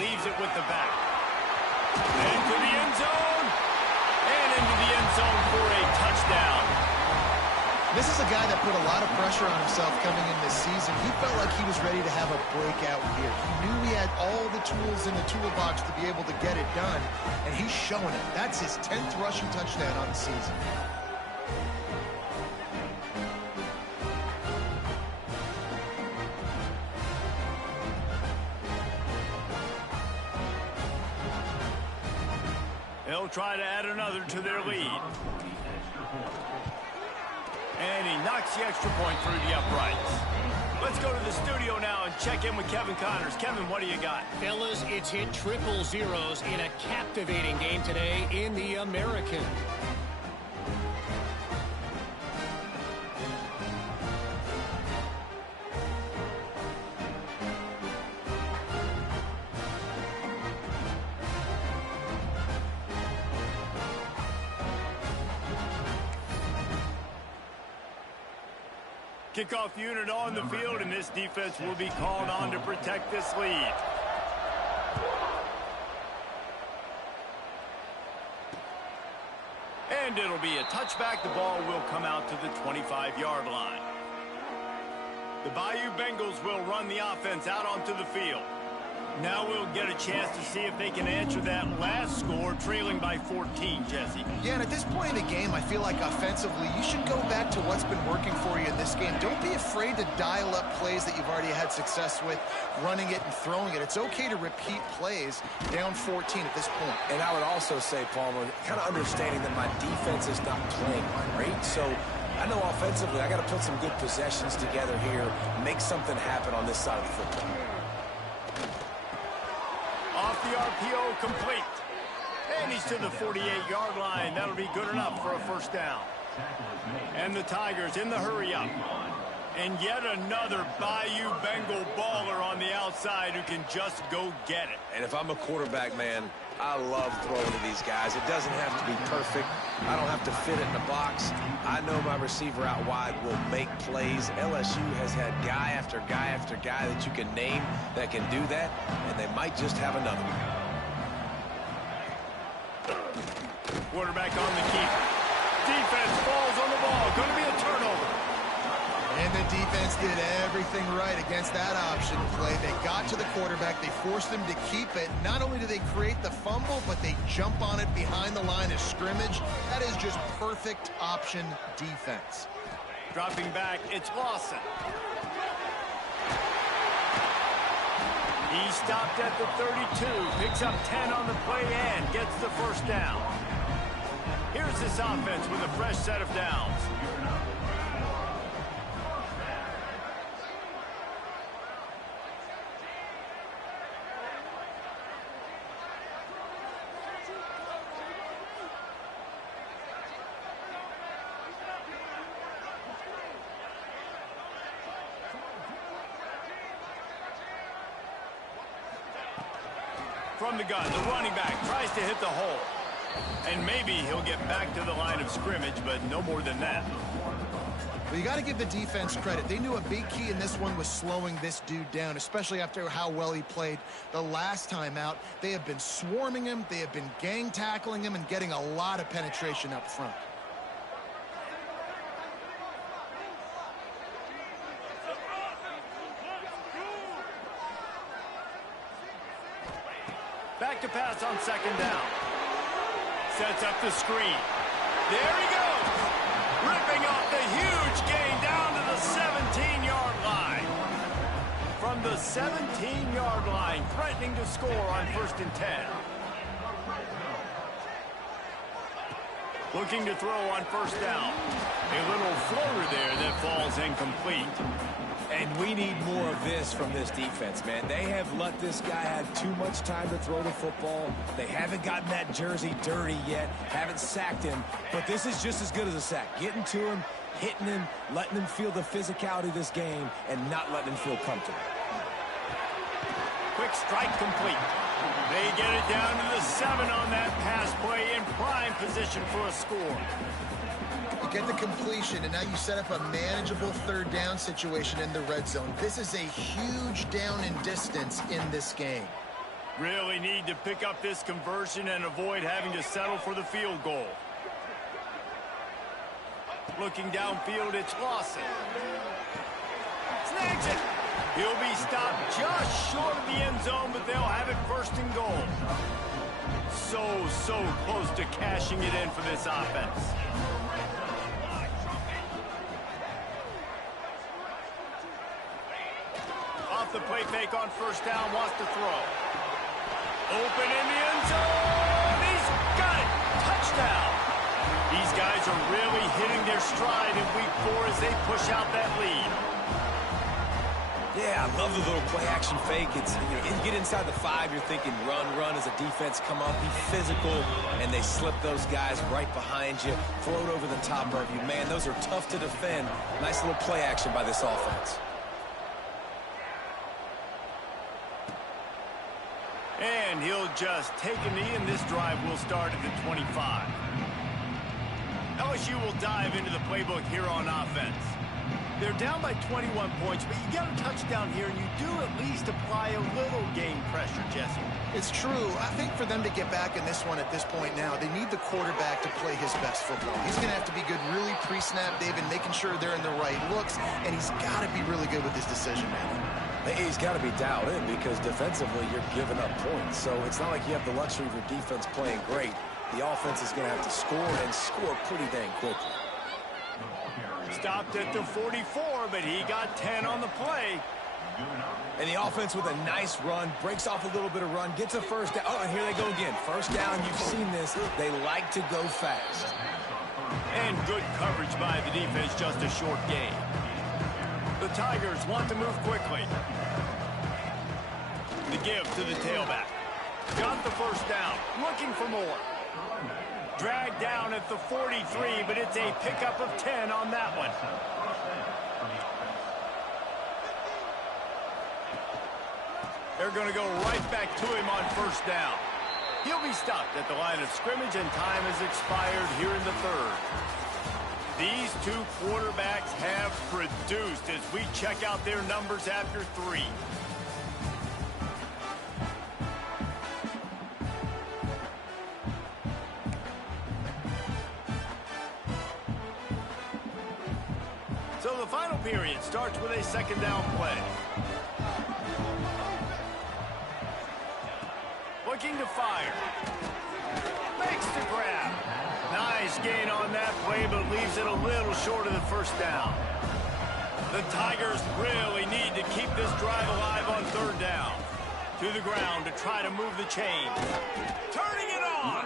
Leaves it with the back. Into the end zone. And into the end zone for a touchdown. This is a guy that put a lot of pressure on himself coming in this season. He felt like he was ready to have a breakout here. He knew he had all the tools in the toolbox to be able to get it done, and he's showing it. That's his 10th rushing touchdown on the season. They'll try to add another to their lead. And he knocks the extra point through the uprights. Let's go to the studio now and check in with Kevin Connors. Kevin, what do you got? Fellas, it's hit triple zeros in a captivating game today in the American. Kickoff unit on the field, and this defense will be called on to protect this lead. And it'll be a touchback. The ball will come out to the 25-yard line. The Bayou Bengals will run the offense out onto the field. Now we'll get a chance to see if they can answer that last score, trailing by 14, Jesse. Yeah, and at this point in the game, I feel like offensively, you should go back to what's been working for you in this game. Don't be afraid to dial up plays that you've already had success with, running it and throwing it. It's okay to repeat plays down 14 at this point. And I would also say, Palmer, kind of understanding that my defense is not playing great, so I know offensively I got to put some good possessions together here, make something happen on this side of the football. Off the RPO, complete. And he's to the 48-yard line. That'll be good enough for a first down. And the Tigers in the hurry-up. And yet another Bayou Bengal baller on the outside who can just go get it. And if I'm a quarterback, man, I love throwing to these guys. It doesn't have to be perfect. I don't have to fit it in the box. I know my receiver out wide will make plays. LSU has had guy after guy after guy that you can name that can do that, and they might just have another one. Quarterback on the keeper. Defense falls on the ball. Going to be a turnover. And the defense did everything right against that option play. They got to the quarterback. They forced him to keep it. Not only do they create the fumble, but they jump on it behind the line of scrimmage. That is just perfect option defense. Dropping back, it's Lawson. He stopped at the 32, picks up 10 on the play and gets the first down. Here's this offense with a fresh set of downs. From the gun, the running back tries to hit the hole. And maybe he'll get back to the line of scrimmage, but no more than that. Well, you got to give the defense credit. They knew a big key in this one was slowing this dude down, especially after how well he played the last time out. They have been swarming him. They have been gang tackling him and getting a lot of penetration up front. Back to pass on second down. Sets up the screen. There he goes. Ripping off the huge gain down to the 17-yard line. From the 17-yard line, threatening to score on 1st and 10. Looking to throw on 1st down. A little floater there that falls incomplete. And we need more of this from this defense, man. They have let this guy have too much time to throw the football. They haven't gotten that jersey dirty yet, haven't sacked him. But this is just as good as a sack. Getting to him, hitting him, letting him feel the physicality of this game, and not letting him feel comfortable. Quick strike complete. They get it down to the 7 on that pass play in prime position for a score. You get the completion, and now you set up a manageable 3rd down situation in the red zone. This is a huge down in distance in this game. Really need to pick up this conversion and avoid having to settle for the field goal. Looking downfield, it's Lawson. Snags it. He'll be stopped just short of the end zone, but they'll have it 1st and goal. So close to cashing it in for this offense. Off the play fake on 1st down, wants to throw. Open in the end zone. He's got it. Touchdown. These guys are really hitting their stride in week 4 as they push out that lead. Yeah, I love the little play-action fake. It's, you get inside the 5, you're thinking run as a defense come up, be physical, and they slip those guys right behind you, float over the top of you. Man, those are tough to defend. Nice little play-action by this offense. And he'll just take a knee, and this drive will start at the 25. LSU will dive into the playbook here on offense. They're down by 21 points, but you get a touchdown here, and you do at least apply a little game pressure, Jesse. It's true. I think for them to get back in this one at this point now, they need the quarterback to play his best football. He's going to have to be good really pre-snap, David, making sure they're in the right looks, and he's got to be really good with his decision-making. He's got to be dialed in because defensively you're giving up points. So it's not like you have the luxury of your defense playing great. The offense is going to have to score and score pretty dang quickly. Stopped at the 44, but he got 10 on the play. And the offense with a nice run, breaks off a little bit of run, gets a 1st down. Oh, and here they go again. 1st down, you've seen this. They like to go fast. And good coverage by the defense, just a short gain. The Tigers want to move quickly. The give to the tailback. Got the 1st down, looking for more. Dragged down at the 43, but it's a pickup of 10 on that one. They're going to go right back to him on 1st down. He'll be stopped at the line of scrimmage, and time has expired here in the 3rd. These two quarterbacks have produced as we check out their numbers after 3. So the final period starts with a 2nd down play. Looking to fire. Makes the grab. Nice gain on that play, but leaves it a little short of the 1st down. The Tigers really need to keep this drive alive on 3rd down. To the ground to try to move the chains. Turning it on.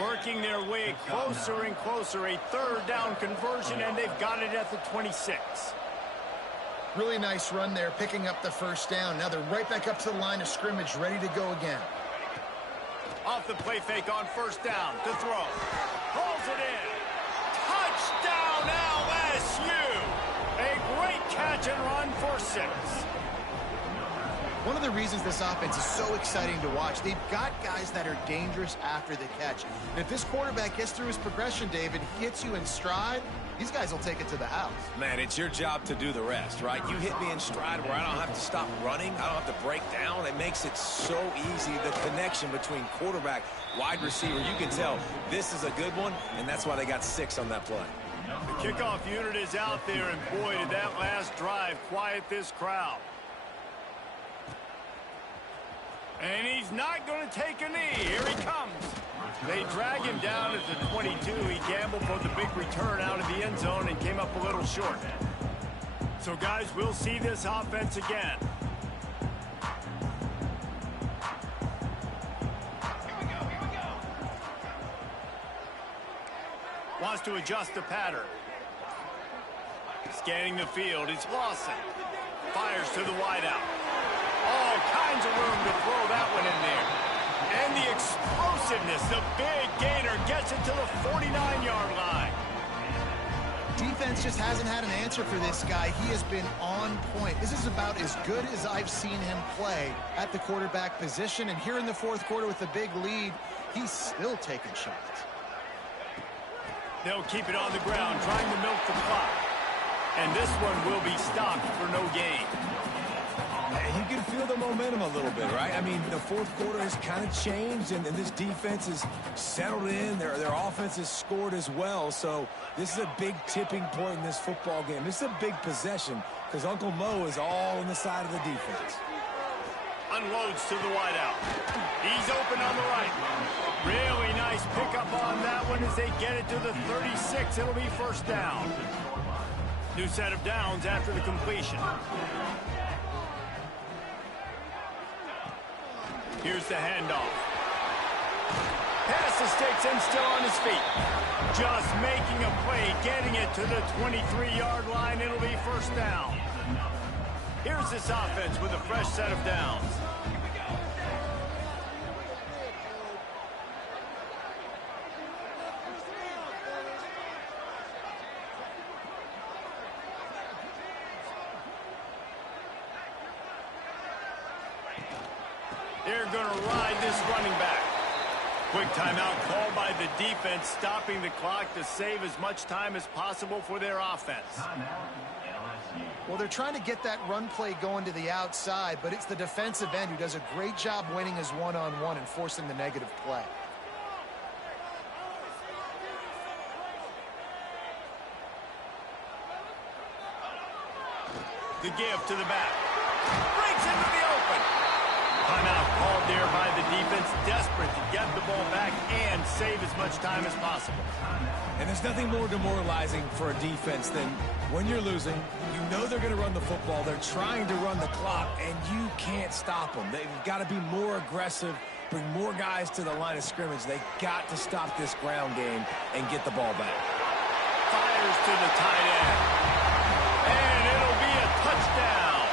Working their way closer and closer. A 3rd down conversion, and they've got it at the 26. Really nice run there, picking up the 1st down. Now they're right back up to the line of scrimmage, ready to go again. Off the play fake on 1st down to throw. Pulls it in. Touchdown LSU. A great catch and run for 6. One of the reasons this offense is so exciting to watch, they've got guys that are dangerous after the catch. And if this quarterback gets through his progression, David, hits you in stride, these guys will take it to the house. Man, it's your job to do the rest, right? You hit me in stride where I don't have to stop running. I don't have to break down. It makes it so easy, the connection between quarterback, wide receiver. You can tell this is a good one, and that's why they got 6 on that play. The kickoff unit is out there, and boy, did that last drive quiet this crowd. And he's not going to take a knee. Here he comes. They drag him down at the 22. He gambled for the big return out of the end zone and came up a little short. So, guys, we'll see this offense again. Wants to adjust the pattern. Scanning the field. It's Lawson. Fires to the wideout. All kinds of room to throw that one in there. And the explosiveness, the big gainer gets it to the 49-yard line. Defense just hasn't had an answer for this guy. He has been on point. This is about as good as I've seen him play at the quarterback position. And here in the fourth quarter with the big lead, he's still taking shots. They'll keep it on the ground, trying to milk the clock. And this one will be stopped for no gain. You can feel the momentum a little bit, right? I mean, the fourth quarter has kind of changed, and this defense has settled in. Their offense has scored as well, so this is a big tipping point in this football game. This is a big possession because Uncle Mo is all on the side of the defense. Unloads to the wideout. He's open on the right. Really nice pickup on that one as they get it to the 36. It'll be first down. New set of downs after the completion. Here's the handoff. Passes takes him still on his feet. Just making a play, getting it to the 23-yard line. It'll be first down. Here's this offense with a fresh set of downs. They're going to ride this running back. Quick timeout called by the defense, stopping the clock to save as much time as possible for their offense. Well, they're trying to get that run play going to the outside, but it's the defensive end who does a great job winning his one-on-one and forcing the negative play. The give to the back. Breaks into the open. Timeout called there by the defense, desperate to get the ball back and save as much time as possible. And there's nothing more demoralizing for a defense than when you're losing, you know they're going to run the football, they're trying to run the clock, and you can't stop them. They've got to be more aggressive, bring more guys to the line of scrimmage. They got to stop this ground game and get the ball back. Fires to the tight end. And it'll be a touchdown.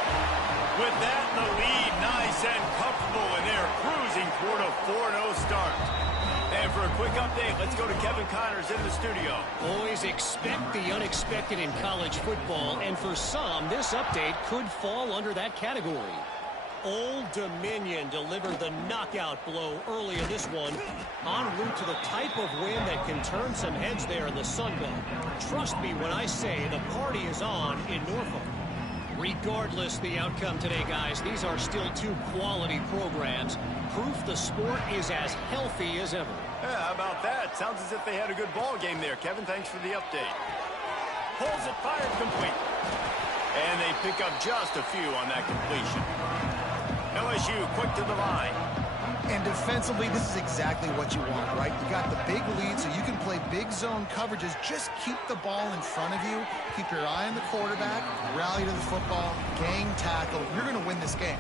With that in the lead, nice and comfortable, and they're cruising toward a 4-0 start. And for a quick update, let's go to Kevin Connors in the studio. Always expect the unexpected in college football, and for some, this update could fall under that category. Old Dominion delivered the knockout blow early in this one, en route to the type of win that can turn some heads there in the Sun Belt. Trust me when I say the party is on in Norfolk. Regardless the outcome today, guys, these are still two quality programs. Proof the sport is as healthy as ever. Yeah, how about that? Sounds as if they had a good ball game there. Kevin, thanks for the update. Pulls it, fired, complete. And they pick up just a few on that completion. LSU quick to the line. And defensively, this is exactly what you want, right? You got the big lead, so you can play big zone coverages. Just keep the ball in front of you. Keep your eye on the quarterback. Rally to the football. Gang tackle. You're going to win this game.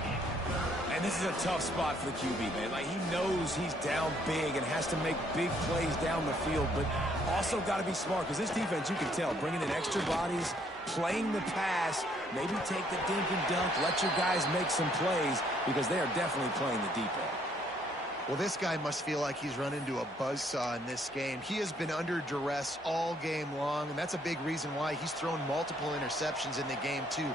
And this is a tough spot for the QB, man. Like, he knows he's down big and has to make big plays down the field, but also got to be smart because this defense, you can tell, bringing in extra bodies, playing the pass, maybe take the dink and dunk, let your guys make some plays because they are definitely playing the deep end. Well, this guy must feel like he's run into a buzzsaw in this game. He has been under duress all game long, and that's a big reason why he's thrown multiple interceptions in the game, too.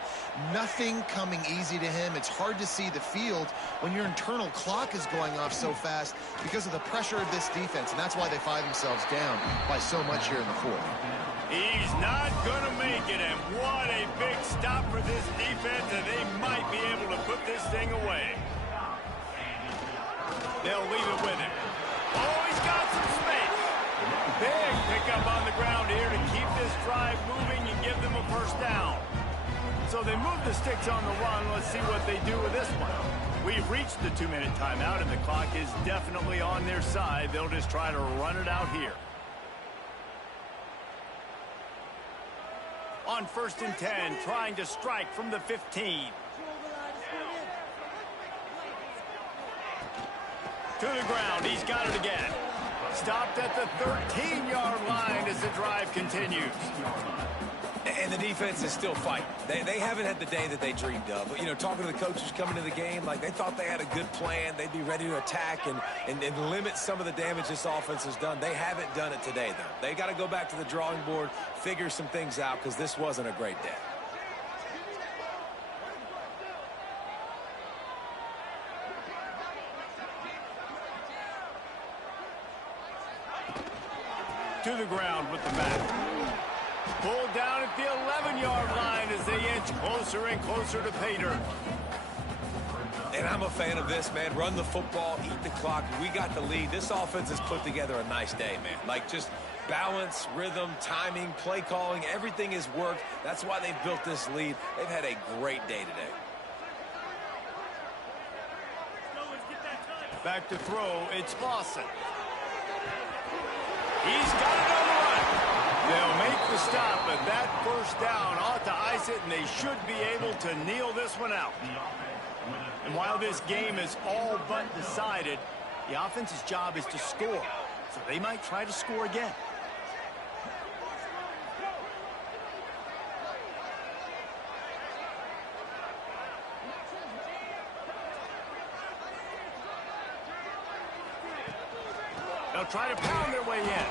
Nothing coming easy to him. It's hard to see the field when your internal clock is going off so fast because of the pressure of this defense, and that's why they find themselves down by so much here in the fourth. He's not going to make it, and what a big stop for this defense, and they might be able to put this thing away. They'll leave it with him. Oh, he's got some space. Big pickup on the ground here to keep this drive moving and give them a first down. So they move the sticks on the run. Let's see what they do with this one. We've reached the 2-minute timeout, and the clock is definitely on their side. They'll just try to run it out here. On 1st and 10, trying to strike from the 15. To the ground, he's got it again. Stopped at the 13-yard line as the drive continues. And the defense is still fighting. They haven't had the day that they dreamed of. But, you know, talking to the coaches coming to the game, like they thought they had a good plan. They'd be ready to attack and limit some of the damage this offense has done. They haven't done it today, though. They got to go back to the drawing board, figure some things out, because this wasn't a great day. To the ground with the back. Pulled down at the 11-yard line as they inch closer and closer to pay dirt. And I'm a fan of this, man. Run the football, eat the clock. We got the lead. This offense has put together a nice day, man. Like just balance, rhythm, timing, play calling, everything has worked. That's why they've built this lead. They've had a great day today. Back to throw, it's Lawson. He's got it on the run. They'll make the stop, but that first down ought to ice it, and they should be able to kneel this one out. And while this game is all but decided, the offense's job is to score. So they might try to score again. They'll try to pound their way in.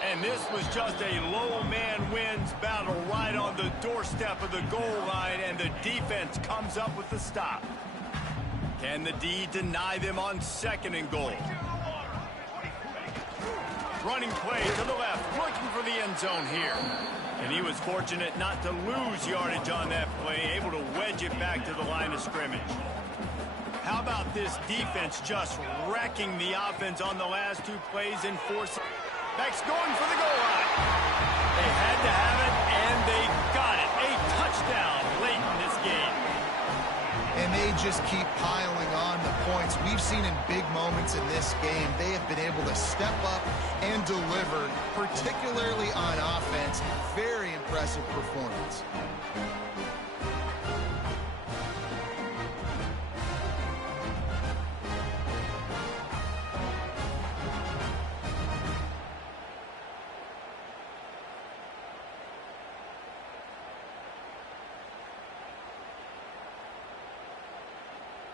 And this was just a low man wins battle right on the doorstep of the goal line, and the defense comes up with the stop. Can the D deny them on 2nd and goal? Running play to the left, looking for the end zone here. And he was fortunate not to lose yardage on that play, able to wedge it back to the line of scrimmage. How about this defense just wrecking the offense on the last 2 plays and forcing... Beck's going for the goal line. They had to have it, and they got it. A touchdown late in this game. And they just keep piling on the points. We've seen in big moments in this game, they have been able to step up and deliver, particularly on offense. Very impressive performance.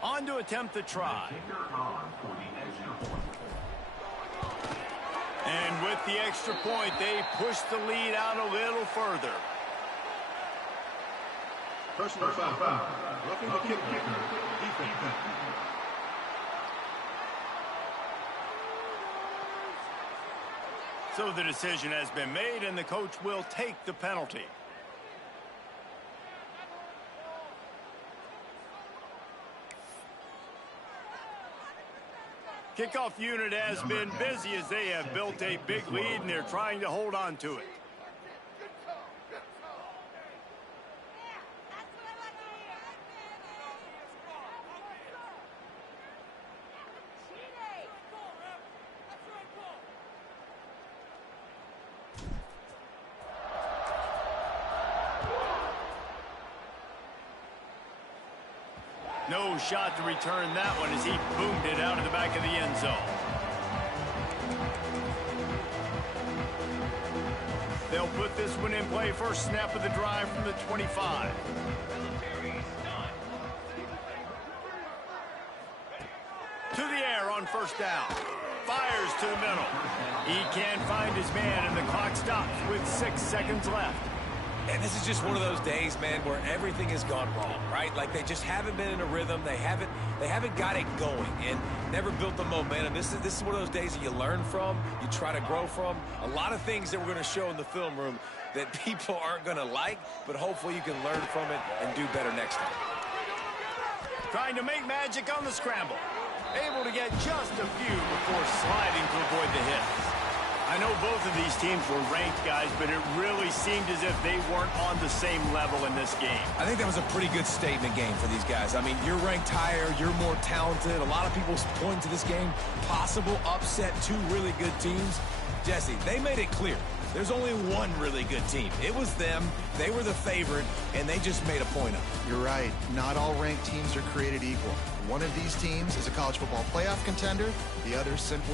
On to attempt the try. And with the extra point, they push the lead out a little further. Personal foul. Roughing the kicker. Defense. So the decision has been made, and the coach will take the penalty. Kickoff unit has been busy as they have built a big lead, and they're trying to hold on to it. No shot to return that one as he boomed it out of the back of the end zone. They'll put this one in play. First snap of the drive from the 25. To the air on first down. Fires to the middle. He can't find his man, and the clock stops with 6 seconds left. And this is just one of those days, man, where everything has gone wrong, right? Like they just haven't been in a rhythm. They haven't got it going and never built the momentum. This is one of those days that you learn from, you try to grow from. A lot of things that we're going to show in the film room that people aren't going to like, but hopefully you can learn from it and do better next time. Trying to make magic on the scramble. Able to get just a few before sliding to avoid the hits. I know both of these teams were ranked, guys, but it really seemed as if they weren't on the same level in this game. I think that was a pretty good statement game for these guys. I mean, you're ranked higher, you're more talented. A lot of people point to this game, possible upset, two really good teams. Jesse, they made it clear. There's only one really good team. It was them. They were the favorite, and they just made a point of it. You're right. Not all ranked teams are created equal. One of these teams is a college football playoff contender. The other simply